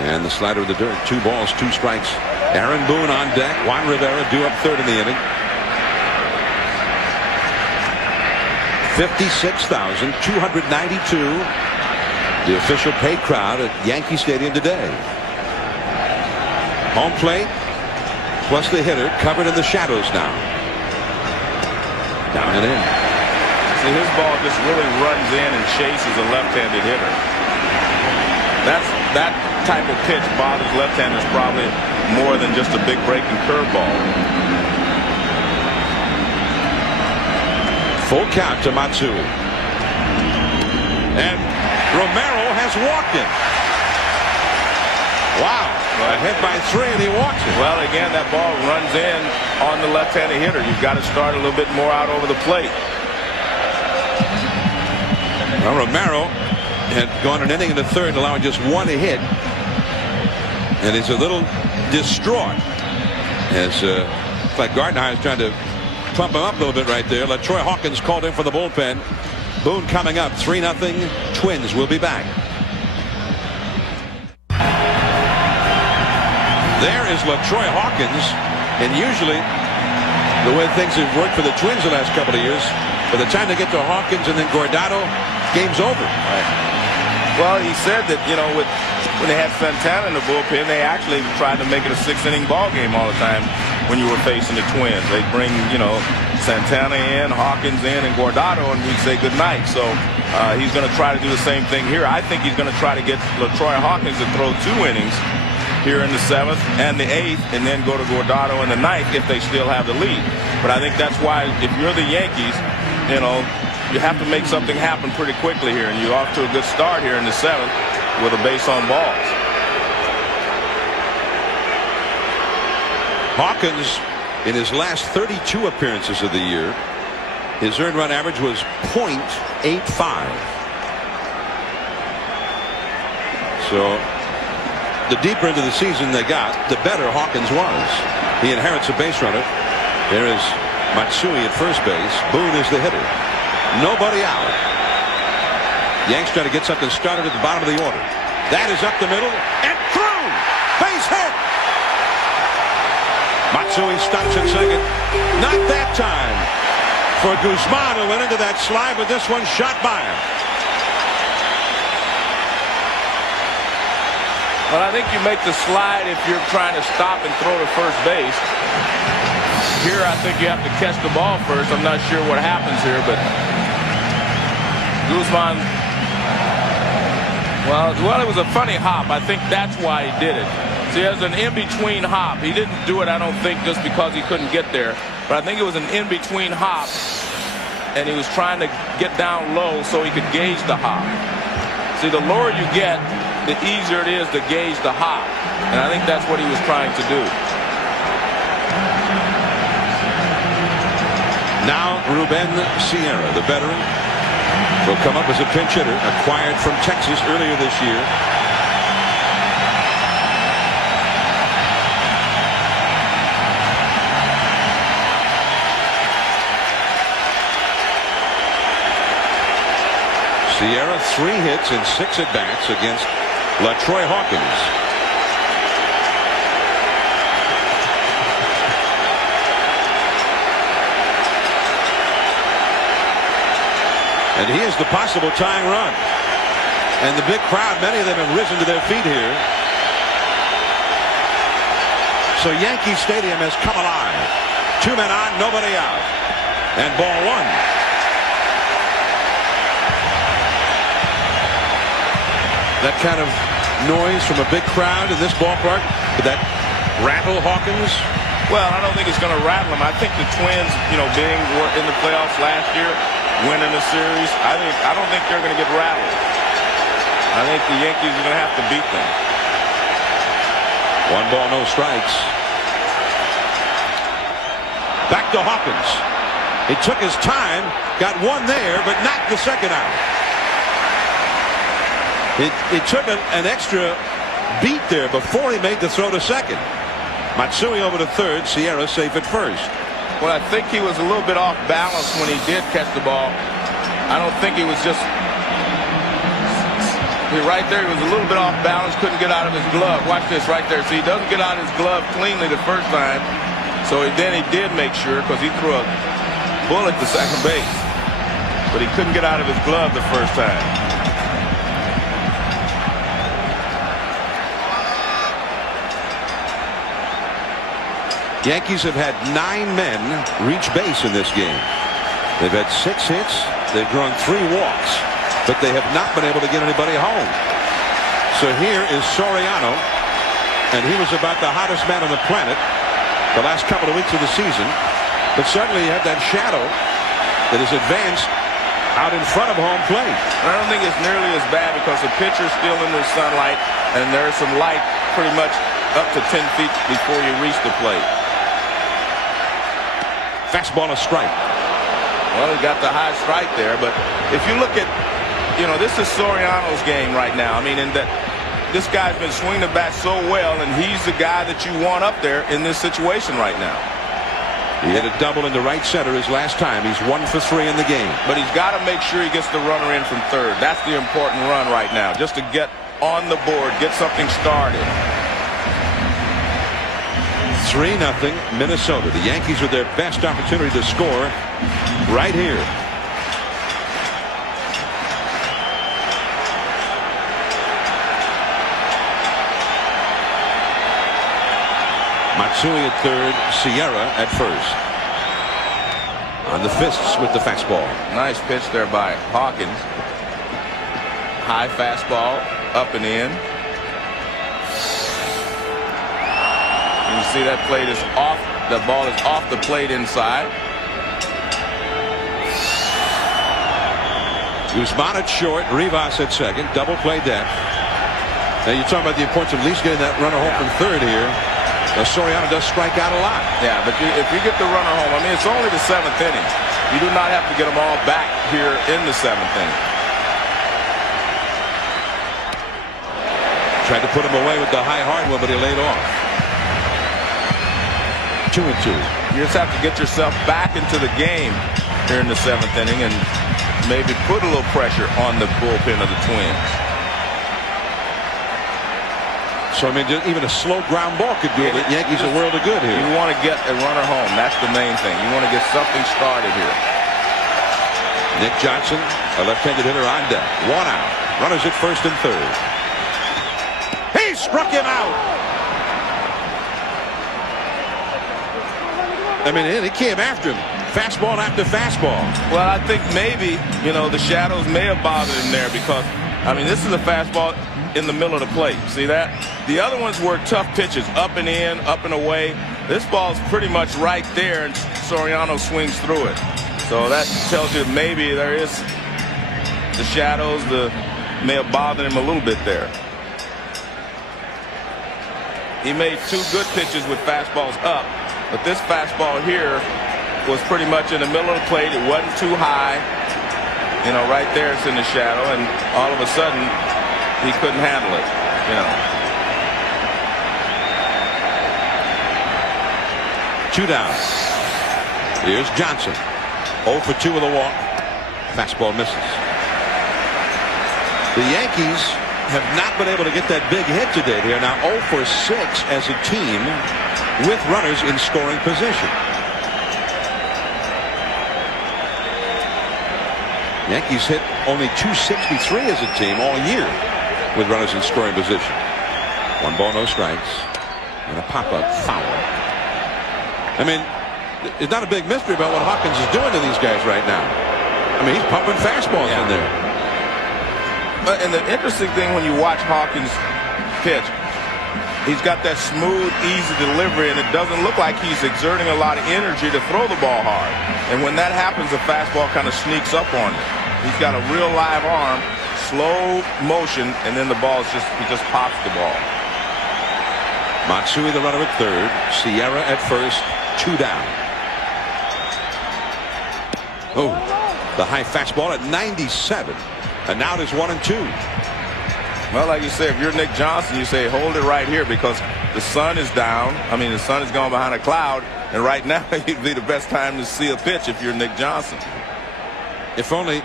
And the slider of the dirt. 2 balls, 2 strikes. Aaron Boone on deck. Juan Rivera due up 3rd in the inning. 56,292. The official paid crowd at Yankee Stadium today. Home plate plus the hitter covered in the shadows now. Down and in. See, his ball just really runs in and chases a left-handed hitter. That type of pitch bothers left-handers probably more than just a big breaking curveball. Full count to Matsui. And Romero has walked him. Wow. Ahead by 3, and he walks it. Well, again, that ball runs in on the left-handed hitter. You've got to start a little bit more out over the plate. Well, Romero had gone an inning in the 3rd, allowing just 1 hit. And he's a little distraught as like Gardenhire is trying to pump him up a little bit right there. LaTroy Hawkins called in for the bullpen. Boone coming up 3-0. Twins will be back. There is LaTroy Hawkins, and usually the way things have worked for the Twins the last couple of years, by the time they get to Hawkins and then Guardado, game's over. Right. Well, he said that, you know, when they had Santana in the bullpen, they actually tried to make it a 6-inning ball game all the time when you were facing the Twins. They'd bring, you know, Santana in, Hawkins in, and Guardado, and we'd say goodnight. So he's going to try to do the same thing here. I think he's going to try to get LaTroy Hawkins to throw 2 innings here in the 7th and the 8th, and then go to Guardado in the 9th if they still have the lead. But I think that's why, if you're the Yankees, you know, you have to make something happen pretty quickly here, and you're off to a good start here in the 7th with a base on balls. Hawkins, in his last 32 appearances of the year, his earned run average was .85. So the deeper into the season they got, the better Hawkins was. He inherits a base runner. There is Matsui at first base. Boone is the hitter. Nobody out. Yanks trying to get something started at the bottom of the order. That is up the middle and through. Base hit. Matsui stops at second. Not that time for Guzman, who went into that slide, but this one shot by him. Well, I think you make the slide if you're trying to stop and throw to first base. Here, I think you have to catch the ball first. I'm not sure what happens here, but Guzman, well, it was a funny hop. I think that's why he did it. See, there's an in-between hop. He didn't do it, I don't think, just because he couldn't get there. But I think it was an in-between hop. and he was trying to get down low so he could gauge the hop. See, the lower you get, the easier it is to gauge the hop, and I think that's what he was trying to do. Now Ruben Sierra, the veteran, will come up as a pinch hitter, acquired from Texas earlier this year. Sierra 3 hits in 6 at-bats against LaTroy Hawkins. And he is the possible tying run. And the big crowd, many of them have risen to their feet here. So Yankee Stadium has come alive. 2 men on, nobody out. And ball 1. That kind of noise from a big crowd in this ballpark, did that rattle Hawkins? Well, I don't think it's going to rattle him. I think the Twins, being in the playoffs last year, winning the series, I don't think they're going to get rattled. I think the Yankees are going to have to beat them. 1 ball, no strikes. Back to Hawkins. He took his time, got 1 there, but knocked the second out. It took an extra beat there before he made the throw to second. Matsui over to third, Sierra safe at first. Well, I think he was a little bit off balance when he did catch the ball. I don't think he was just... right there, he was a little bit off balance, couldn't get out of his glove. Watch this right there. See, he doesn't get out of his glove cleanly the first time. So then he did make sure, because he threw a bullet to second base. But he couldn't get out of his glove the first time. Yankees have had 9 men reach base in this game. They've had 6 hits. They've drawn 3 walks, but they have not been able to get anybody home. So here is Soriano, and he was about the hottest man on the planet the last couple of weeks of the season. But certainly you have that shadow that is advanced out in front of home plate. I don't think it's nearly as bad because the pitcher's still in the sunlight, and there's some light pretty much up to 10 feet before you reach the plate. Fastball, a strike. Well, he got the high strike there, but if you look at, this is Soriano's game right now. I mean, in that this guy's been swinging the bat so well, and he's the guy that you want up there in this situation right now. He hit a double into right center his last time. He's 1 for 3 in the game. But he's got to make sure he gets the runner in from third. That's the important run right now, just to get on the board, get something started. 3-0 Minnesota. The Yankees with their best opportunity to score right here. Matsui at third, Sierra at first. On the fists with the fastball. Nice pitch there by Hawkins. High fastball, up and in. You see that plate is off. The ball is off the plate inside. Guzman at short, Rivas at second, double play depth. Now you're talking about the importance of at least getting that runner home from third here. Soriano does strike out a lot. Yeah, but if you get the runner home, I mean, it's only the 7th inning. You do not have to get them all back here in the 7th inning. Tried to put him away with the high hard one, but he laid off. 2-2. You just have to get yourself back into the game here in the 7th inning and maybe put a little pressure on the bullpen of the Twins. So, I mean, even a slow ground ball could do the Yankees a world of good here. You want to get a runner home. That's the main thing. You want to get something started here. Nick Johnson, a left-handed hitter on deck. 1 out. Runners at first and third. He struck him out. I mean, he came after him. Fastball after fastball. Well, I think maybe, the shadows may have bothered him there because, I mean, this is a fastball in the middle of the plate. See that? The other ones were tough pitches, up and in, up and away. This ball's pretty much right there, and Soriano swings through it. So that tells you maybe there is the shadows may have bothered him a little bit there. He made 2 good pitches with fastballs up, but this fastball here was pretty much in the middle of the plate. It wasn't too high. You know, right there it's in the shadow, and all of a sudden he couldn't handle it. You know. 2 down. Here's Johnson. 0 for 2 with a walk. Fastball misses. The Yankees have not been able to get that big hit today. They are now 0 for 6 as a team with runners in scoring position. Yankees hit only .263 as a team all year with runners in scoring position. 1 ball, no strikes, and a pop-up foul. I mean, it's not a big mystery about what Hawkins is doing to these guys right now. I mean, he's pumping fastballs in there. And the interesting thing when you watch Hawkins pitch, he's got that smooth, easy delivery, and it doesn't look like he's exerting a lot of energy to throw the ball hard. And when that happens, the fastball kind of sneaks up on him. He's got a real live arm, slow motion, and then the ball is he just pops the ball. Matsui the runner at third, Sierra at first, 2 down. Oh, the high fastball at 97. And now there's 1 and 2. Well, like you say, if you're Nick Johnson, you say hold it right here because the sun is down. I mean, the sun is gone behind a cloud, and right now it'd be the best time to see a pitch if you're Nick Johnson. If only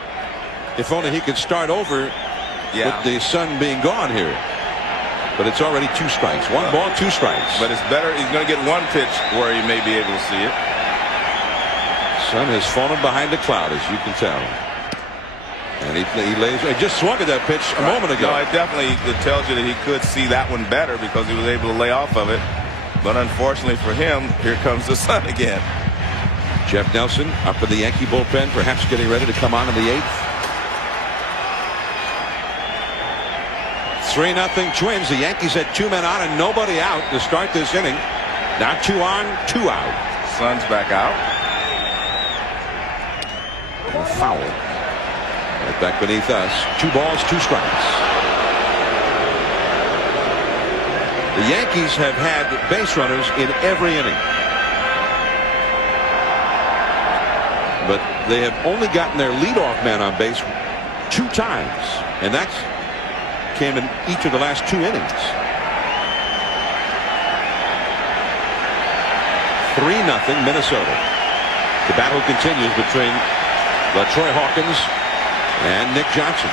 he could start over with the sun being gone here. But it's already 2 strikes. 1 ball, 2 strikes. But it's better. He's going to get 1 pitch where he may be able to see it. Sun has fallen behind the cloud, as you can tell. And he just swung at that pitch a moment ago. No, it definitely tells you that he could see that one better because he was able to lay off of it. But unfortunately for him, here comes the sun again. Jeff Nelson up in the Yankee bullpen, perhaps getting ready to come on in the 8th. 3-0 Twins. The Yankees had 2 men on and nobody out to start this inning. Now 2 on, 2 out. Sun's back out. And a foul. Right back beneath us. 2 balls, 2 strikes. The Yankees have had base runners in every inning. But they have only gotten their leadoff man on base 2 times. And that's came in each of the last 2 innings. 3-0 Minnesota. The battle continues between LaTroy Hawkins and Nick Johnson.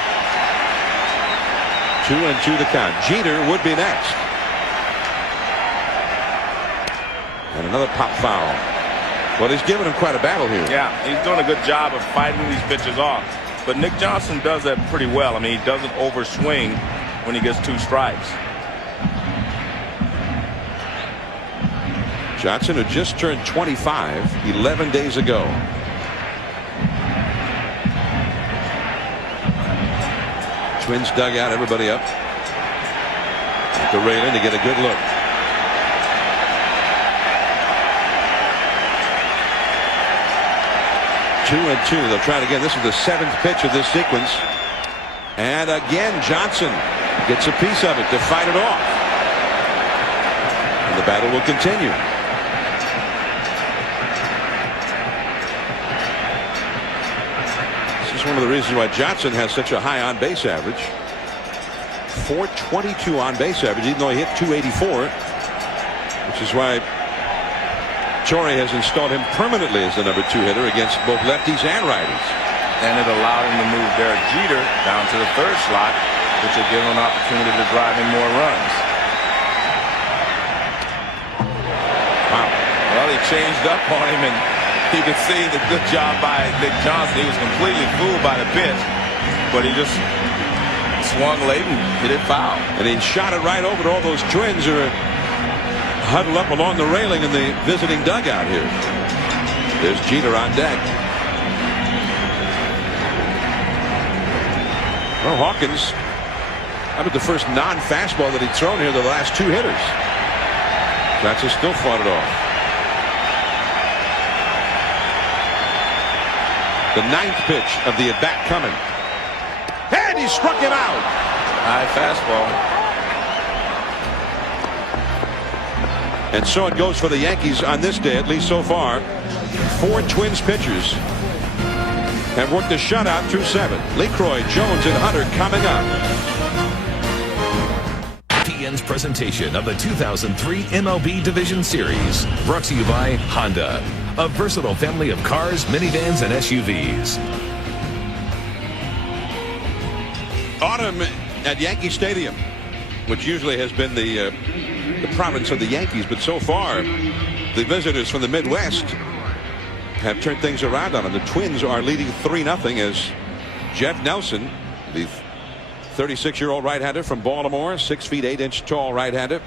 2-2 the count. Jeter would be next. And another pop foul. Well, he's given him quite a battle here. Yeah, he's doing a good job of fighting these pitches off. But Nick Johnson does that pretty well. I mean, he doesn't overswing when he gets 2 strikes. Johnson, who just turned 25 11 days ago. Twins dugout, everybody up at the railing to get a good look. 2-2. They'll try it again. This is the 7th pitch of this sequence. And again, Johnson gets a piece of it to fight it off. And the battle will continue. This is one of the reasons why Johnson has such a high on-base average. .422 on-base average, even though he hit .284, which is why Torrey has installed him permanently as the number 2 hitter against both lefties and righties. And it allowed him to move Derek Jeter down to the 3rd slot, which will give him an opportunity to drive in more runs. Wow. Well, he changed up on him, and you can see the good job by Nick Johnson. He was completely fooled by the pitch, but he just swung late and hit it foul. And he shot it right over to all those Twins who are huddled up along the railing in the visiting dugout here. There's Jeter on deck. Well, Hawkins, that was the first non-fastball that he'd thrown here the last 2 hitters. Johnson still fought it off. The 9th pitch of the at-bat coming. And he struck him out. High fastball. And so it goes for the Yankees on this day, at least so far. 4 Twins pitchers have worked a shutout through 7. LeCroy, Jones, and Hunter coming up. PN's presentation of the 2003 MLB Division Series, brought to you by Honda, a versatile family of cars, minivans, and SUVs. Autumn at Yankee Stadium, which usually has been the province of the Yankees, but so far the visitors from the Midwest have turned things around on them. The Twins are leading 3-0 as Jeff Nelson, the 36-year-old right-hander from Baltimore, 6 feet 8 inch tall right-hander.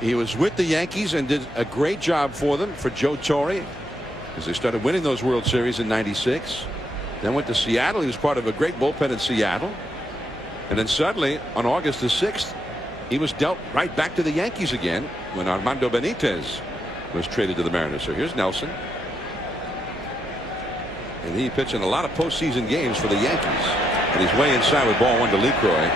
He was with the Yankees and did a great job for them, for Joe Torre, as they started winning those World Series in '96. Then went to Seattle. He was part of a great bullpen in Seattle. And then suddenly, on August the 6th, he was dealt right back to the Yankees again when Armando Benitez was traded to the Mariners. So here's Nelson. And he pitched in a lot of postseason games for the Yankees. And he's way inside with ball 1 to LeCroy.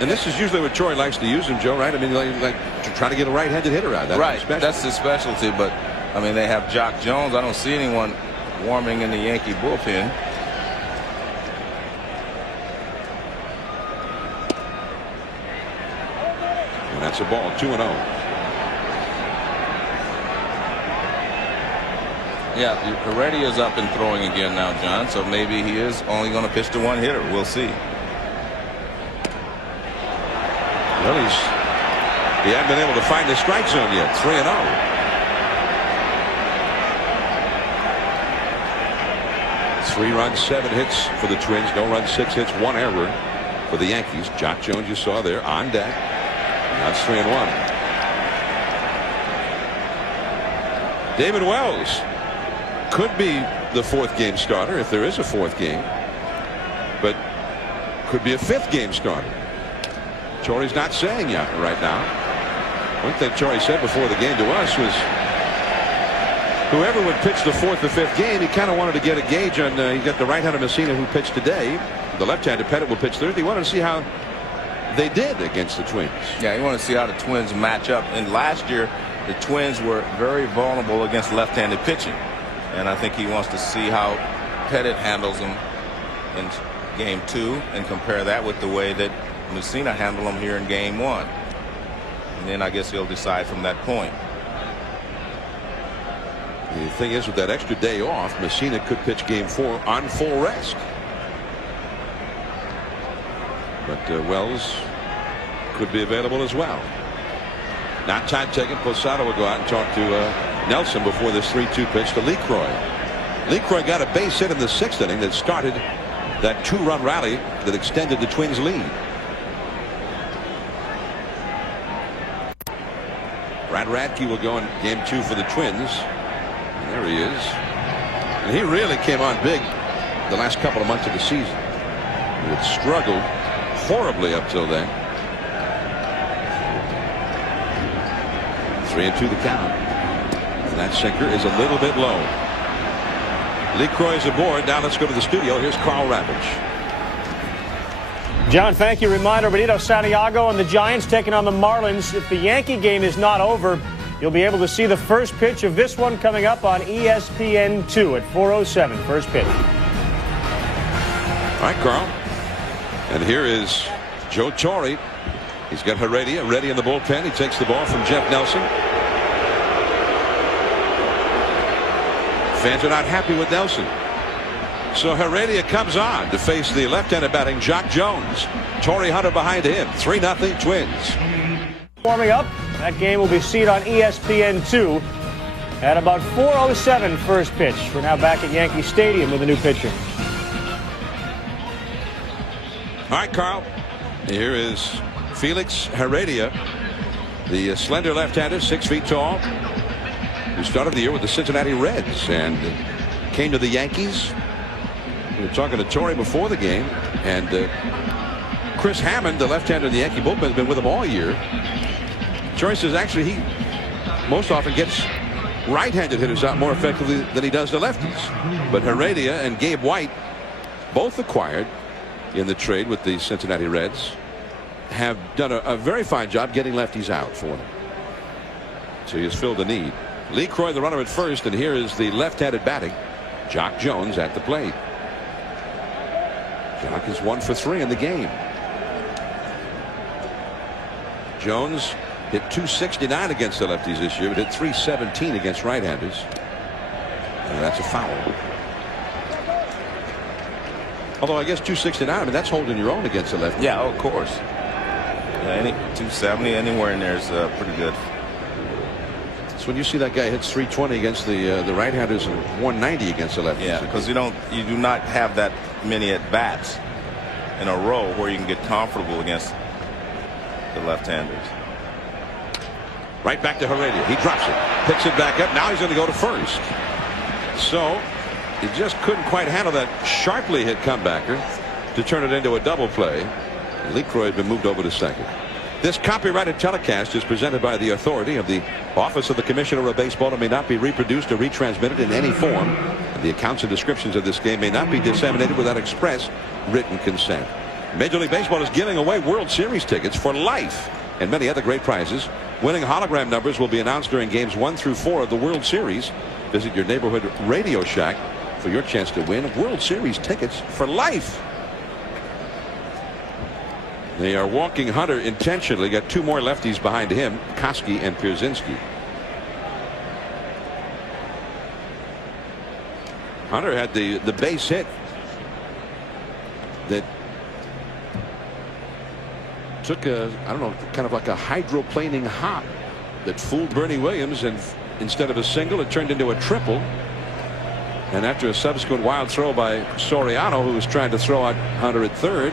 And this is usually what Torre likes to use him, Joe, right? I mean, like to try to get a right-handed hitter out. Right. That's his specialty. But, I mean, they have Jock Jones. I don't see anyone warming in the Yankee bullpen. And that's a ball, 2-0. Yeah, Heredia's up and throwing again now, John. So maybe he is only going to pitch to 1 hitter. We'll see. Well, he hasn't been able to find the strike zone yet. 3-0. Three runs, 7 hits for the Twins. No runs, 6 hits, 1 error for the Yankees. Jock Jones, you saw there, on deck. That's 3-1. David Wells could be the 4th game starter if there is a 4th game, but could be a 5th game starter. Torre's not saying yet right now. One thing Torre said before the game to us was whoever would pitch the 4th or 5th game, he kind of wanted to get a gauge on. You got the right-hander Messina who pitched today. The left-hander Pettit will pitch Thursday. He wanted to see how they did against the Twins. Yeah, you want to see how the Twins match up. And last year, the Twins were very vulnerable against left-handed pitching. And I think he wants to see how Pettit handles them in game 2 and compare that with the way that Messina handled them here in game 1. And then I guess he'll decide from that point. The thing is, with that extra day off, Messina could pitch game 4 on full rest. But Wells could be available as well. Not time taken. Posada will go out and talk to Nelson before this 3-2 pitch to LeCroy. LeCroy got a base hit in the 6th inning that started that 2-run rally that extended the Twins' lead. Brad Radke will go in game 2 for the Twins. And there he is. And he really came on big the last couple of months of the season. He had struggled horribly up till then. 3-2 the count. And that sinker is a little bit low. LeCroy is aboard. Now let's go to the studio. Here's Carl Ravitch. John, thank you. Reminder, Benito Santiago and the Giants taking on the Marlins. If the Yankee game is not over, you'll be able to see the first pitch of this one coming up on ESPN2 at 4:07. First pitch. All right, Carl. And here is Joe Torre. He's got Heredia ready in the bullpen. He takes the ball from Jeff Nelson. Fans are not happy with Nelson. So Heredia comes on to face the left-handed batting Jock Jones. Torre Hunter behind him. 3-0 Twins. Warming up. That game will be seen on ESPN2 at about 4:07 first pitch. We're now back at Yankee Stadium with a new pitcher. All right, Carl. Here is Felix Heredia, the slender left-hander, 6 feet tall, who started the year with the Cincinnati Reds and came to the Yankees. We were talking to Torre before the game, and Chris Hammond, the left-hander in the Yankee bullpen, has been with him all year. Torre says actually he most often gets right-handed hitters out more effectively than he does the lefties. But Heredia and Gabe White, both acquired in the trade with the Cincinnati Reds, have done a very fine job getting lefties out for him. So he has filled the need. Lee Croy, the runner at first, and here is the left-handed batting, Jock Jones at the plate. Jock is 1 for 3 in the game. Jones hit .269 against the lefties this year, but hit .317 against right-handers. And that's a foul. Although I guess .269, I mean, that's holding your own against the lefty. Yeah, of course. Any 270 anywhere in there is pretty good. So when you see that guy hits .320 against the right-handers and .190 against the lefties. Yeah, because you do not have that many at bats in a row where you can get comfortable against the left-handers. Right back to Heredia. He drops it, picks it back up. Now he's going to go to first. So he just couldn't quite handle that sharply hit comebacker to turn it into a double play. Lee Croy had been moved over to second. This copyrighted telecast is presented by the authority of the Office of the Commissioner of Baseball and may not be reproduced or retransmitted in any form. And the accounts and descriptions of this game may not be disseminated without express written consent. Major League Baseball is giving away World Series tickets for life and many other great prizes. Winning hologram numbers will be announced during games 1 through 4 of the World Series. Visit your neighborhood Radio Shack for your chance to win World Series tickets for life. They are walking Hunter intentionally. Got 2 more lefties behind him, Koski and Pierzynski. Hunter had the base hit that took a, I don't know, kind of like a hydroplaning hop that fooled Bernie Williams, and instead of a single it turned into a triple. And after a subsequent wild throw by Soriano, who was trying to throw out Hunter at third,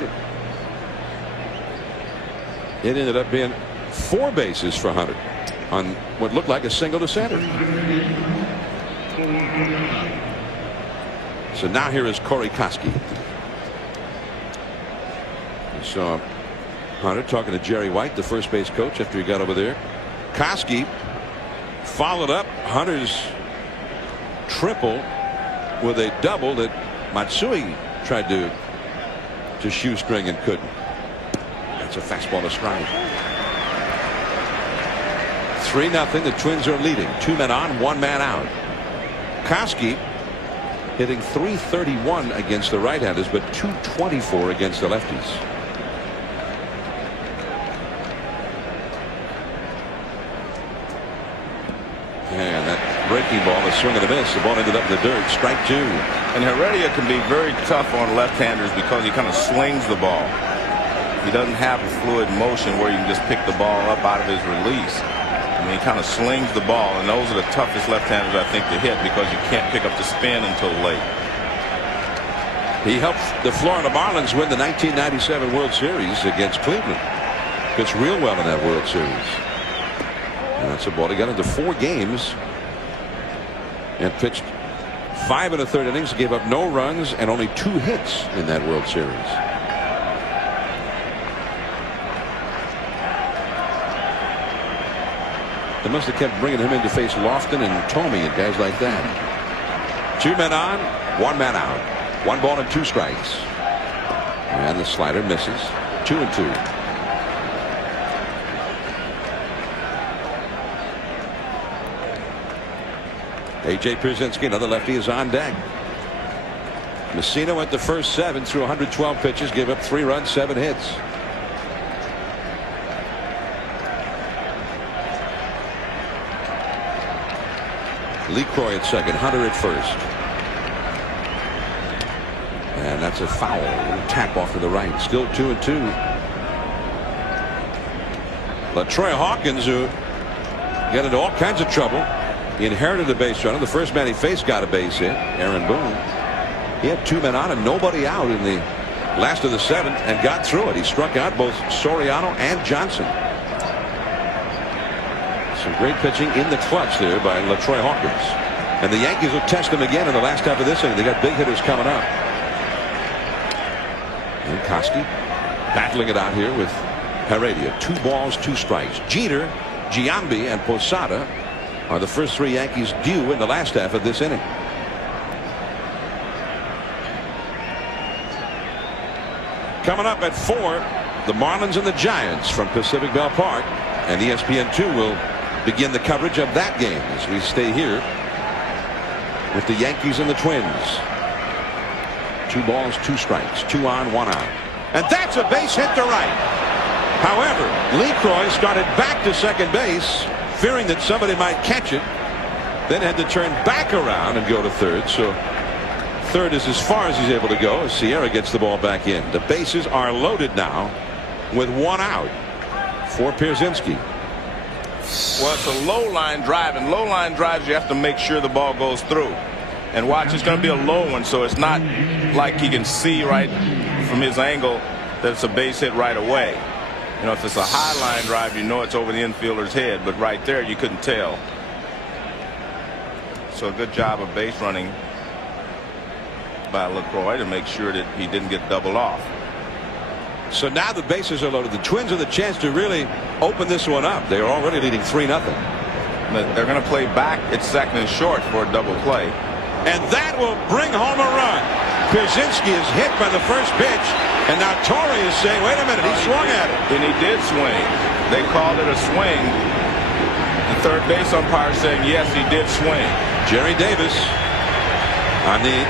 it ended up being 4 bases for Hunter on what looked like a single to center. So now here is Corey Koski. You saw Hunter talking to Jerry White, the first base coach, after he got over there. Koski followed up Hunter's triple with a double that Matsui tried to shoestring and couldn't. That's a fastball to strike. 3-0. The Twins are leading. 2 men on, 1 man out. Koski hitting .331 against the right-handers, but .224 against the lefties. And that breaking ball, a swing and a miss. The ball ended up in the dirt. Strike 2. And Heredia can be very tough on left-handers because he kind of slings the ball. He doesn't have a fluid motion where you can just pick the ball up out of his release. I mean, he kind of slings the ball, and those are the toughest left-handers, I think, to hit because you can't pick up the spin until late. He helped the Florida Marlins win the 1997 World Series against Cleveland. Pitched real well in that World Series. And that's a ball. He got into 4 games and pitched 5 1/3 innings, gave up no runs and only 2 hits in that World Series. They must have kept bringing him in to face Lofton and Tomey and guys like that. 2 men on, 1 man out. 1 ball and 2 strikes. And the slider misses. 2-2. A.J. Pierzynski, another lefty, is on deck. Messina went the first 7 through 112 pitches, gave up 3 runs, 7 hits. Lee Croy at second, Hunter at first. And that's a foul. Tap off to the right. Still 2-2. LaTroy Hawkins, who got into all kinds of trouble, he inherited a base runner. The first man he faced got a base hit, Aaron Boone. He had 2 men on and nobody out in the last of the 7th and got through it. He struck out both Soriano and Johnson. Some great pitching in the clutch there by LaTroy Hawkins. And the Yankees will test him again in the last half of this inning. They got big hitters coming up. And Koski battling it out here with Heredia. 2 balls, 2 strikes. Jeter, Giambi, and Posada are the first 3 Yankees due in the last half of this inning. Coming up at 4, the Marlins and the Giants from Pacific Bell Park, and ESPN2 will begin the coverage of that game as we stay here with the Yankees and the Twins. 2 balls, 2 strikes, 2 on, 1 out, and that's a base hit to right. However, LeCroy started back to second base, fearing that somebody might catch it, then had to turn back around and go to third. So third is as far as he's able to go as Sierra gets the ball back in. The bases are loaded now with 1 out for Pierzynski. Well, it's a low line drive, and low line drives you have to make sure the ball goes through. And watch, it's going to be a low one, so it's not like he can see right from his angle that it's a base hit right away. You know, if it's a high line drive, you know it's over the infielder's head, but right there you couldn't tell. So a good job of base running by LeCroy to make sure that he didn't get doubled off. So now the bases are loaded. The Twins have the chance to really open this one up. They are already leading 3-0. They're going to play back at second and short for a double play. And that will bring home a run. Pierzynski is hit by the first pitch, and now Torrey is saying, wait a minute, he swung at it. And he did swing. They called it a swing. The third base umpire saying, yes, he did swing. Jerry Davis on the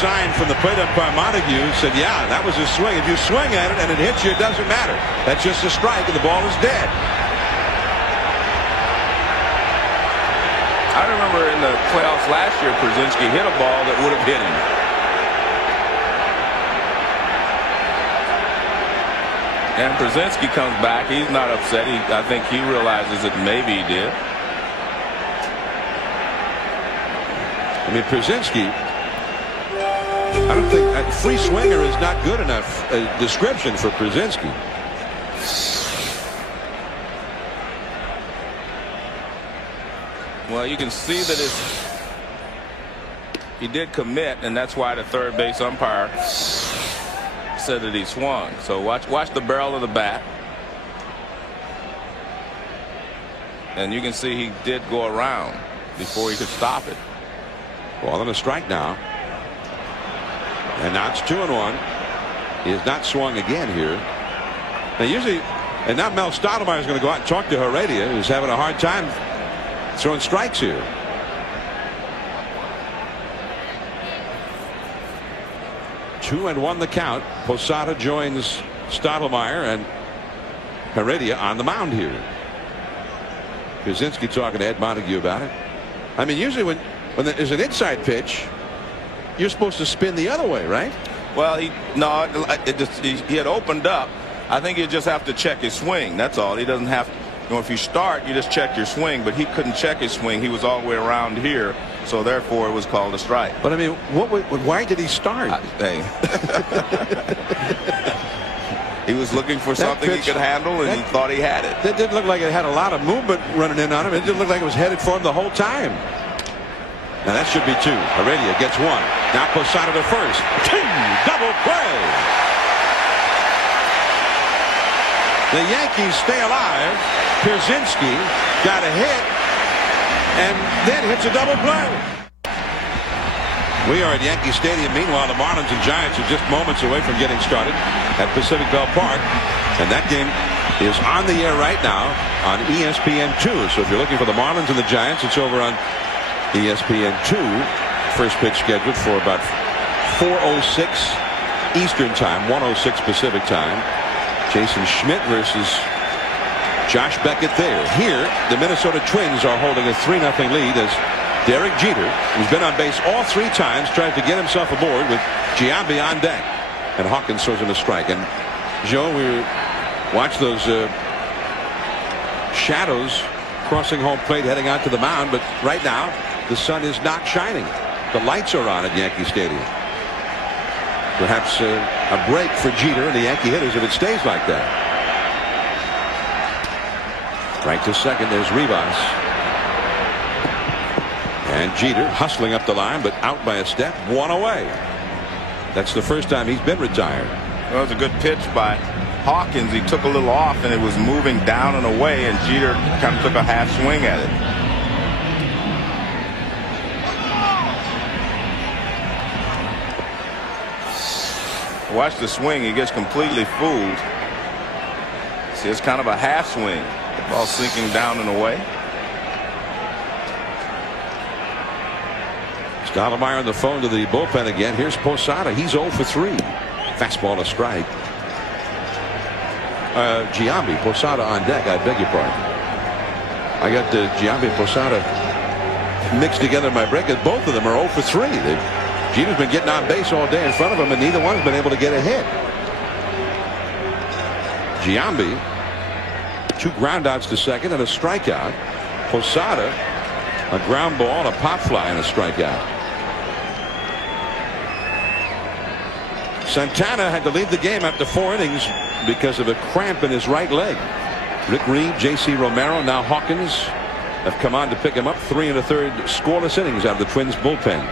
sign from the plate umpire Montague said, yeah, that was a swing. If you swing at it and it hits you, it doesn't matter. That's just a strike, and the ball is dead. I remember in the playoffs last year, Pierzynski hit a ball that would have hit him. And Pierzynski comes back. He's not upset. I think he realizes that maybe he did. I mean, Pierzynski, I don't think a free swinger is not good enough description for Pierzynski. Well, you can see that he did commit, and that's why the third base umpire said that he swung. So watch the barrel of the bat, and you can see he did go around before he could stop it. Ball and a strike now. And now it's 2-1. He has not swung again here. Now usually, and now Mel Stottlemyre is going to go out and talk to Heredia, who's having a hard time throwing strikes here. Two and 1 the count. Posada joins Stottlemyre and Heredia on the mound here. Pierzynski talking to Ed Montague about it. I mean, usually when there's an inside pitch, you're supposed to spin the other way, right? Well, he had opened up. I think you just have to check his swing. That's all. He doesn't have to. You know, if you start, you just check your swing, but he couldn't check his swing. He was all the way around here, so therefore it was called a strike. But I mean, why did he start? He was looking for something he could handle, and he thought he had it. It didn't look like it had a lot of movement running in on him. It didn't look like it was headed for him the whole time. Now that should be 2. Heredia gets 1. Now Posada to first. 2, double play. The Yankees stay alive. Pierzynski got a hit and then hits a double play. We are at Yankee Stadium. Meanwhile, the Marlins and Giants are just moments away from getting started at Pacific Bell Park, and that game is on the air right now on ESPN2. So if you're looking for the Marlins and the Giants, it's over on ESPN2. First pitch scheduled for about 4:06 Eastern time, 1:06 Pacific time. Jason Schmidt versus Josh Beckett there. Here, the Minnesota Twins are holding a 3-0 lead as Derek Jeter, who's been on base all 3 times, tried to get himself aboard with Giambi on deck. And Hawkins throws him a strike. And, Joe, we watched those shadows crossing home plate heading out to the mound, but right now the sun is not shining. The lights are on at Yankee Stadium. Perhaps a break for Jeter and the Yankee hitters if it stays like that. Right to second, there's Rivas. And Jeter hustling up the line, but out by a step, 1 away. That's the first time he's been retired. Well, it was a good pitch by Hawkins, he took a little off and it was moving down and away, and Jeter kind of took a half swing at it. Watch the swing. He gets completely fooled. See, it's kind of a half swing. The ball sinking down and away. Stottlemyre on the phone to the bullpen again. Here's Posada. He's 0 for 3. Fastball a strike. Giambi, Posada on deck. I beg your pardon. I got Giambi and Posada mixed together in my break. Both of them are 0 for 3. Jeter's been getting on base all day in front of him, and neither one's been able to get a hit. Giambi, 2 groundouts to second and a strikeout. Posada, a ground ball, a pop fly, and a strikeout. Santana had to leave the game after 4 innings because of a cramp in his right leg. Rick Reed, J.C. Romero, now Hawkins have come on to pick him up. 3 1/3 scoreless innings out of the Twins bullpen.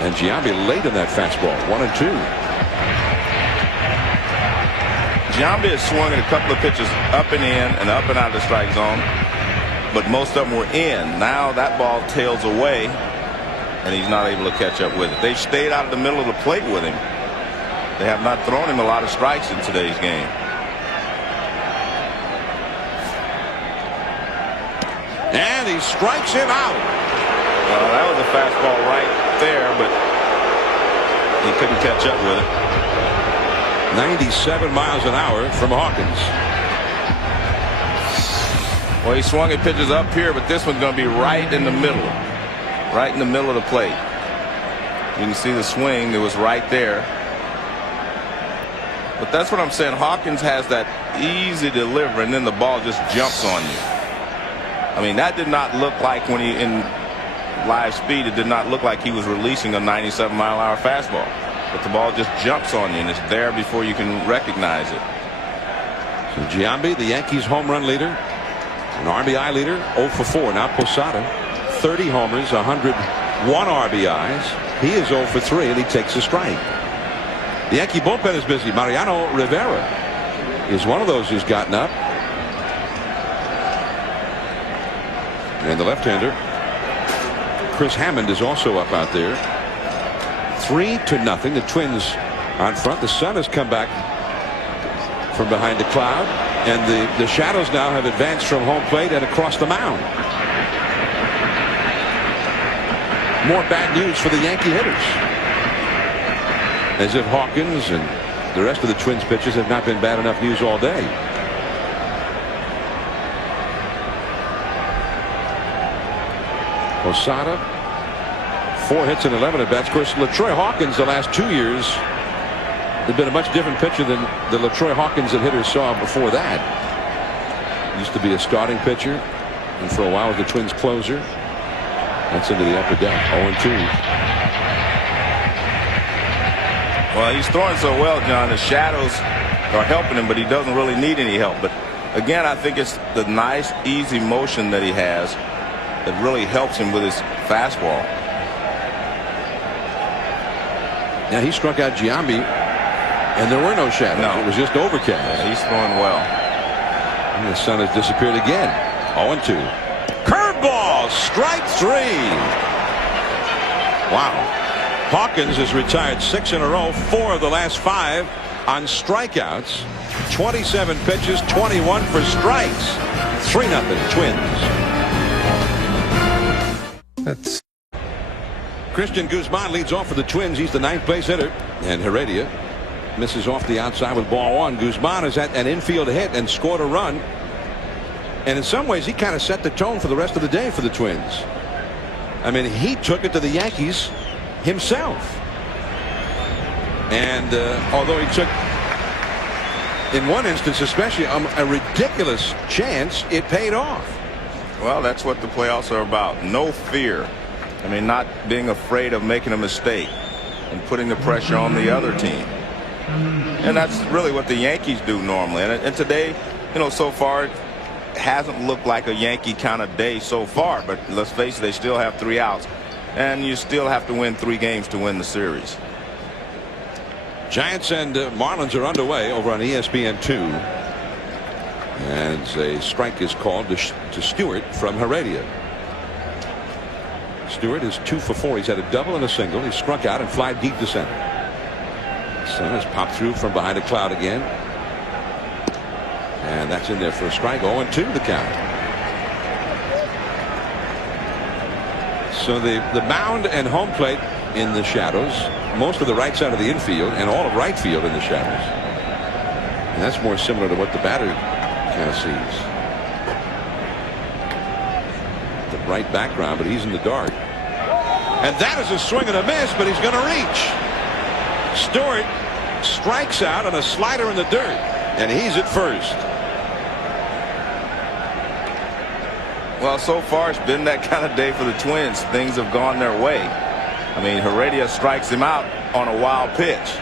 And Giambi late in that fastball. 1-2. Giambi has swung at a couple of pitches up and in and up and out of the strike zone, but most of them were in. Now that ball tails away, and he's not able to catch up with it. They've stayed out of the middle of the plate with him. They have not thrown him a lot of strikes in today's game. And he strikes him out. Well, that was a fastball right there, but he couldn't catch up with it. 97 miles an hour from Hawkins. Well, he swung at pitches up here, but this one's going to be right in the middle. Right in the middle of the plate. You can see the swing. It was right there. But that's what I'm saying. Hawkins has that easy delivery, and then the ball just jumps on you. I mean, that did not look like, when he in live speed, it did not look like he was releasing a 97-mile-an-hour fastball. But the ball just jumps on you, and it's there before you can recognize it. So Giambi, the Yankees home run leader, an RBI leader, 0 for 4. Now Posada, 30 homers, 101 RBIs. He is 0 for 3, and he takes a strike. The Yankee bullpen is busy. Mariano Rivera is one of those who's gotten up. And the left-hander, Chris Hammond, is also up out there. 3-0. The Twins on front. The sun has come back from behind the cloud, and the shadows now have advanced from home plate and across the mound. More bad news for the Yankee hitters, as if Hawkins and the rest of the Twins pitchers have not been bad enough news all day. Posada, 4 hits and 11 at bats. Of course, LaTroy Hawkins the last 2 years has been a much different pitcher than the LaTroy Hawkins that hitters saw before that. Used to be a starting pitcher, and for a while was the Twins closer. That's into the upper deck. 0-2. Well, he's throwing so well, John. The shadows are helping him, but he doesn't really need any help. But again, I think it's the nice, easy motion that he has that really helps him with his fastball. Now he struck out Giambi, and there were no shadows. No. It was just overcast. Yeah, he's throwing well. And the sun has disappeared again. 0-2. Curveball, strike 3. Wow. Hawkins has retired 6 in a row, 4 of the last 5 on strikeouts. 27 pitches, 21 for strikes. 3-0 Twins. That's Christian Guzman leads off for the Twins. He's the 9th base hitter, and Heredia misses off the outside with ball 1. Guzman has had an infield hit and scored a run, and in some ways he kind of set the tone for the rest of the day for the Twins. I mean, he took it to the Yankees himself, and although he took, in one instance especially, a ridiculous chance, it paid off. Well, that's what the playoffs are about. No fear. I mean, not being afraid of making a mistake and putting the pressure on the other team. And that's really what the Yankees do normally. And today, you know, so far it hasn't looked like a Yankee kind of day so far. But let's face it, they still have 3 outs. And you still have to win 3 games to win the series. Giants and Marlins are underway over on ESPN2. And a strike is called to Stewart from Heredia. Stewart is 2 for 4. He's had a double and a single. He struck out and fly deep to center. Sun has popped through from behind a cloud again. And that's in there for a strike. 0-2 the count. So the mound and home plate in the shadows. Most of the right side of the infield and all of right field in the shadows. And that's more similar to what the batter kind of sees. The bright background, but he's in the dark. And that is a swing and a miss, but he's going to reach. Stewart strikes out on a slider in the dirt, and he's at first. Well, so far it's been that kind of day for the Twins. Things have gone their way. I mean, Heredia strikes him out on a wild pitch.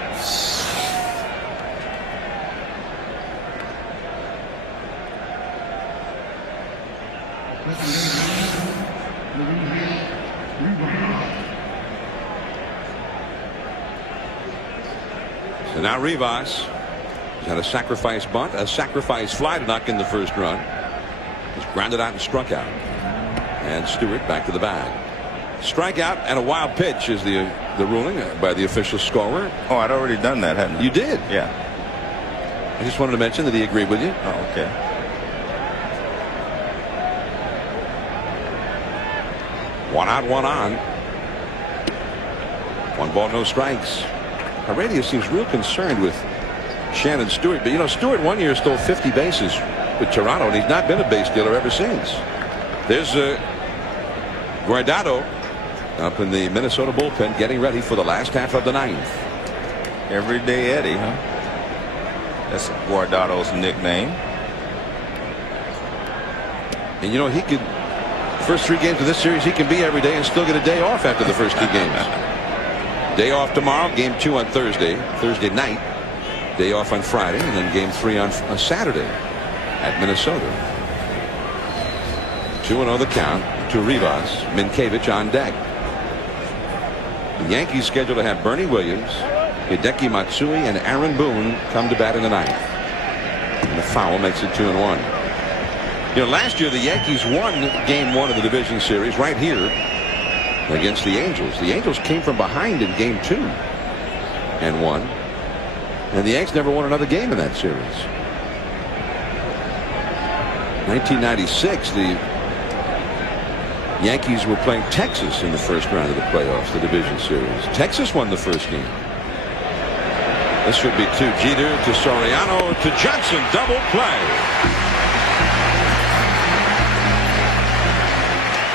So now Rivas has had a sacrifice bunt, a sacrifice fly to knock in the first run. He's grounded out and struck out. And Stewart back to the bag. Strikeout and a wild pitch is the ruling by the official scorer. Oh, I'd already done that, hadn't I? You did? Yeah. I just wanted to mention that he agreed with you. Oh, okay. One out, one on. 1 ball, no strikes. Heredia seems real concerned with Shannon Stewart. But, you know, Stewart 1 year stole 50 bases with Toronto, and he's not been a base stealer ever since. There's Guardado up in the Minnesota bullpen getting ready for the last half of the 9th. Everyday Eddie, huh? That's Guardado's nickname. And you know, he could, first 3 games of this series, he can be every day and still get a day off after the first 2 games. Day off tomorrow, game 2 on Thursday night. Day off on Friday, and then game 3 on Saturday at Minnesota. 2-0 the count to Rivas. Minkiewicz on deck. The Yankees scheduled to have Bernie Williams, Hideki Matsui, and Aaron Boone come to bat in the 9th. And the foul makes it 2-1. You know, last year the Yankees won game 1 of the division series right here against the Angels. The Angels came from behind in game 2 and won. And the Yanks never won another game in that series. 1996, the Yankees were playing Texas in the first round of the playoffs, the division series. Texas won the first game. This should be 2. Jeter to Soriano to Johnson. Double play.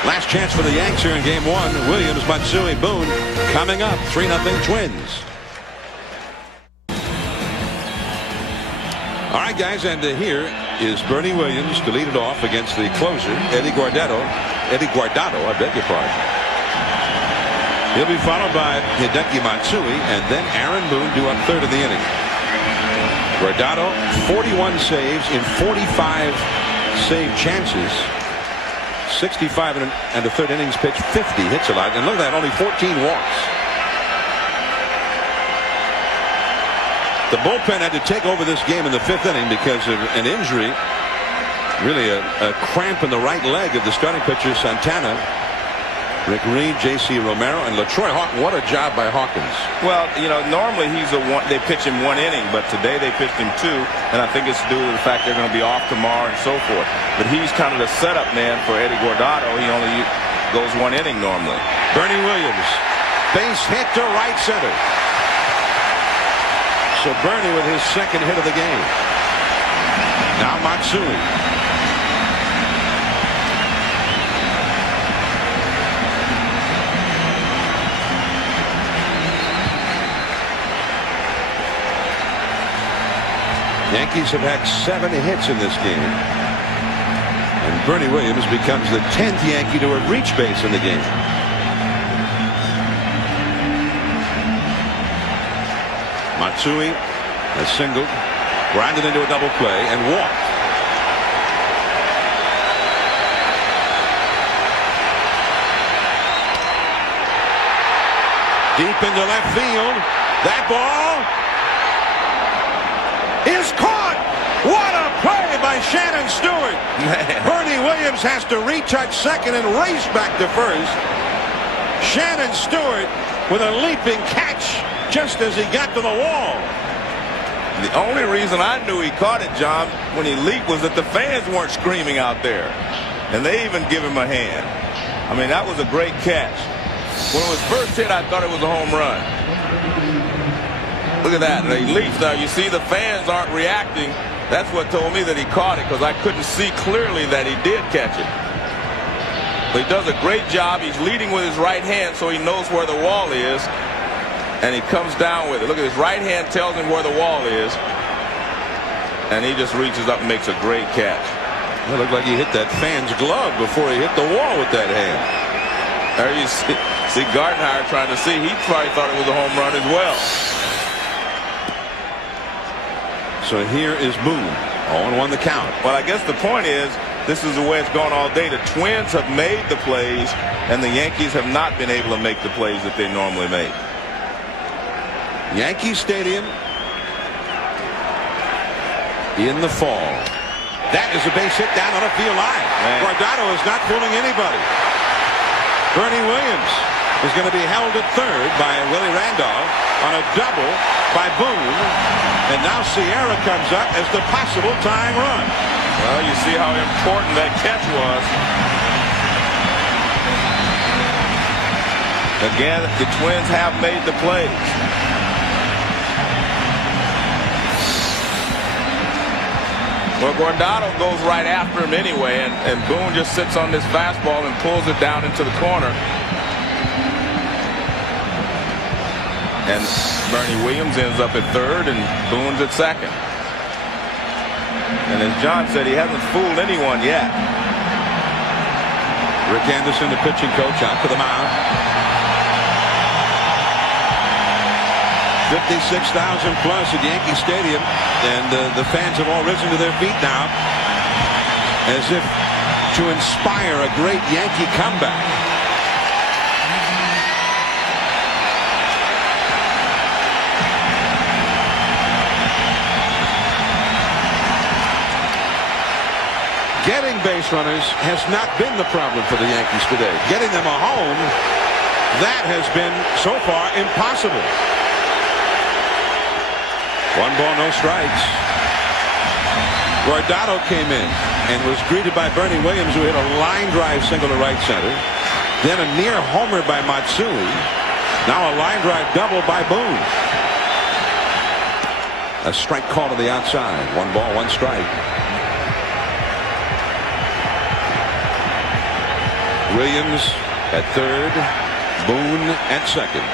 Last chance for the Yanks here in game 1. Williams, Matsui, Boone coming up. 3-0 Twins. All right, guys, and here is Bernie Williams to lead it off against the closer, Eddie Guardado, I beg your pardon. He'll be followed by Hideki Matsui, and then Aaron Boone due up 3rd of the inning. Guardado, 41 saves in 45 save chances. 65 and a third innings pitch, 50 hits allowed, and look at that, only 14 walks. The bullpen had to take over this game in the 5th inning because of an injury, really a cramp in the right leg of the starting pitcher Santana. Rick Reed, J.C. Romero, and LaTroy Hawkins. What a job by Hawkins. Well, you know, normally they pitch him 1 inning, but today they pitched him 2, and I think it's due to the fact they're going to be off tomorrow and so forth. But he's kind of the setup man for Eddie Guardado. He only goes 1 inning normally. Bernie Williams, base hit to right center. So Bernie with his 2nd hit of the game. Now Matsui. Yankees have had 7 hits in this game. And Bernie Williams becomes the 10th Yankee to have reached base in the game. Matsui has singled, grounded into a double play, and walked. Deep into left field. That ball Man. Bernie Williams has to retouch second and race back to first. Shannon Stewart with a leaping catch just as he got to the wall. The only reason I knew he caught it, John, when he leaped was that the fans weren't screaming out there. And they even give him a hand. I mean, that was a great catch. When it was first hit, I thought it was a home run. Look at that. And he leaps now. You see the fans aren't reacting. That's what told me that he caught it, because I couldn't see clearly that he did catch it. But he does a great job. He's leading with his right hand so he knows where the wall is. And he comes down with it. Look at his right hand tells him where the wall is. And he just reaches up and makes a great catch. It looked like he hit that fan's glove before he hit the wall with that hand. There you see Gardenhire trying to see. He probably thought it was a home run as well. So here is Boone. 0-1 the count. Well, I guess the point is, this is the way it's gone all day. The Twins have made the plays, and the Yankees have not been able to make the plays that they normally make. Yankee Stadium in the fall. That is a base hit down on a field line. Guardado is not fooling anybody. Bernie Williams is going to be held at third by Willie Randolph on a double by Boone. And now Sierra comes up as the possible tying run. Well, you see how important that catch was. Again, the Twins have made the plays. Well, Guardado goes right after him anyway, and Boone just sits on this fastball and pulls it down into the corner. And Bernie Williams ends up at third, and Boone's at second. And as John said, he hasn't fooled anyone yet. Rick Anderson, the pitching coach, out to the mound. 56,000 plus at Yankee Stadium, and the fans have all risen to their feet now, as if to inspire a great Yankee comeback. Getting base runners has not been the problem for the Yankees today. Getting them a home, that has been so far impossible. 1 ball, no strikes. Guardado came in and was greeted by Bernie Williams, who hit a line drive single to right center. Then a near homer by Matsui. Now a line drive double by Boone. A strike call to the outside. 1 ball, 1 strike. Williams at third, Boone at second.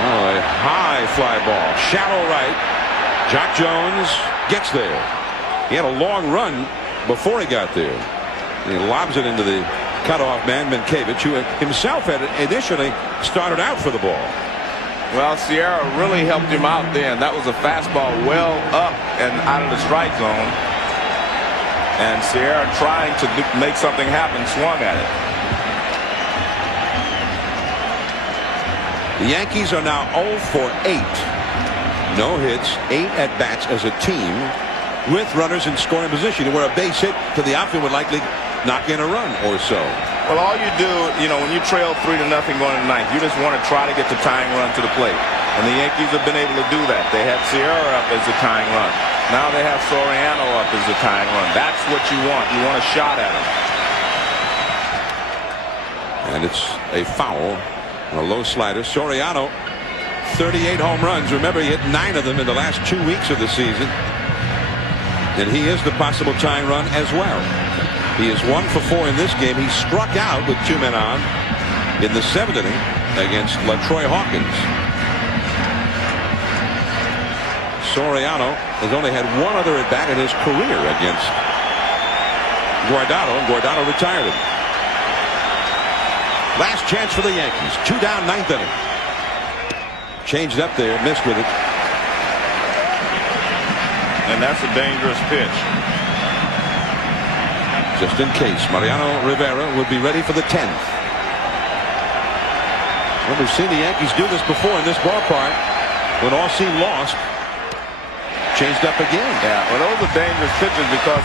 Oh, a high fly ball, shallow right. Jock Jones gets there. He had a long run before he got there. He lobs it into the cutoff man, Minkevich, who himself had initially started out for the ball. Well, Sierra really helped him out then. That was a fastball well up and out of the strike zone. And Sierra, trying to make something happen, swung at it. The Yankees are now 0 for 8. No hits, 8 at-bats as a team with runners in scoring position, where a base hit to the outfield would likely knock in a run or so. Well, all you do, when you trail 3-0 going into the ninth, you just want to try to get the tying run to the plate. And the Yankees have been able to do that. They had Sierra up as the tying run. Now they have Soriano up as the tying run. That's what you want. You want a shot at him. And it's a foul. A low slider. Soriano, 38 home runs. Remember, he hit 9 of them in the last 2 weeks of the season. And he is the possible tying run as well. He is 1 for 4 in this game. He struck out with 2 men on in the 7th inning against LaTroy Hawkins. Soriano has only had 1 other at bat in his career against Guardado, and Guardado retired him. Last chance for the Yankees. 2 down, 9th inning. Changed up there, missed with it. And that's a dangerous pitch. Just in case, Mariano Rivera would be ready for the 10th. Well, we've seen the Yankees do this before in this ballpark when all seemed lost. Changed up again. Yeah, well, those are dangerous pitches because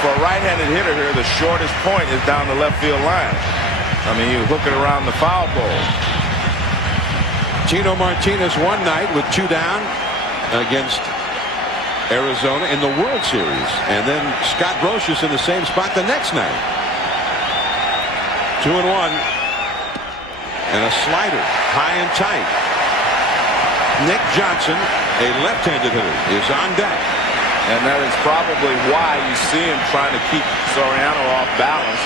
for a right-handed hitter here, the shortest point is down the left field line. I mean, you hook it around the foul pole. Tino Martinez one night with 2 down against Arizona in the World Series, and then Scott Brosius in the same spot the next night. 2-1, and a slider high and tight. Nick Johnson, a left-handed hitter, is on deck. And that is probably why you see him trying to keep Soriano off balance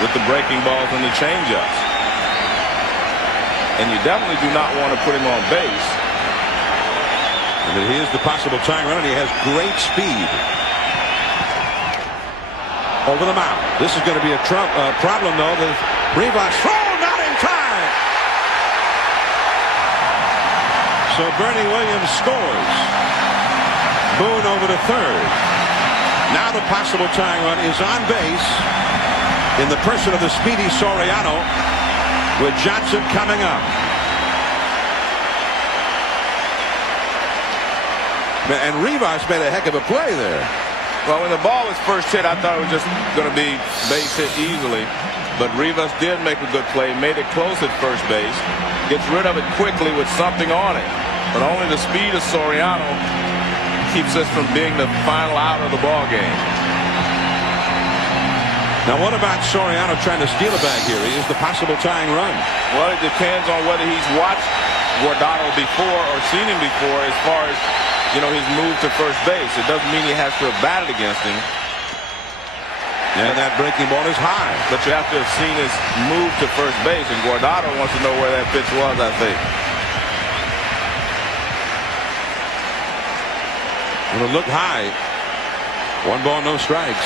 with the breaking balls and the changeups. And you definitely do not want to put him on base. And here's the possible tying run, and he has great speed. Over the mound. This is going to be a problem, though. The Rivas throw, not in time. So Bernie Williams scores. Boone over to third. Now the possible tying run is on base in the person of the speedy Soriano, with Johnson coming up. And Rivas made a heck of a play there. Well, when the ball was first hit, I thought it was just going to be base hit easily. But Rivas did make a good play, made it close at first base, gets rid of it quickly with something on it. But only the speed of Soriano keeps us from being the final out of the ball game. Now, what about Soriano trying to steal a bag here? Is the possible tying run? Well, it depends on whether he's watched Guardado before or seen him before as far as, you know, his move to first base. It doesn't mean he has to have batted against him. And that breaking ball is high. But you have to have seen his move to first base, and Guardado wants to know where that pitch was, I think. It'll look high. 1 ball, no strikes.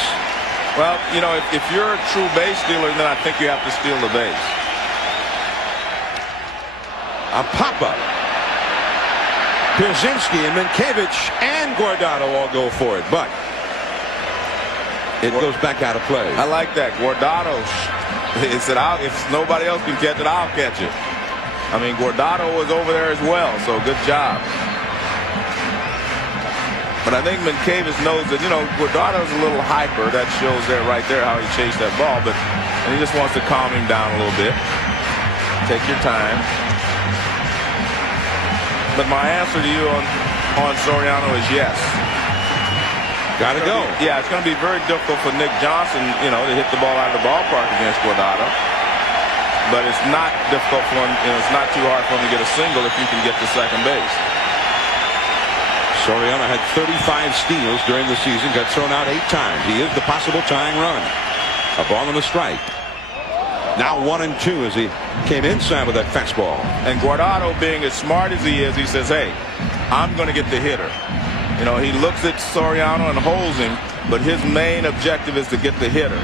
Well, you know, if you're a true base stealer, then I think you have to steal the base. A pop-up. Pierzynski and Minkiewicz and Guardado all go for it, but it goes back out of play. I like that. Guardado, he said, if nobody else can catch it, I'll catch it. I mean, Guardado was over there as well, so good job. But I think Minkiewicz knows that, you know, Guardado's a little hyper. That shows there right there how he chased that ball, but he just wants to calm him down a little bit. Take your time. But my answer to you on Soriano is yes. Got to go. Yeah, it's going to be very difficult for Nick Johnson, you know, to hit the ball out of the ballpark against Guardado. But it's not difficult for him, you know, it's not too hard for him to get a single if you can get to second base. Soriano had 35 steals during the season, got thrown out 8 times. He is the possible tying run. A ball and a strike. Now 1-2 as he came inside with that fastball. And Guardado, being as smart as he is, he says, hey, I'm going to get the hitter. You know, he looks at Soriano and holds him, but his main objective is to get the hitter.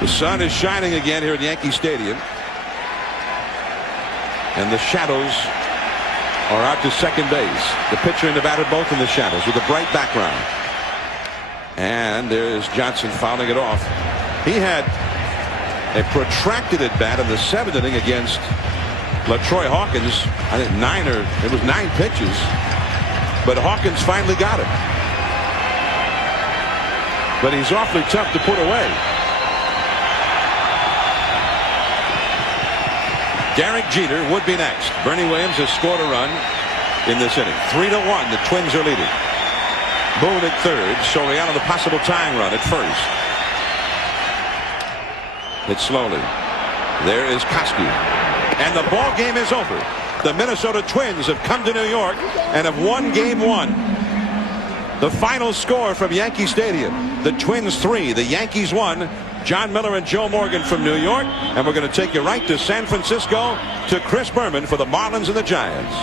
The sun is shining again here at Yankee Stadium. And the shadows are out to second base. The pitcher and the batter both in the shadows with a bright background. And there's Johnson fouling it off. He had a protracted at bat in the 7th inning against LaTroy Hawkins. I think it was 9 pitches. But Hawkins finally got it. But he's awfully tough to put away. Derek Jeter would be next. Bernie Williams has scored a run in this inning. 3-1. The Twins are leading. Boone at third. Soriano the possible tying run at first. Hit slowly. There is Koski. And the ball game is over. The Minnesota Twins have come to New York and have won Game 1. The final score from Yankee Stadium. The Twins 3, the Yankees 1. John Miller and Joe Morgan from New York. And we're going to take you right to San Francisco to Chris Berman for the Marlins and the Giants.